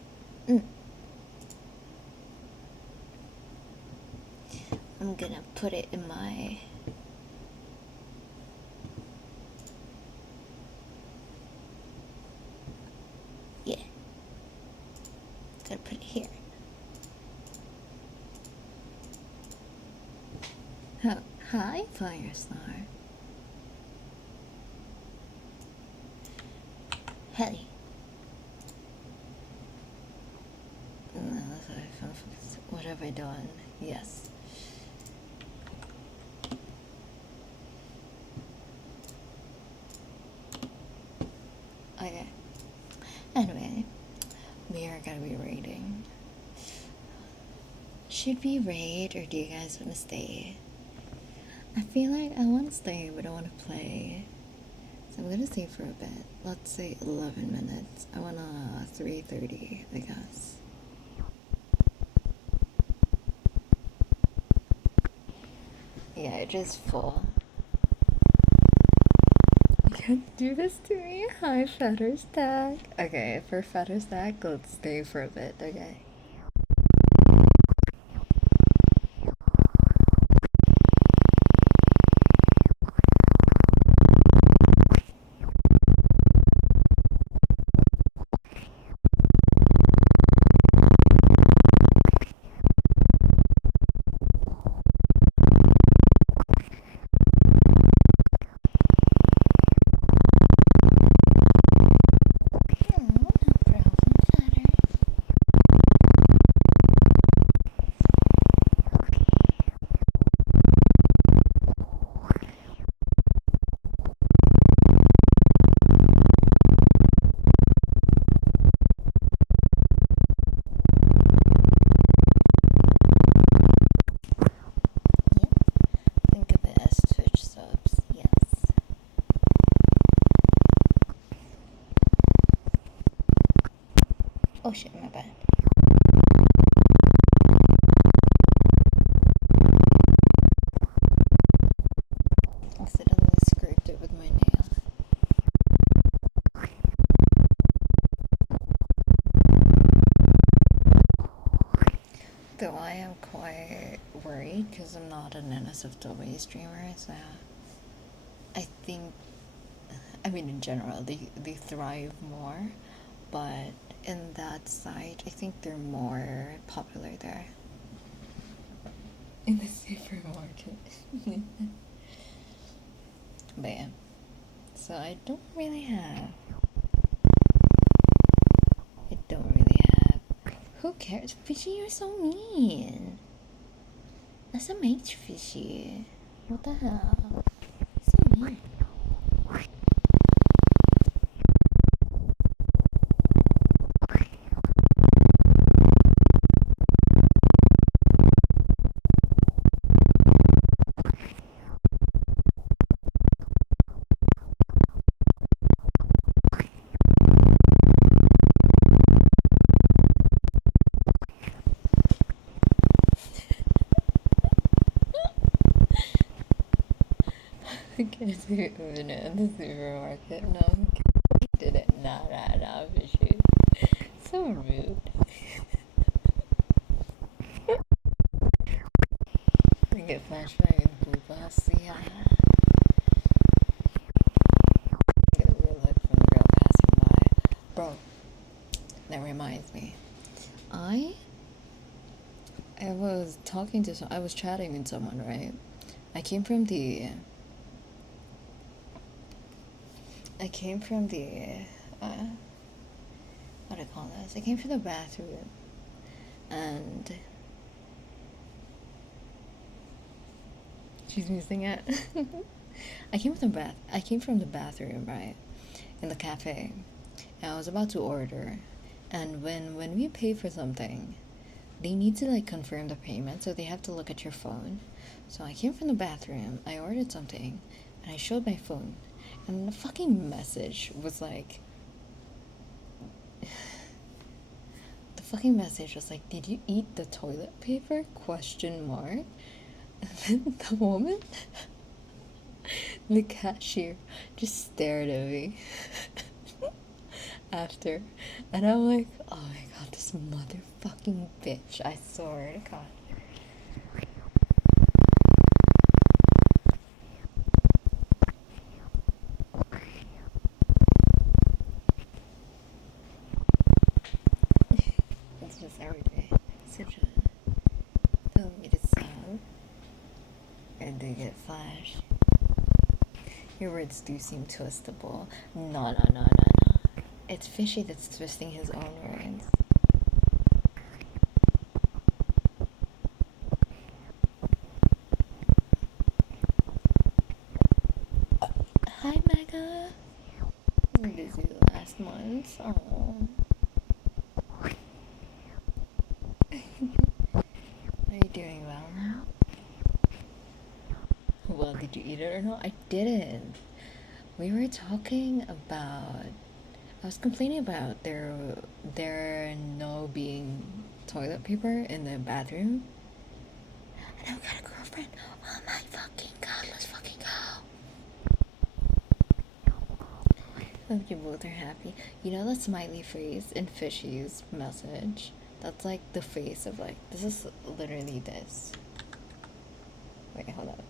I'm gonna put it in my... Yeah. Gotta put it here. Oh, hi, Firestar. Hey. What have I done? Yes. Okay. Anyway, we are gonna be raiding. Should we raid, or do you guys want to stay? I feel like I want to stay, but I want to play. So I'm gonna stay for a bit. Let's say 11 minutes. I want 3:30, I guess. Yeah, just full. You can't do this to me. Hi, Fetterstack. Okay, for Fetterstack, let's stay for a bit, okay? Think of it as Twitch subs, yes. Oh shit, my bad. Accidentally scraped it with my nail. Though I am quite worried because I'm not an NSFW streamer, so I think, I mean in general, they thrive more, but in that site, I think they're more popular there. In the supermarket. But yeah, so I don't really have. Who cares? Fishy, you're so mean. That's a mate, Fishy. What the hell? So mean. I can't do it in the supermarket. No, I did it. Nah, Fishy. So rude. I get flashback and blue bus, yeah. Get a real look from the girl passing by. Bro, that reminds me. I was talking to I was chatting with someone, right? I came from the what do I call this? I came from the bathroom, and she's missing it. I came from the bathroom, right, in the cafe, and I was about to order, and when we pay for something, they need to like confirm the payment, so they have to look at your phone. So I came from the bathroom, I ordered something, and I showed my phone, and the fucking message was like, did you eat the toilet paper? Question mark. And then the woman, the cashier, just stared at me after, and I'm like, oh my god, this motherfucking bitch, I swear to god. It's just every day. Such a millimeter sound. And they get flash. Your words do seem twistable. No. It's Fishy that's twisting his own words. Hi, Mega. I'm busy the last month. Oh. Are you doing well now? Well, did you eat it or not? I didn't. We were talking about. I was complaining about there no being toilet paper in the bathroom. And I've got a girlfriend. Oh my fucking Hope you both are happy. You know the smiley face in Fishy's message? That's like the face of like, this is literally this. Wait, hold up.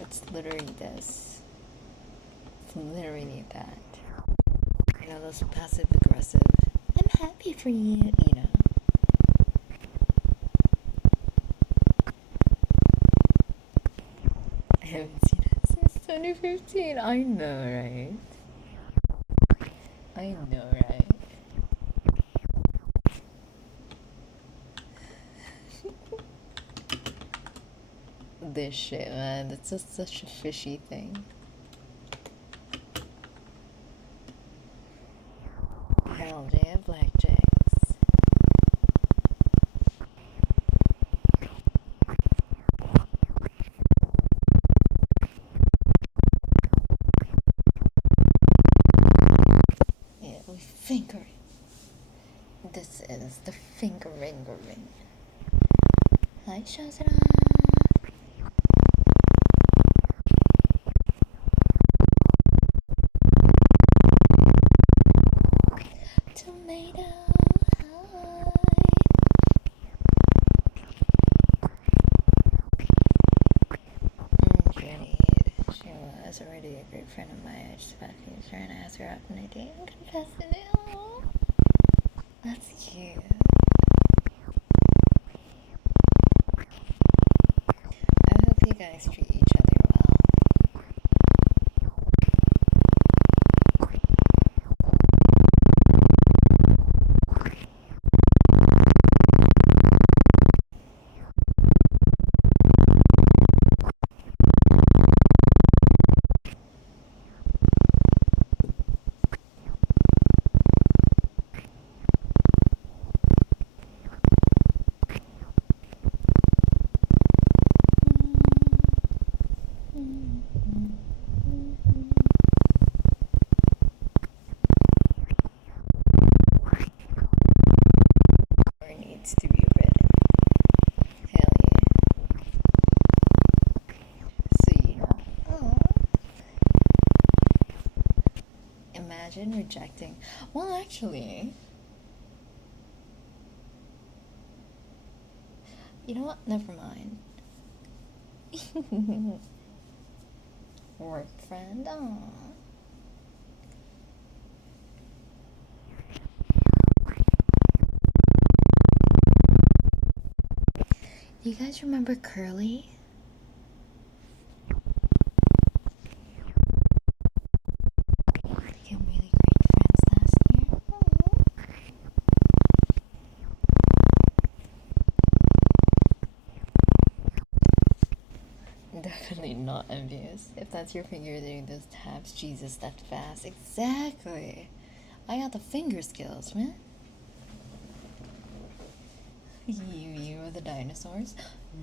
It's literally this. It's literally that. You know, those passive aggressive, I'm happy for you, you know. I haven't seen it since 2015. I know, right? I know, right? This shit, man. That's just such a fishy thing. Hell yeah, blackjacks. Yeah, we finger it. This is the fingering ring. Hi, Shazra. Tomato. Hi. Jenny. She was already a great friend of mine. I just thought he was trying to ask her out on a date and confessing it. Aww. That's cute. I hope you guys treat each other well. Or needs to be written. Hell yeah. So, you know. Aww. Imagine rejecting. Well, actually. You know what? Never mind. Work friend. Aww. Do you guys remember Curly? We became really great friends last year. Aww. Definitely not envious. If that's your finger doing those taps, Jesus, that's fast. Exactly. I got the finger skills, man. You are the dinosaurs?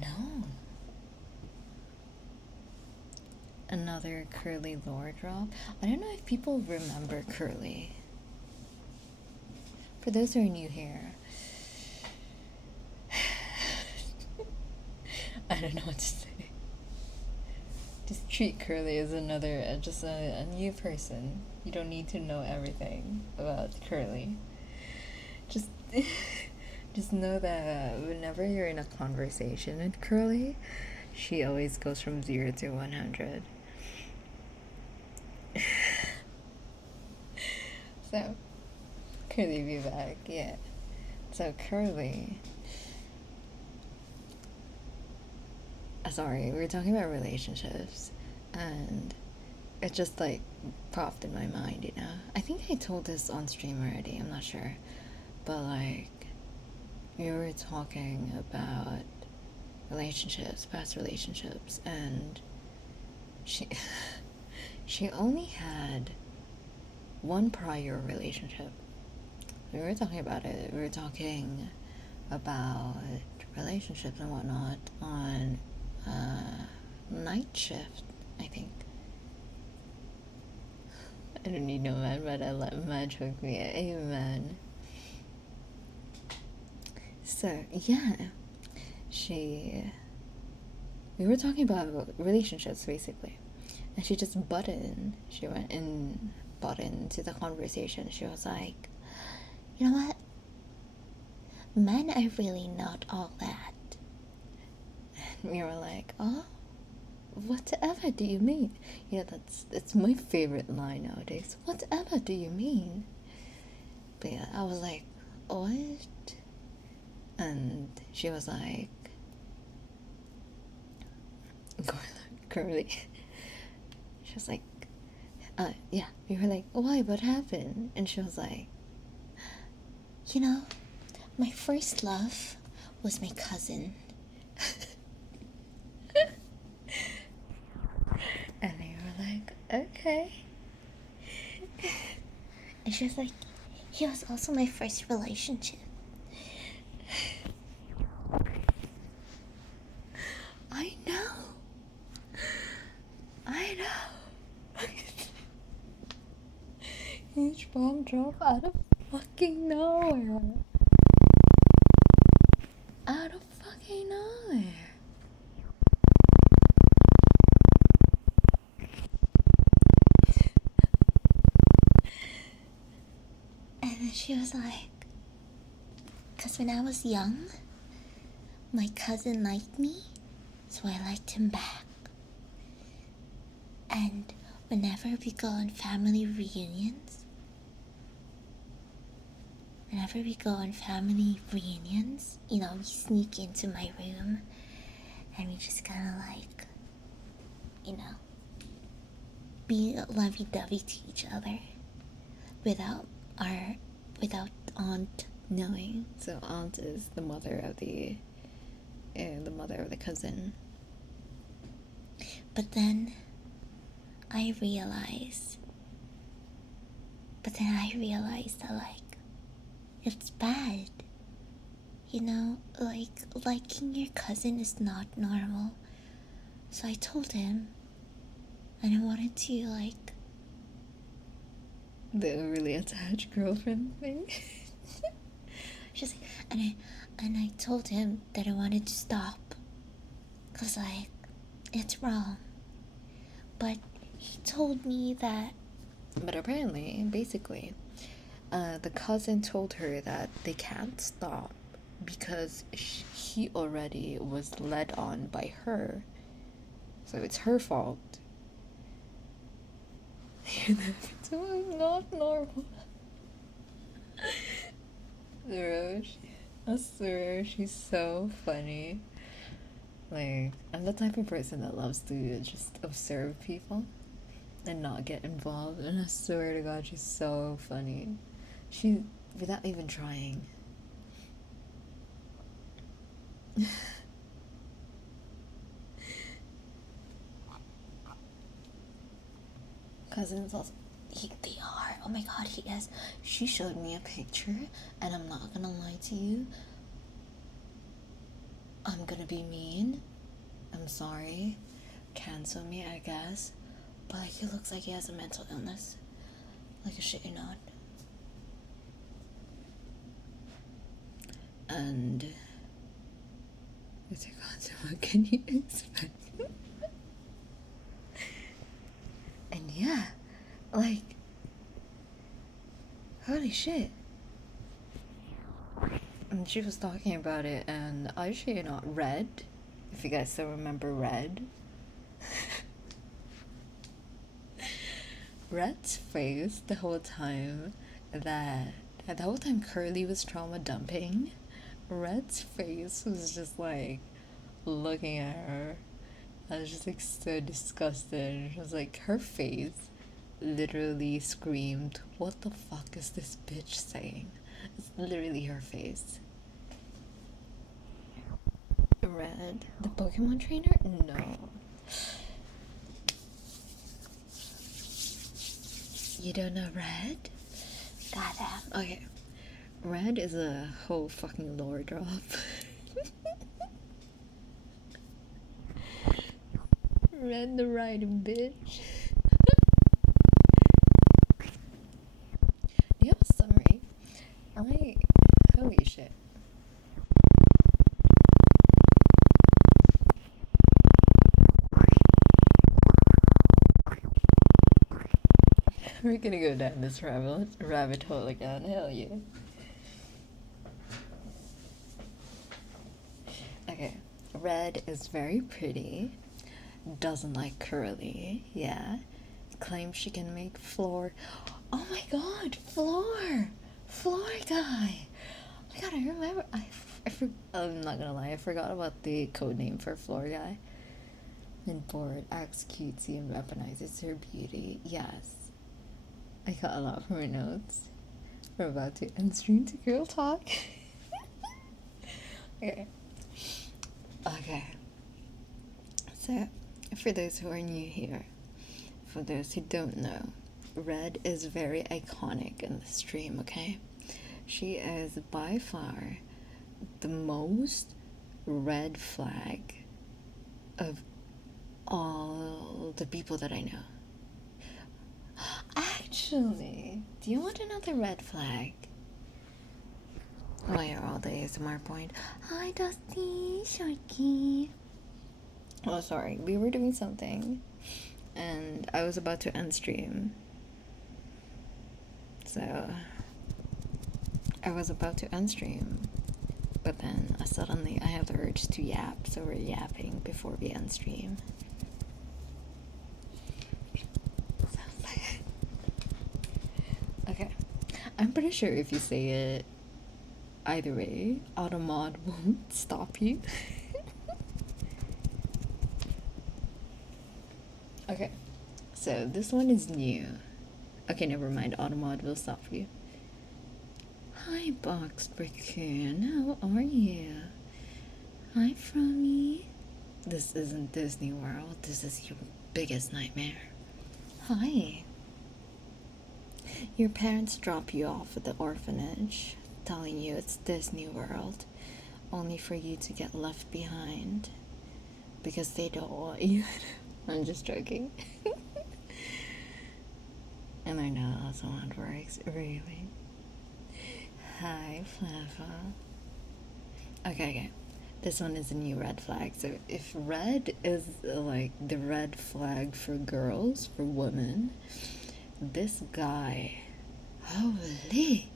No. Another Curly lore drop. I don't know if people remember Curly. For those who are new here, I don't know what to say. Just treat Curly as another, just a new person. You don't need to know everything about Curly. Just, just know that whenever you're in a conversation with Curly, she always goes from 0 to 100. So, Curly be back, yeah. So Curly. Sorry, we were talking about relationships, and it just like popped in my mind, you know? I think I told this on stream already, I'm not sure. But like, we were talking about relationships, past relationships, and she she only had one prior relationship. We were talking about it. We were talking about relationships and whatnot on night shift, I think. I don't need no man, but I let man choke me. Amen. So yeah, we were talking about relationships basically, and she just butted in. She went and butted into the conversation. She was like, you know what? Men are really not all that. And we were like, oh, whatever do you mean? Yeah, that's my favorite line nowadays. Whatever do you mean? But yeah, I was like, what? And she was like, curly. She was like, yeah. We were like, why? What happened? And she was like, you know, my first love was my cousin. And they were like, okay. And she was like, he was also my first relationship. I know. Huge bomb drop out of fucking nowhere. Out of fucking nowhere. And then she was like, because when I was young, my cousin liked me, so I liked him back. And whenever we go on family reunions, you know, we sneak into my room and we just kind of like, you know, be lovey-dovey to each other without aunt knowing. So aunt is the mother of the cousin. But then I realized that like it's bad. You know, like liking your cousin is not normal. So I told him, and I wanted to like the really attached girlfriend thing. Just and I told him that I wanted to stop, cause like it's wrong. But he told me that. But apparently, basically, the cousin told her that they can't stop because he already was led on by her, so it's her fault. It's not normal. I swear, she's so funny. Like, I'm the type of person that loves to just observe people and not get involved, and I swear to God, she's so funny. She, without even trying. Cousins also, they are. Oh my God, he is. She showed me a picture, and I'm not gonna lie to you. I'm gonna be mean. I'm sorry. Cancel me, I guess. But he looks like he has a mental illness. Like a shit not. And what can you expect? And yeah, like, holy shit. And she was talking about it, and I shit not, Red, if you guys still remember Red. Red's face the whole time Curly was trauma dumping, Red's face was just like looking at her. I was just like so disgusted. She was like, her face literally screamed, what the fuck is this bitch saying? It's literally her face. Red, the Pokemon trainer? No. You don't know Red? Goddamn. Okay. Red is a whole fucking lore drop. Red the riding bitch. Do you have a summary? Holy shit. We're gonna go down this rabbit hole again. Hell yeah. Okay, Red is very pretty. Doesn't like curly. Yeah. Claims she can make floor. Oh my god, floor guy. Oh my god, I remember. I'm not gonna lie, I forgot about the code name for floor guy. And bored, acts cutesy, and weaponizes her beauty. Yes. I got a lot from her notes. We're about to end stream to girl talk. Okay. Okay. So, for those who are new here, for those who don't know, Red is very iconic in the stream, okay? She is by far the most red flag of all the people that I know. Actually, do you want another red flag? Oh, yeah, all the ASMR point. Hi, Dusty, Sharky. Oh, sorry, we were doing something, and I was about to end stream. So, I was about to end stream, but then suddenly I have the urge to yap, so we're yapping before we end stream. Okay, I'm pretty sure if you say it either way, Automod won't stop you. Okay, so this one is new. Okay, never mind, Automod will stop you. Hi, Boxed Raccoon, how are you? Hi, Frommy. This isn't Disney World, this is your biggest nightmare. Hi. Your parents drop you off at the orphanage, telling you it's Disney World, only for you to get left behind because they don't want you. I'm just joking. And I know that's how it works, really. Hi, Flava. Okay. This one is a new red flag. So if red is like the red flag for girls, for women, this guy, holy,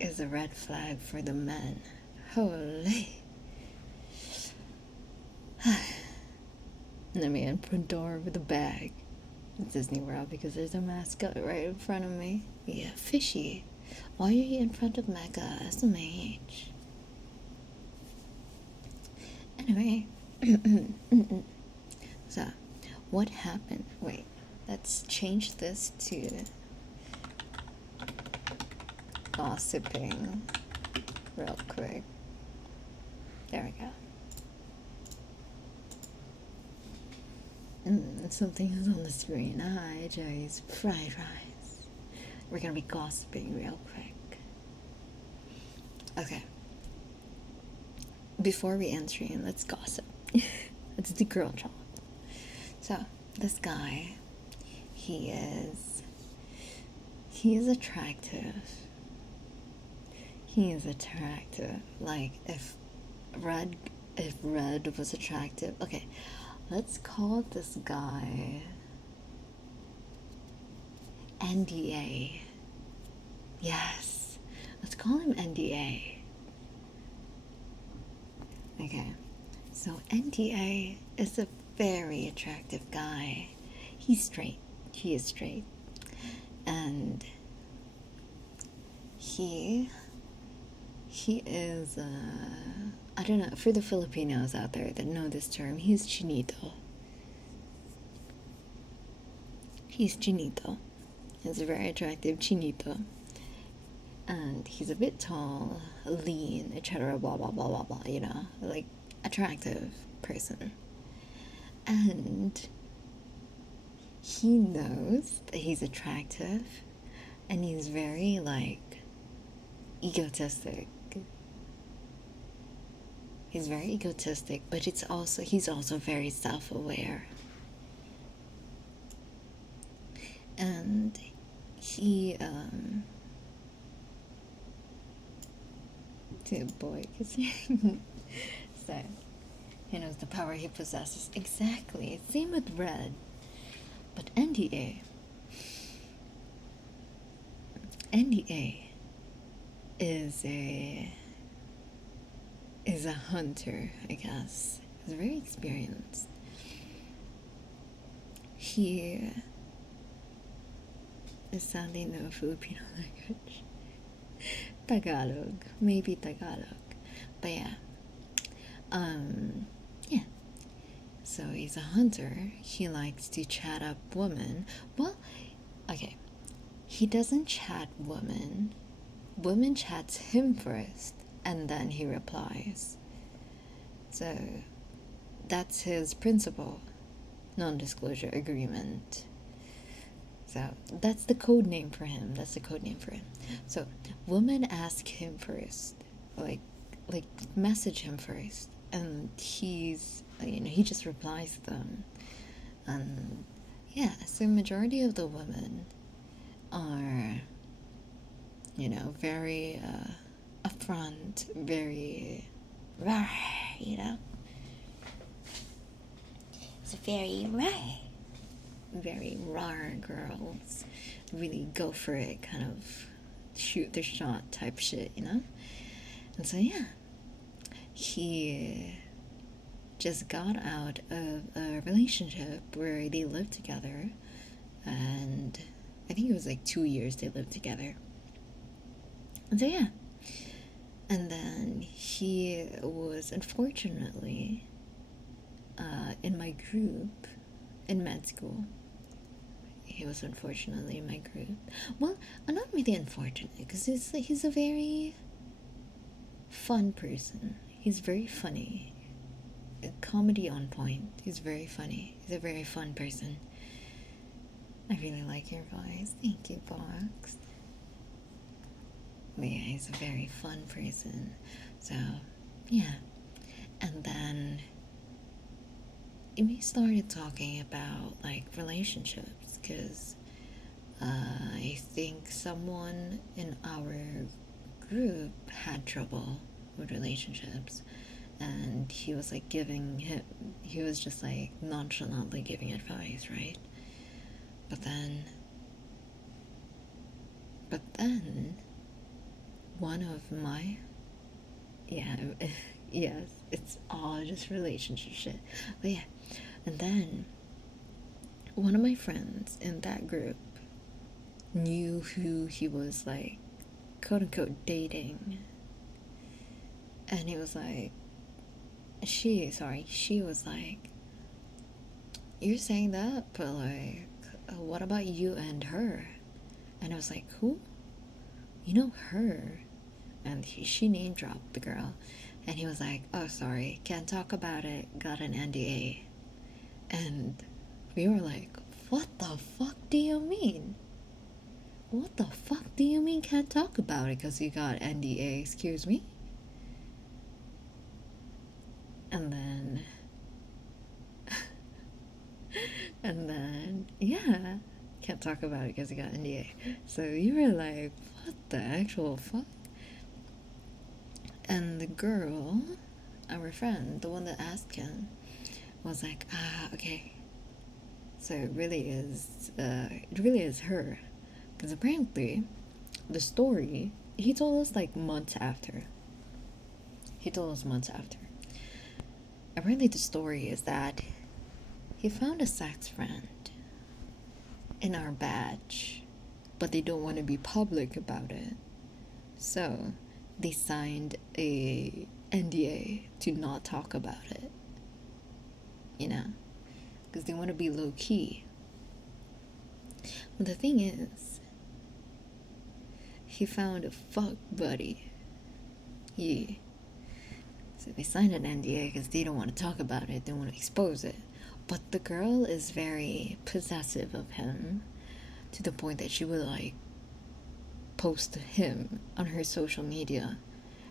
is a red flag for the men. Holy. Let me in front door with a bag. It's Disney World because there's a mascot right in front of me. Yeah, fishy. Why are you in front of Mega SMH? Anyway, so what happened? Wait, let's change this to gossiping real quick. There we go. Something is on the screen. Hi, Joey's fried rice. We're gonna be gossiping real quick. Okay. Before we end stream, let's gossip. Let's do girl talk. So, this guy, he is attractive. He is attractive. Like, if Red was attractive. Okay, let's call this guy NDA. Yes, let's call him NDA. Okay, so NDA is a very attractive guy. He's straight. He is straight. And he is, I don't know, for the Filipinos out there that know this term, he's chinito. He's chinito. He's a very attractive chinito. And he's a bit tall, lean, etc., blah, blah, blah, blah, blah, you know, like, attractive person. And he knows that he's attractive, and he's very, like, egotistic. He's very egotistic, but he's also very self-aware. And he, good boy, so he knows the power he possesses. Exactly. Same with Red. But NDA, NDA is a hunter, I guess. He's very experienced. He is sadly no Filipino language. Tagalog, maybe Tagalog, but yeah. Yeah. So he's a hunter. He likes to chat up women. Well, okay. He doesn't chat women. Women chats him first, and then he replies. So that's his principle. Non-disclosure agreement. So that's the code name for him. So women ask him first, like message him first, and he just replies to them. And yeah, so majority of the women are, very upfront, very rah, It's very raw girls, really go for it, kind of shoot their shot type shit, And so yeah, he just got out of a relationship where they lived together, and I think it was like 2 years they lived together. And so yeah, and then he was unfortunately in my group in med school. He was unfortunately in my group. Well, not really unfortunate, because he's a very fun person. He's very funny. Comedy on point. He's very funny. He's a very fun person. I really like your voice. Thank you, Box. But yeah, he's a very fun person. So, yeah. And then we started talking about like relationships, because I think someone in our group had trouble with relationships, and he was like he was just like nonchalantly giving advice, right? But then one of my yes, it's all just relationship shit. But yeah, and then one of my friends in that group knew who he was like quote unquote dating, and he was like, she was like, you're saying that, but like, what about you and her? And I was like, who? Her? And she name dropped the girl, and he was like, oh, sorry, can't talk about it, got an NDA. And we were like, what the fuck do you mean? What the fuck do you mean can't talk about it because you got NDA? Excuse me? And then yeah, can't talk about it because you got NDA. So you were like, what the actual fuck? And the girl, our friend, the one that asked him, was like, okay. So it really is her. Because apparently, the story, he told us like months after. Apparently the story is that he found a sex friend in our batch, but they don't want to be public about it. So they signed a NDA to not talk about it. Because they want to be low key. But the thing is, he found a fuck buddy. Yeah. So they signed an NDA because they don't want to talk about it, they want to expose it. But the girl is very possessive of him, to the point that she would like post him on her social media.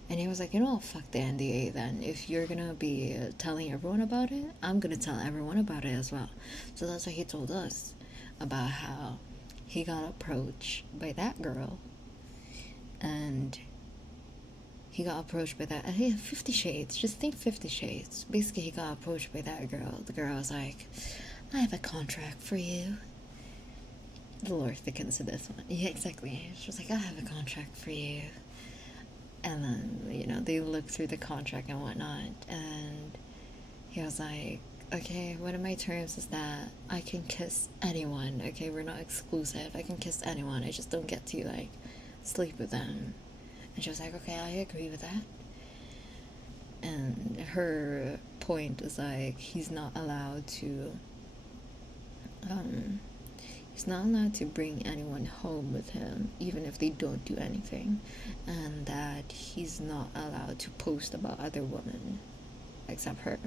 And he was like, fuck the NDA then. If you're gonna be telling everyone about it, I'm gonna tell everyone about it as well. So that's why he told us about how he got approached by that girl. And he got approached by that. 50 Shades. Just think 50 Shades. Basically, he got approached by that girl. The girl was like, I have a contract for you. the Lord thickens to this one. Yeah, exactly. She was like, I have a contract for you. And then, you know, they looked through the contract and whatnot, and he was like, okay, one of my terms is that I can kiss anyone, okay? We're not exclusive. I can kiss anyone. I just don't get to, like, sleep with them. And she was like, okay, I agree with that. And her point is like, he's not allowed to bring anyone home with him, even if they don't do anything, and that he's not allowed to post about other women except her.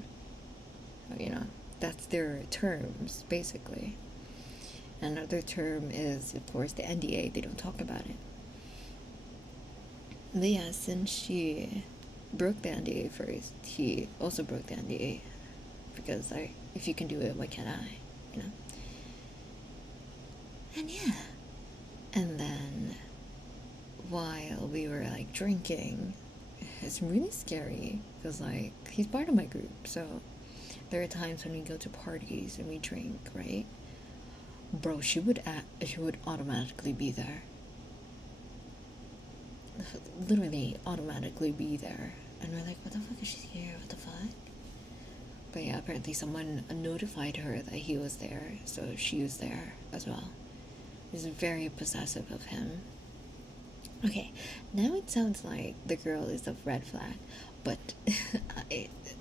You know, that's their terms, basically. Another term is, of course, the NDA. They don't talk about it. But yeah, since she broke the NDA first, he also broke the NDA, because if you can do it, why can't I? You know. And yeah, and then while we were like drinking, it's really scary because like he's part of my group, so there are times when we go to parties and we drink, right? Bro, she would automatically be there. Literally automatically be there. And we're like, what the fuck is she here? What the fuck? But yeah, apparently someone notified her that he was there, so she was there as well. He's very possessive of him. Okay, now it sounds like the girl is a red flag, but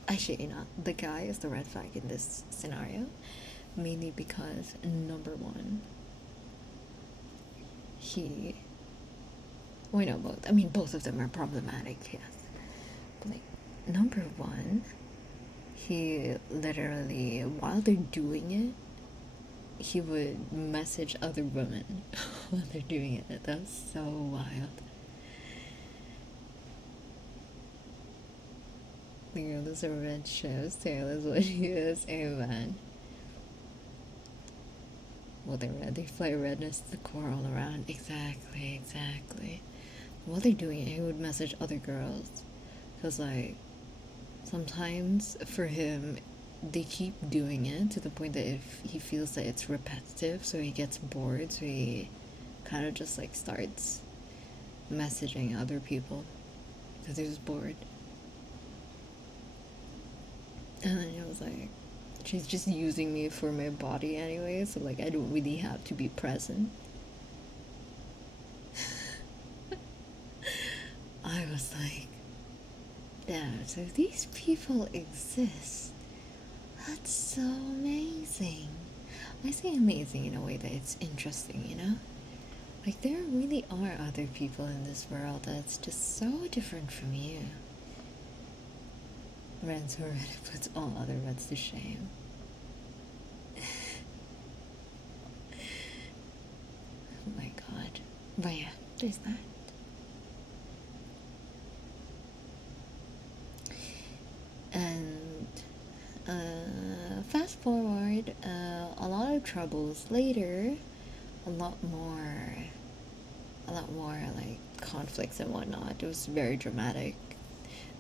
actually, you know, the guy is the red flag in this scenario, mainly because, number one, both of them are problematic, yes. But like, number one, he literally, while they're doing it, he would message other women while they're doing it. That's so wild. The girl is a red shows, tail is what he is, amen. Well, they're red, they fly redness to the core all around. Exactly. While they're doing it, he would message other girls. Because, like, sometimes for him, they keep doing it to the point that if he feels that it's repetitive, so he gets bored, so he kind of just like starts messaging other people because he was bored. And then I was like, she's just using me for my body anyway, so like I don't really have to be present. I was like, damn, so these people exist. That's so amazing. I say amazing in a way that it's interesting, you know? Like, there really are other people in this world that's just so different from you. Reds already puts all other reds to shame. Oh my god. But yeah, there's that. And fast forward a lot of troubles later, a lot more like conflicts and whatnot. It was very dramatic.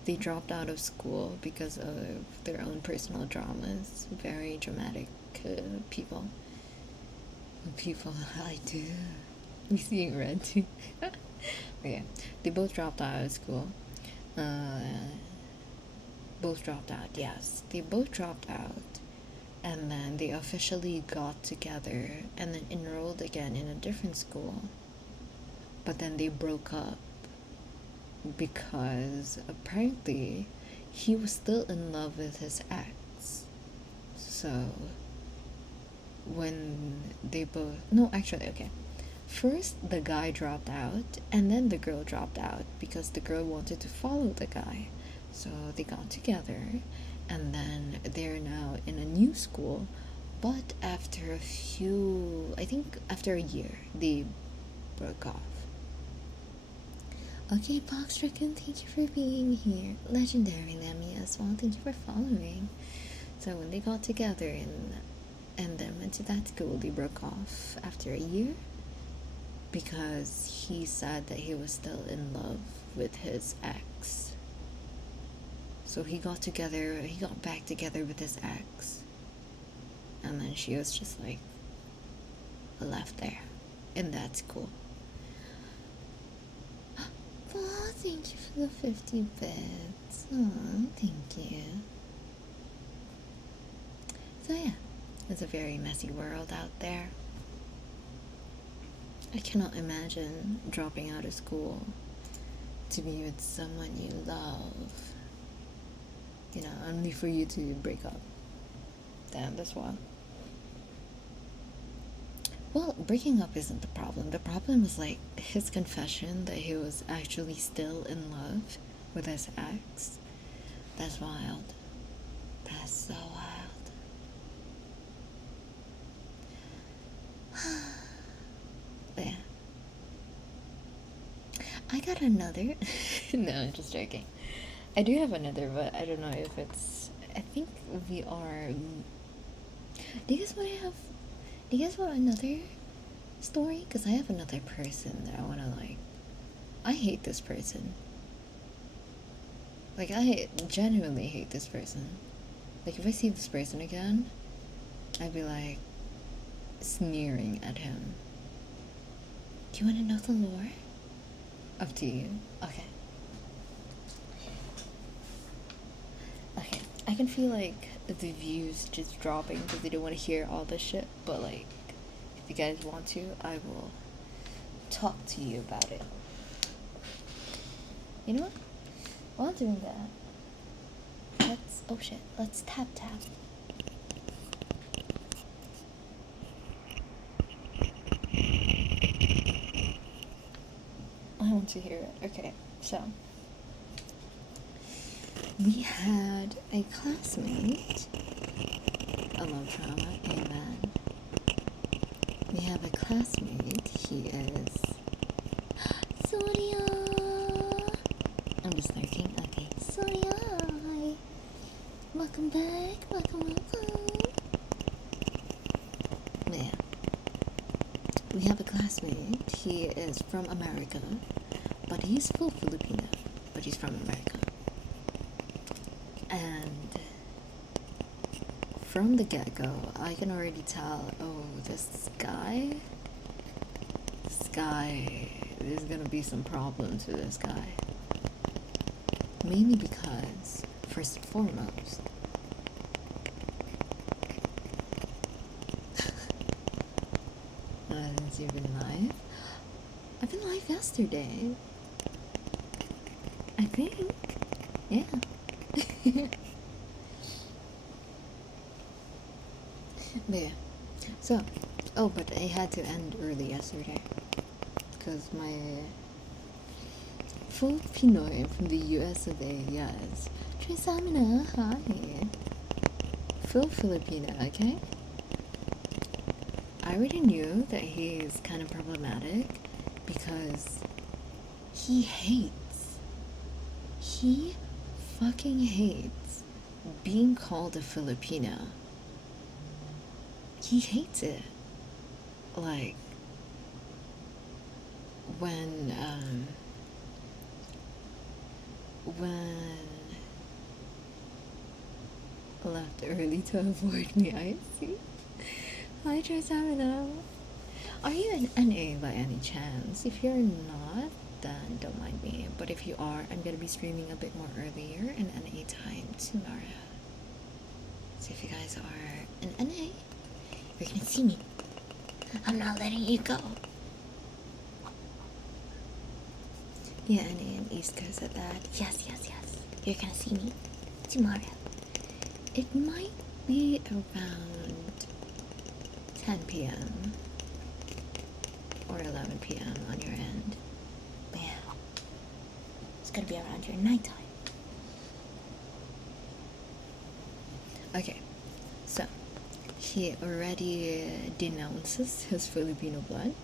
They dropped out of school because of their own personal dramas. Very dramatic people. I do. We seeing red too. Okay, they both dropped out of school. Both dropped out, yes. They both dropped out. And then they officially got together and then enrolled again in a different school. But then they broke up because apparently he was still in love with his ex. So when they both... No, actually, okay. First, the guy dropped out, and then the girl dropped out because the girl wanted to follow the guy. So they got together, and then they're now in a new school, but after a year, they broke off. Okay, Boxstricken, thank you for being here. Legendary Lemmy as well, thank you for following. So when they got together and then went to that school, they broke off after a year because he said that he was still in love with his ex. So he got back together with his ex. And then she was just like left there. and that's cool. Oh, thank you for the 50 bits. Oh, thank you. So yeah, it's a very messy world out there. I cannot imagine dropping out of school to be with someone you love, you know, only for you to break up. Damn, that's wild. Well, breaking up isn't the problem. The problem is like his confession that he was actually still in love with his ex. That's wild. That's so wild. But yeah. I got another. No, I'm just joking. I do have another, but I don't know if it's. I think we are. Do you guys want to have? Do you guys want another story? Because I have another person that I want to like. I hate this person. Like, I genuinely hate this person. Like, if I see this person again, I'd be like sneering at him. Do you want to know the lore? Up to you. Okay. Okay. I can feel like the views just dropping because they don't want to hear all this shit, but like, if you guys want to, I will talk to you about it. You know what? While doing that, let's tap. I want to hear it. Okay, so we had a classmate. I love drama, amen. We have a classmate. He is Sonia. I'm just lurking. Okay, Sonia. Hi. Welcome back. Welcome. Yeah. We have a classmate. He is from America, but he's full Filipino, but he's from America. And from the get-go, I can already tell, oh, this guy, there's gonna be some problems with this guy. Mainly because, first and foremost, since you've been live, I've been live yesterday. I think, yeah. But yeah, so, oh, but I had to end early yesterday because my full Pinoy from the US of A, yes. Trisamina, hi. Full Filipino, okay? I already knew that he's kind of problematic because he fucking hates being called a Filipino. He hates it. Like, when left early to avoid me, I see. Hi, Trisamina. Are you an NA by any chance? If you're not, then don't mind me. But if you are, I'm gonna be streaming a bit more earlier in NA time tomorrow. So if you guys are an NA, you're gonna see me. I'm not letting you go. Yeah, NA and East Coast at that. Yes. You're gonna see me tomorrow. It might be around 10 p.m. or 11 p.m. on your end. But yeah, it's gonna be around your nighttime. Okay, so he already denounces his Filipino blood.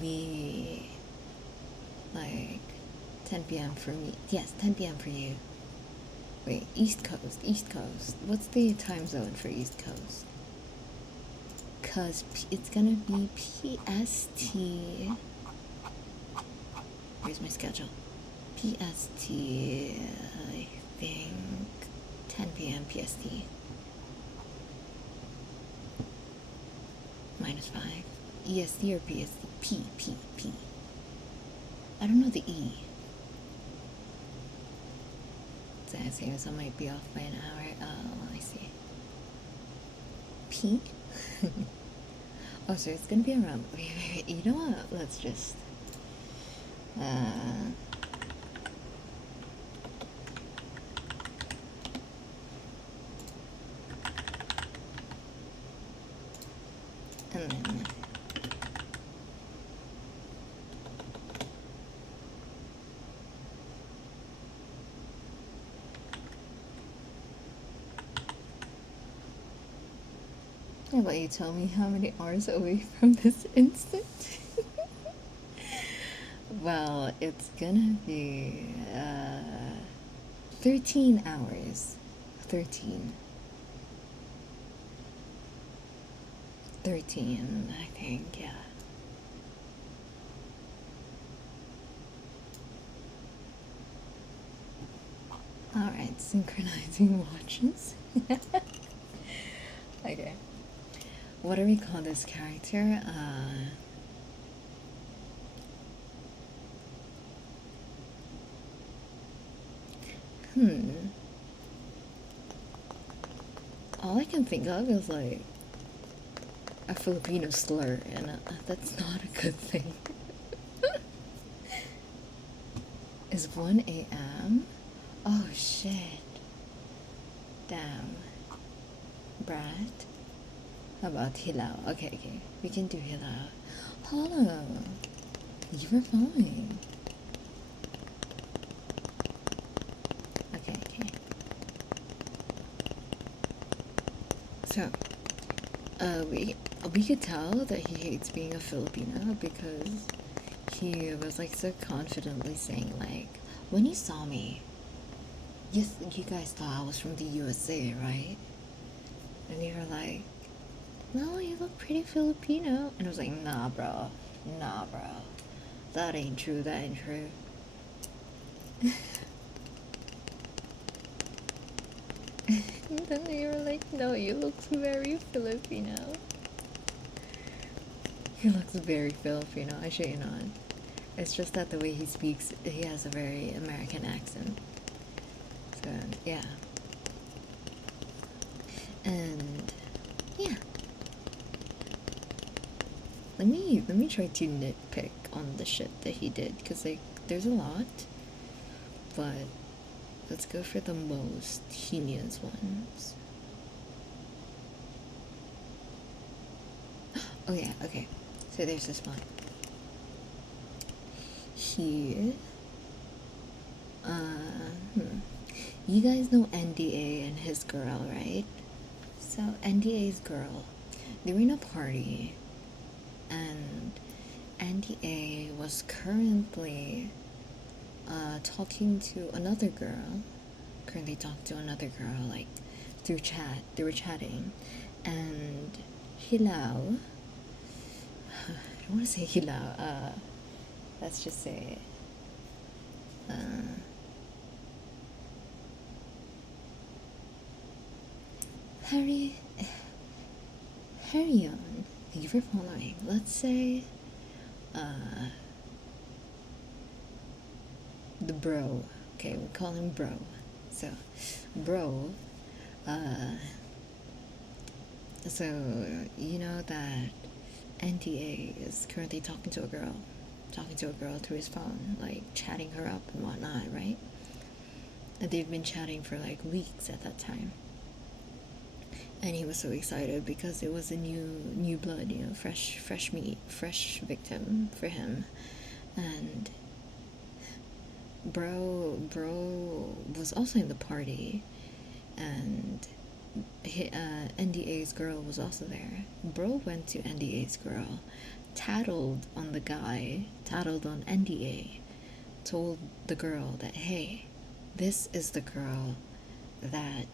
We, like, 10 p.m. for me. Yes, 10 p.m. for you. Wait, East Coast. What's the time zone for East Coast? Because it's gonna be PST. Where's my schedule? PST, I think 10 p.m. PST. -5. EST or PST? P. I don't know the E. So I see, I might be off by an hour. Let me see. P? Oh, so it's gonna be around. Wait, you know what? Let's just. And then. How about you tell me how many hours away from this instant? Well, it's gonna be 13 hours. 13. 13, I think, yeah. Alright, synchronizing watches. Okay. What do we call this character? All I can think of is like a Filipino slur, and that's not a good thing. Is 1 a.m.? Oh shit. Damn. Brat. How about Hilao? Okay, we can do Hilao. Hello. You were fine. Okay. So, we could tell that he hates being a Filipino because he was like so confidently saying like, when you saw me, yes, you guys thought I was from the USA, right? And you were like, no, you look pretty Filipino. And I was like, nah, bro. That ain't true. And then they were like, no, you look very Filipino. He looks very Filipino, I shit you not. It's just that the way he speaks, he has a very American accent. So, yeah. And, yeah. Let me try to nitpick on the shit that he did, because, like, there's a lot. But let's go for the most heinous ones. Oh yeah, okay. So there's this one. He, you guys know NDA and his girl, right? So NDA's girl, they were in a party, and NDA was currently talking to another girl. Like through chat. They were chatting, and Hilao. I don't want to say Hilao. Let's just say. Harry on. Thank you for following. Let's say, the bro. Okay, we'll call him bro. So, bro, so you know that NTA is currently talking to a girl through his phone, like chatting her up and whatnot, right? And they've been chatting for like weeks at that time. And he was so excited because it was a new blood, you know, fresh meat, fresh victim for him. And bro was also in the party, and NDA's girl was also there. Bro went to NDA's girl, tattled on the guy, tattled on NDA, told the girl that, hey, this is the girl that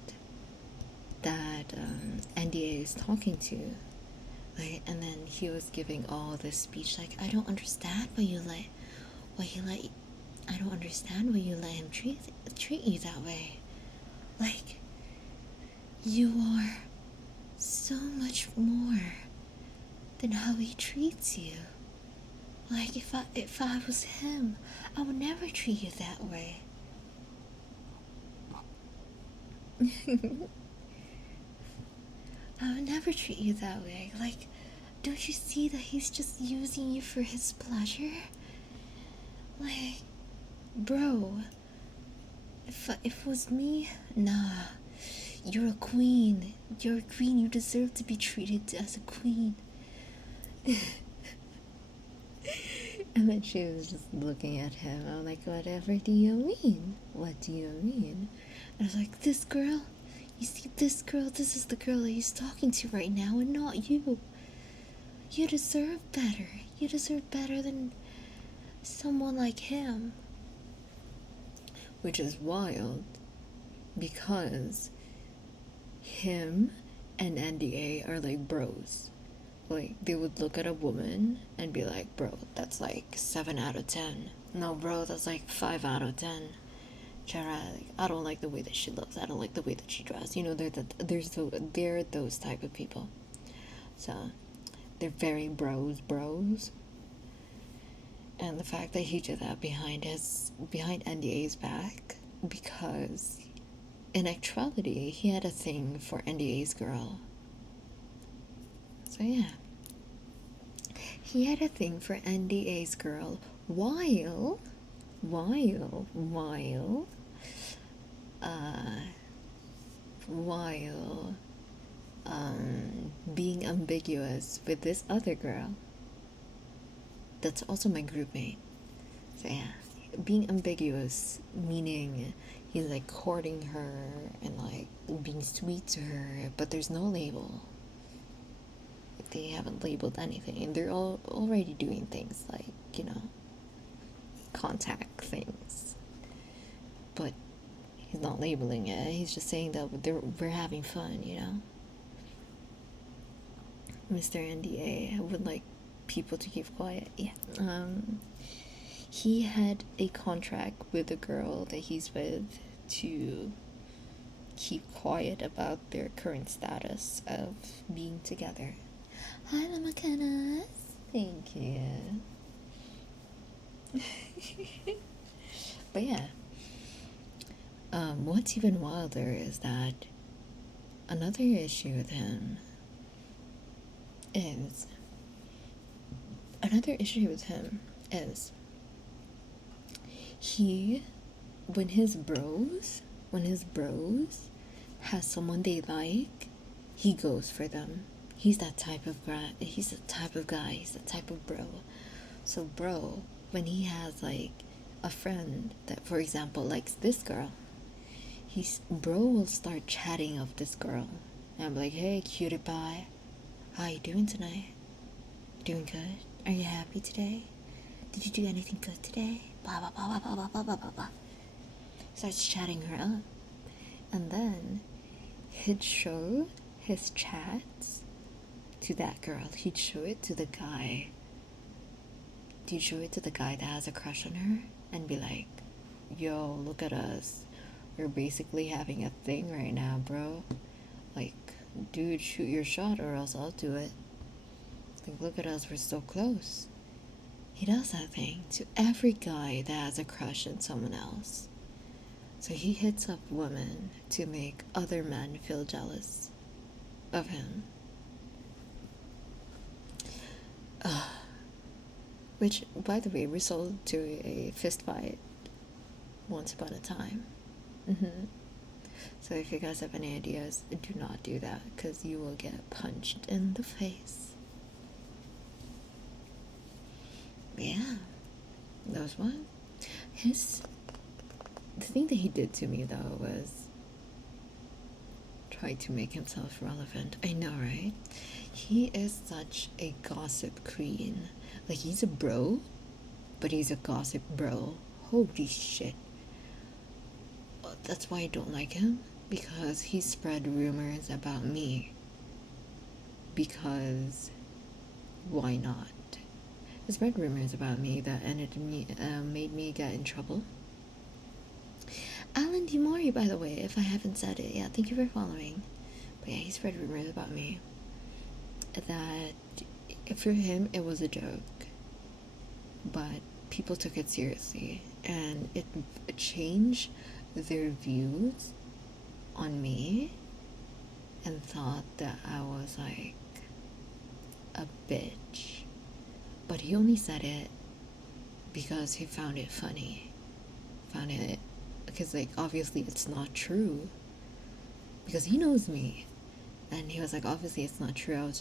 NDA is talking to. Like, and then he was giving all this speech like, I don't understand why you let him treat you that way. Like, you are so much more than how he treats you. Like, if I was him, I would never treat you that way. I would never treat you that way. Like, don't you see that he's just using you for his pleasure? Like, bro, if it was me, nah. You're a queen. You're a queen. You deserve to be treated as a queen. And then she was just looking at him. I'm like, whatever do you mean? What do you mean? And I was like, this girl? You see this girl? This is the girl that he's talking to right now, and not you. You deserve better. You deserve better than someone like him. Which is wild, because him and NDA are like bros. Like, they would look at a woman and be like, bro, that's like 7 out of 10. No, bro, that's like 5 out of 10. Chara, like, I don't like the way that she looks. I don't like the way that she dresses. You know, they're those type of people. So, they're very bros. And the fact that he did that behind NDA's back, because in actuality, he had a thing for NDA's girl. So yeah, he had a thing for NDA's girl while being ambiguous with this other girl that's also my group mate. So yeah, being ambiguous, meaning he's like courting her and like being sweet to her, but there's no label. They haven't labeled anything, and they're all already doing things like, you know, contact things, but he's not labeling it. He's just saying that we're having fun, you know. Mr. NDA would like people to keep quiet. Yeah. He had a contract with the girl that he's with to keep quiet about their current status of being together. Hi, Lamacanas. Thank you. But yeah, what's even wilder is that another issue with him is he, when his bros has someone they like, he goes for them. He's that type of guy. He's the type of bro. So bro, when he has like a friend that, for example, likes this girl, bro will start chatting of this girl. And I'm like, hey, cutie pie, how you doing tonight? Doing good? Are you happy today? Did you do anything good today? Blah blah blah blah blah blah blah blah blah. Starts chatting her up, and then he'd show his chats to that girl. He'd show it to the guy. He'd show it to the guy that has a crush on her, and be like, yo, look at us. We're basically having a thing right now, bro. Like, dude, shoot your shot or else I'll do it. Like, look at us, we're so close. He does that thing to every guy that has a crush on someone else. So he hits up women to make other men feel jealous of him. Which, by the way, resulted to a fist fight once upon a time. So if you guys have any ideas, do not do that, because you will get punched in the face. Yeah, that was one. The thing that he did to me, though, was try to make himself relevant. I know, right? He is such a gossip queen. Like, he's a bro, but he's a gossip bro. Holy shit. That's why I don't like him, because he spread rumors about me. Because why not? He spread rumors about me that made me get in trouble. Alan DeMori, by the way, if I haven't said it, yeah, thank you for following. But yeah, he spread rumors about me that for him it was a joke, but people took it seriously, and it changed their views on me and thought that I was like a bitch. But he only said it because he found it funny. Found it because, like, obviously it's not true. Because he knows me. And he was like, obviously it's not true.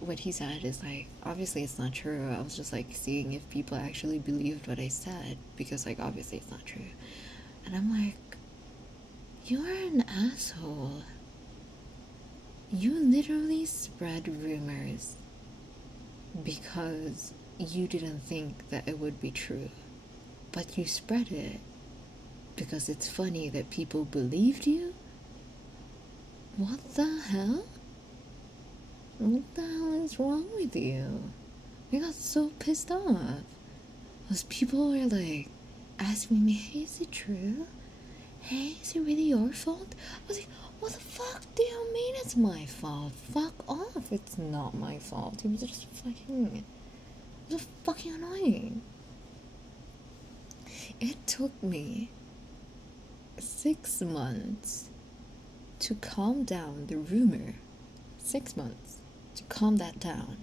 What he said is like, obviously it's not true. I was just like seeing if people actually believed what I said. Because, like, obviously it's not true. And I'm like, you're an asshole. You literally spread rumors because you didn't think that it would be true. But you spread it because it's funny that people believed you? What the hell? What the hell is wrong with you? I got so pissed off. Those people were like asking me, hey, is it true? Hey, is it really your fault? I was like, what the fuck do you mean it's my fault? Fuck off. It's not my fault. It was just fucking annoying. It took me 6 months to calm down the rumor. 6 months to calm that down.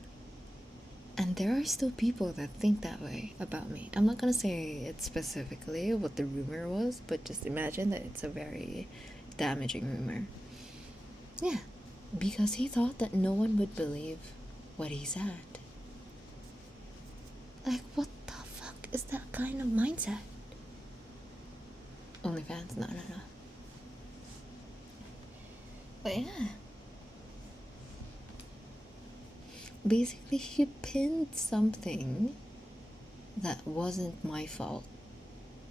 And there are still people that think that way about me. I'm not gonna say it specifically what the rumor was, but just imagine that it's a very damaging rumor. Yeah, because he thought that no one would believe what he said. Like, what the fuck is that kind of mindset? OnlyFans? No. But yeah. Basically, he pinned something that wasn't my fault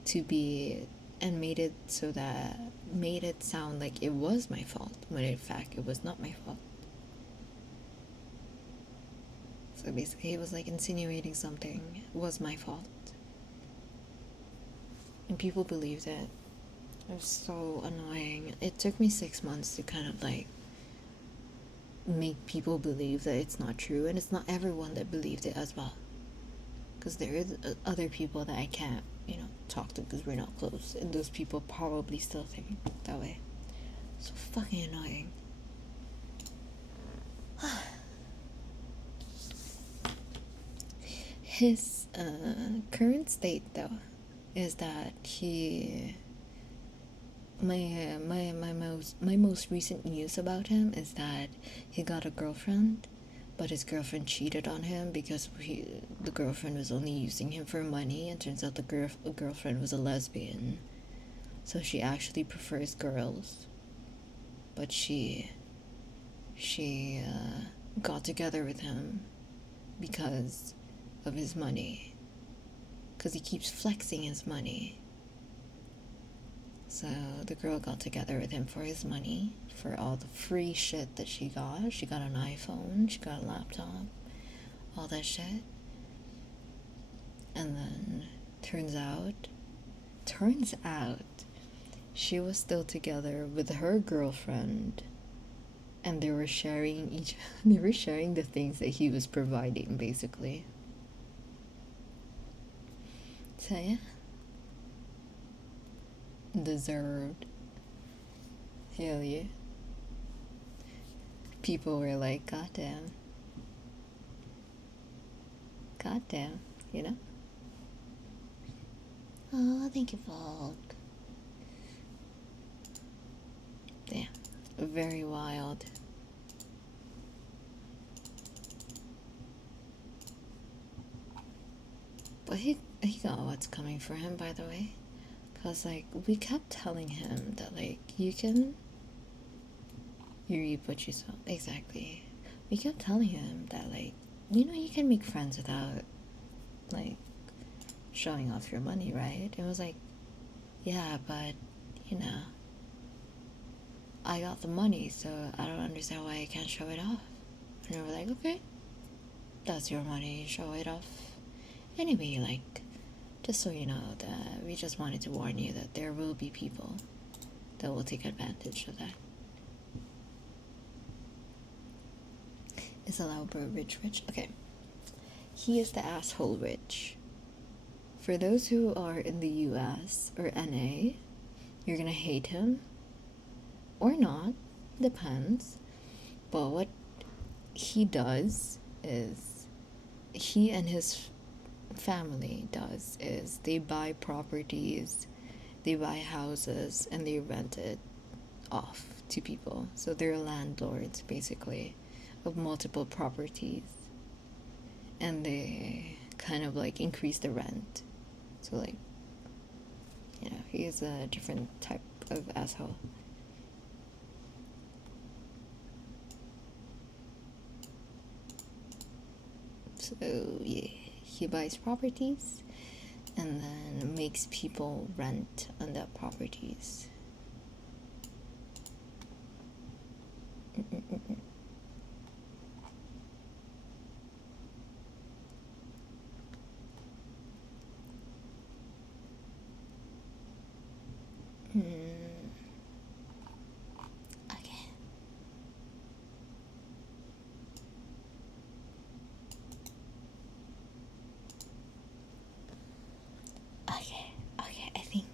to be, and made it sound like it was my fault, when in fact it was not my fault. So basically, it was like insinuating something was my fault, and people believed it. It was so annoying. It took me 6 months to kind of like make people believe that it's not true, and it's not everyone that believed it as well, because there is other people that I can't, talk to because we're not close, and those people probably still think that way. So fucking annoying. His current state though is that my most recent news about him is that he got a girlfriend, but his girlfriend cheated on him because the girlfriend was only using him for money, and turns out the girlfriend was a lesbian, so she actually prefers girls, but she got together with him because of his money, because he keeps flexing his money. So the girl got together with him for his money, for all the free shit that she got. She got an iPhone, she got a laptop, all that shit. And then turns out she was still together with her girlfriend, and they were sharing the things that he was providing, basically. So yeah. Deserved. Hell yeah. People were like, goddamn, Oh, thank you, Volk. Yeah, very wild. But he got what's coming for him, by the way. Because, like, we kept telling him that, like, you reap what you sow. Exactly. We kept telling him that, like, you can make friends without, like, showing off your money, right? It was like, yeah, but, I got the money, so I don't understand why I can't show it off. And they were like, okay, that's your money, show it off. Anyway, like, just so you know, that we just wanted to warn you that there will be people that will take advantage of that. Is allowed for rich rich? Okay. He is the asshole rich. For those who are in the US or NA, you're gonna hate him. Or not. Depends. But what he does is, he and his family does is they buy properties, they buy houses, and they rent it off to people. So they're landlords basically of multiple properties, and they kind of like increase the rent. So like, you know, he is a different type of asshole. So yeah, he buys properties and then makes people rent on the properties. Okay. Okay, I think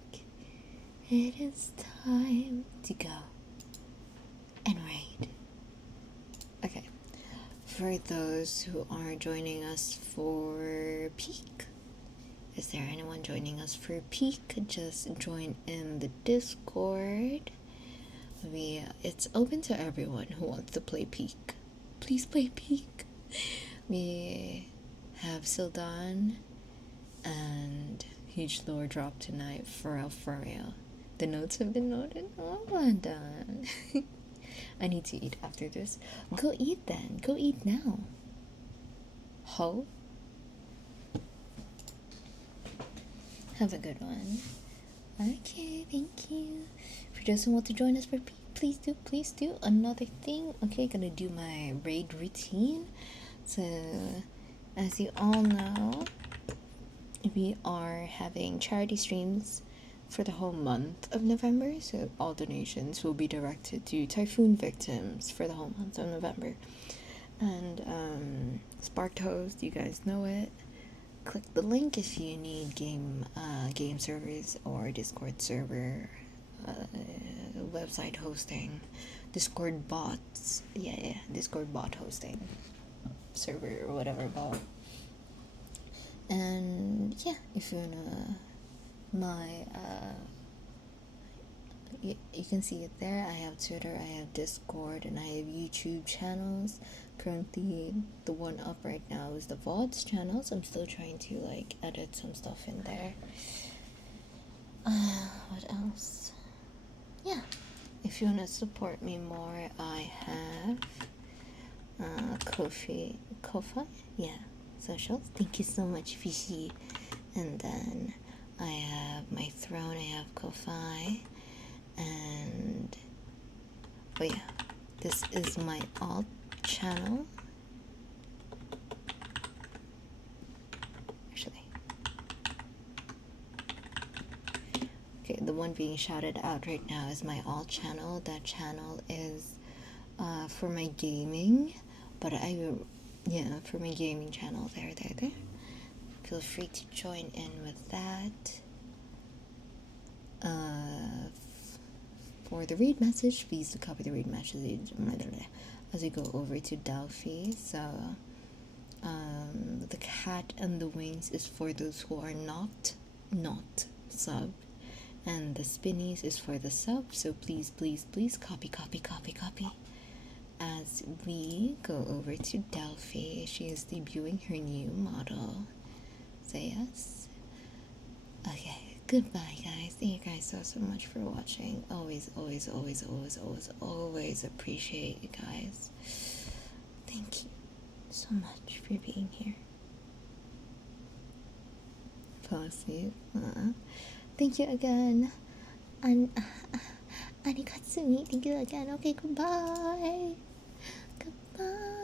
it is time to go and raid. Okay, for those who are joining us for peak, is there anyone joining us for peak? Just join in the Discord. It's open to everyone who wants to play peak. Please play peak. We have Sildan and huge lore drop tonight, for real. The notes have been noted. Oh, well done. I need to eat after this. Go eat then. Go eat now. Ho. Have a good one. Okay, thank you. For those who want to join us for please do. Another thing, okay, gonna do my raid routine. So, as you all know, we are having charity streams for the whole month of November. So all donations will be directed to typhoon victims for the whole month of November. And Sparked Host, you guys know it. Click the link if you need game servers or Discord server, website hosting, Discord bots. Yeah, Discord bot hosting, server or whatever bot. And yeah, if you wanna you can see it there. I have Twitter, I have Discord, and I have YouTube channels. Currently, the one up right now is the VODs channels. I'm still trying to like edit some stuff in there. What else? Yeah, if you wanna support me more, I have Kofi, yeah, socials. Thank you so much, Fishy. And then I have my throne. I have Ko-Fi. And but yeah, this is my alt channel. Actually, okay, the one being shouted out right now is my alt channel. That channel is for my gaming, but for my gaming channel. There. Feel free to join in with that. For the read message, please copy the read message as we go over to Delphi. So, the cat and the wings is for those who are not sub, and the spinnies is for the sub. So please copy. As we go over to Delphi, she is debuting her new model. So yes. Okay. Goodbye, guys. Thank you guys so much for watching. Always appreciate you guys. Thank you so much for being here. Fall asleep. Thank you again. Anikatsumi, thank you again. Okay, goodbye. Goodbye.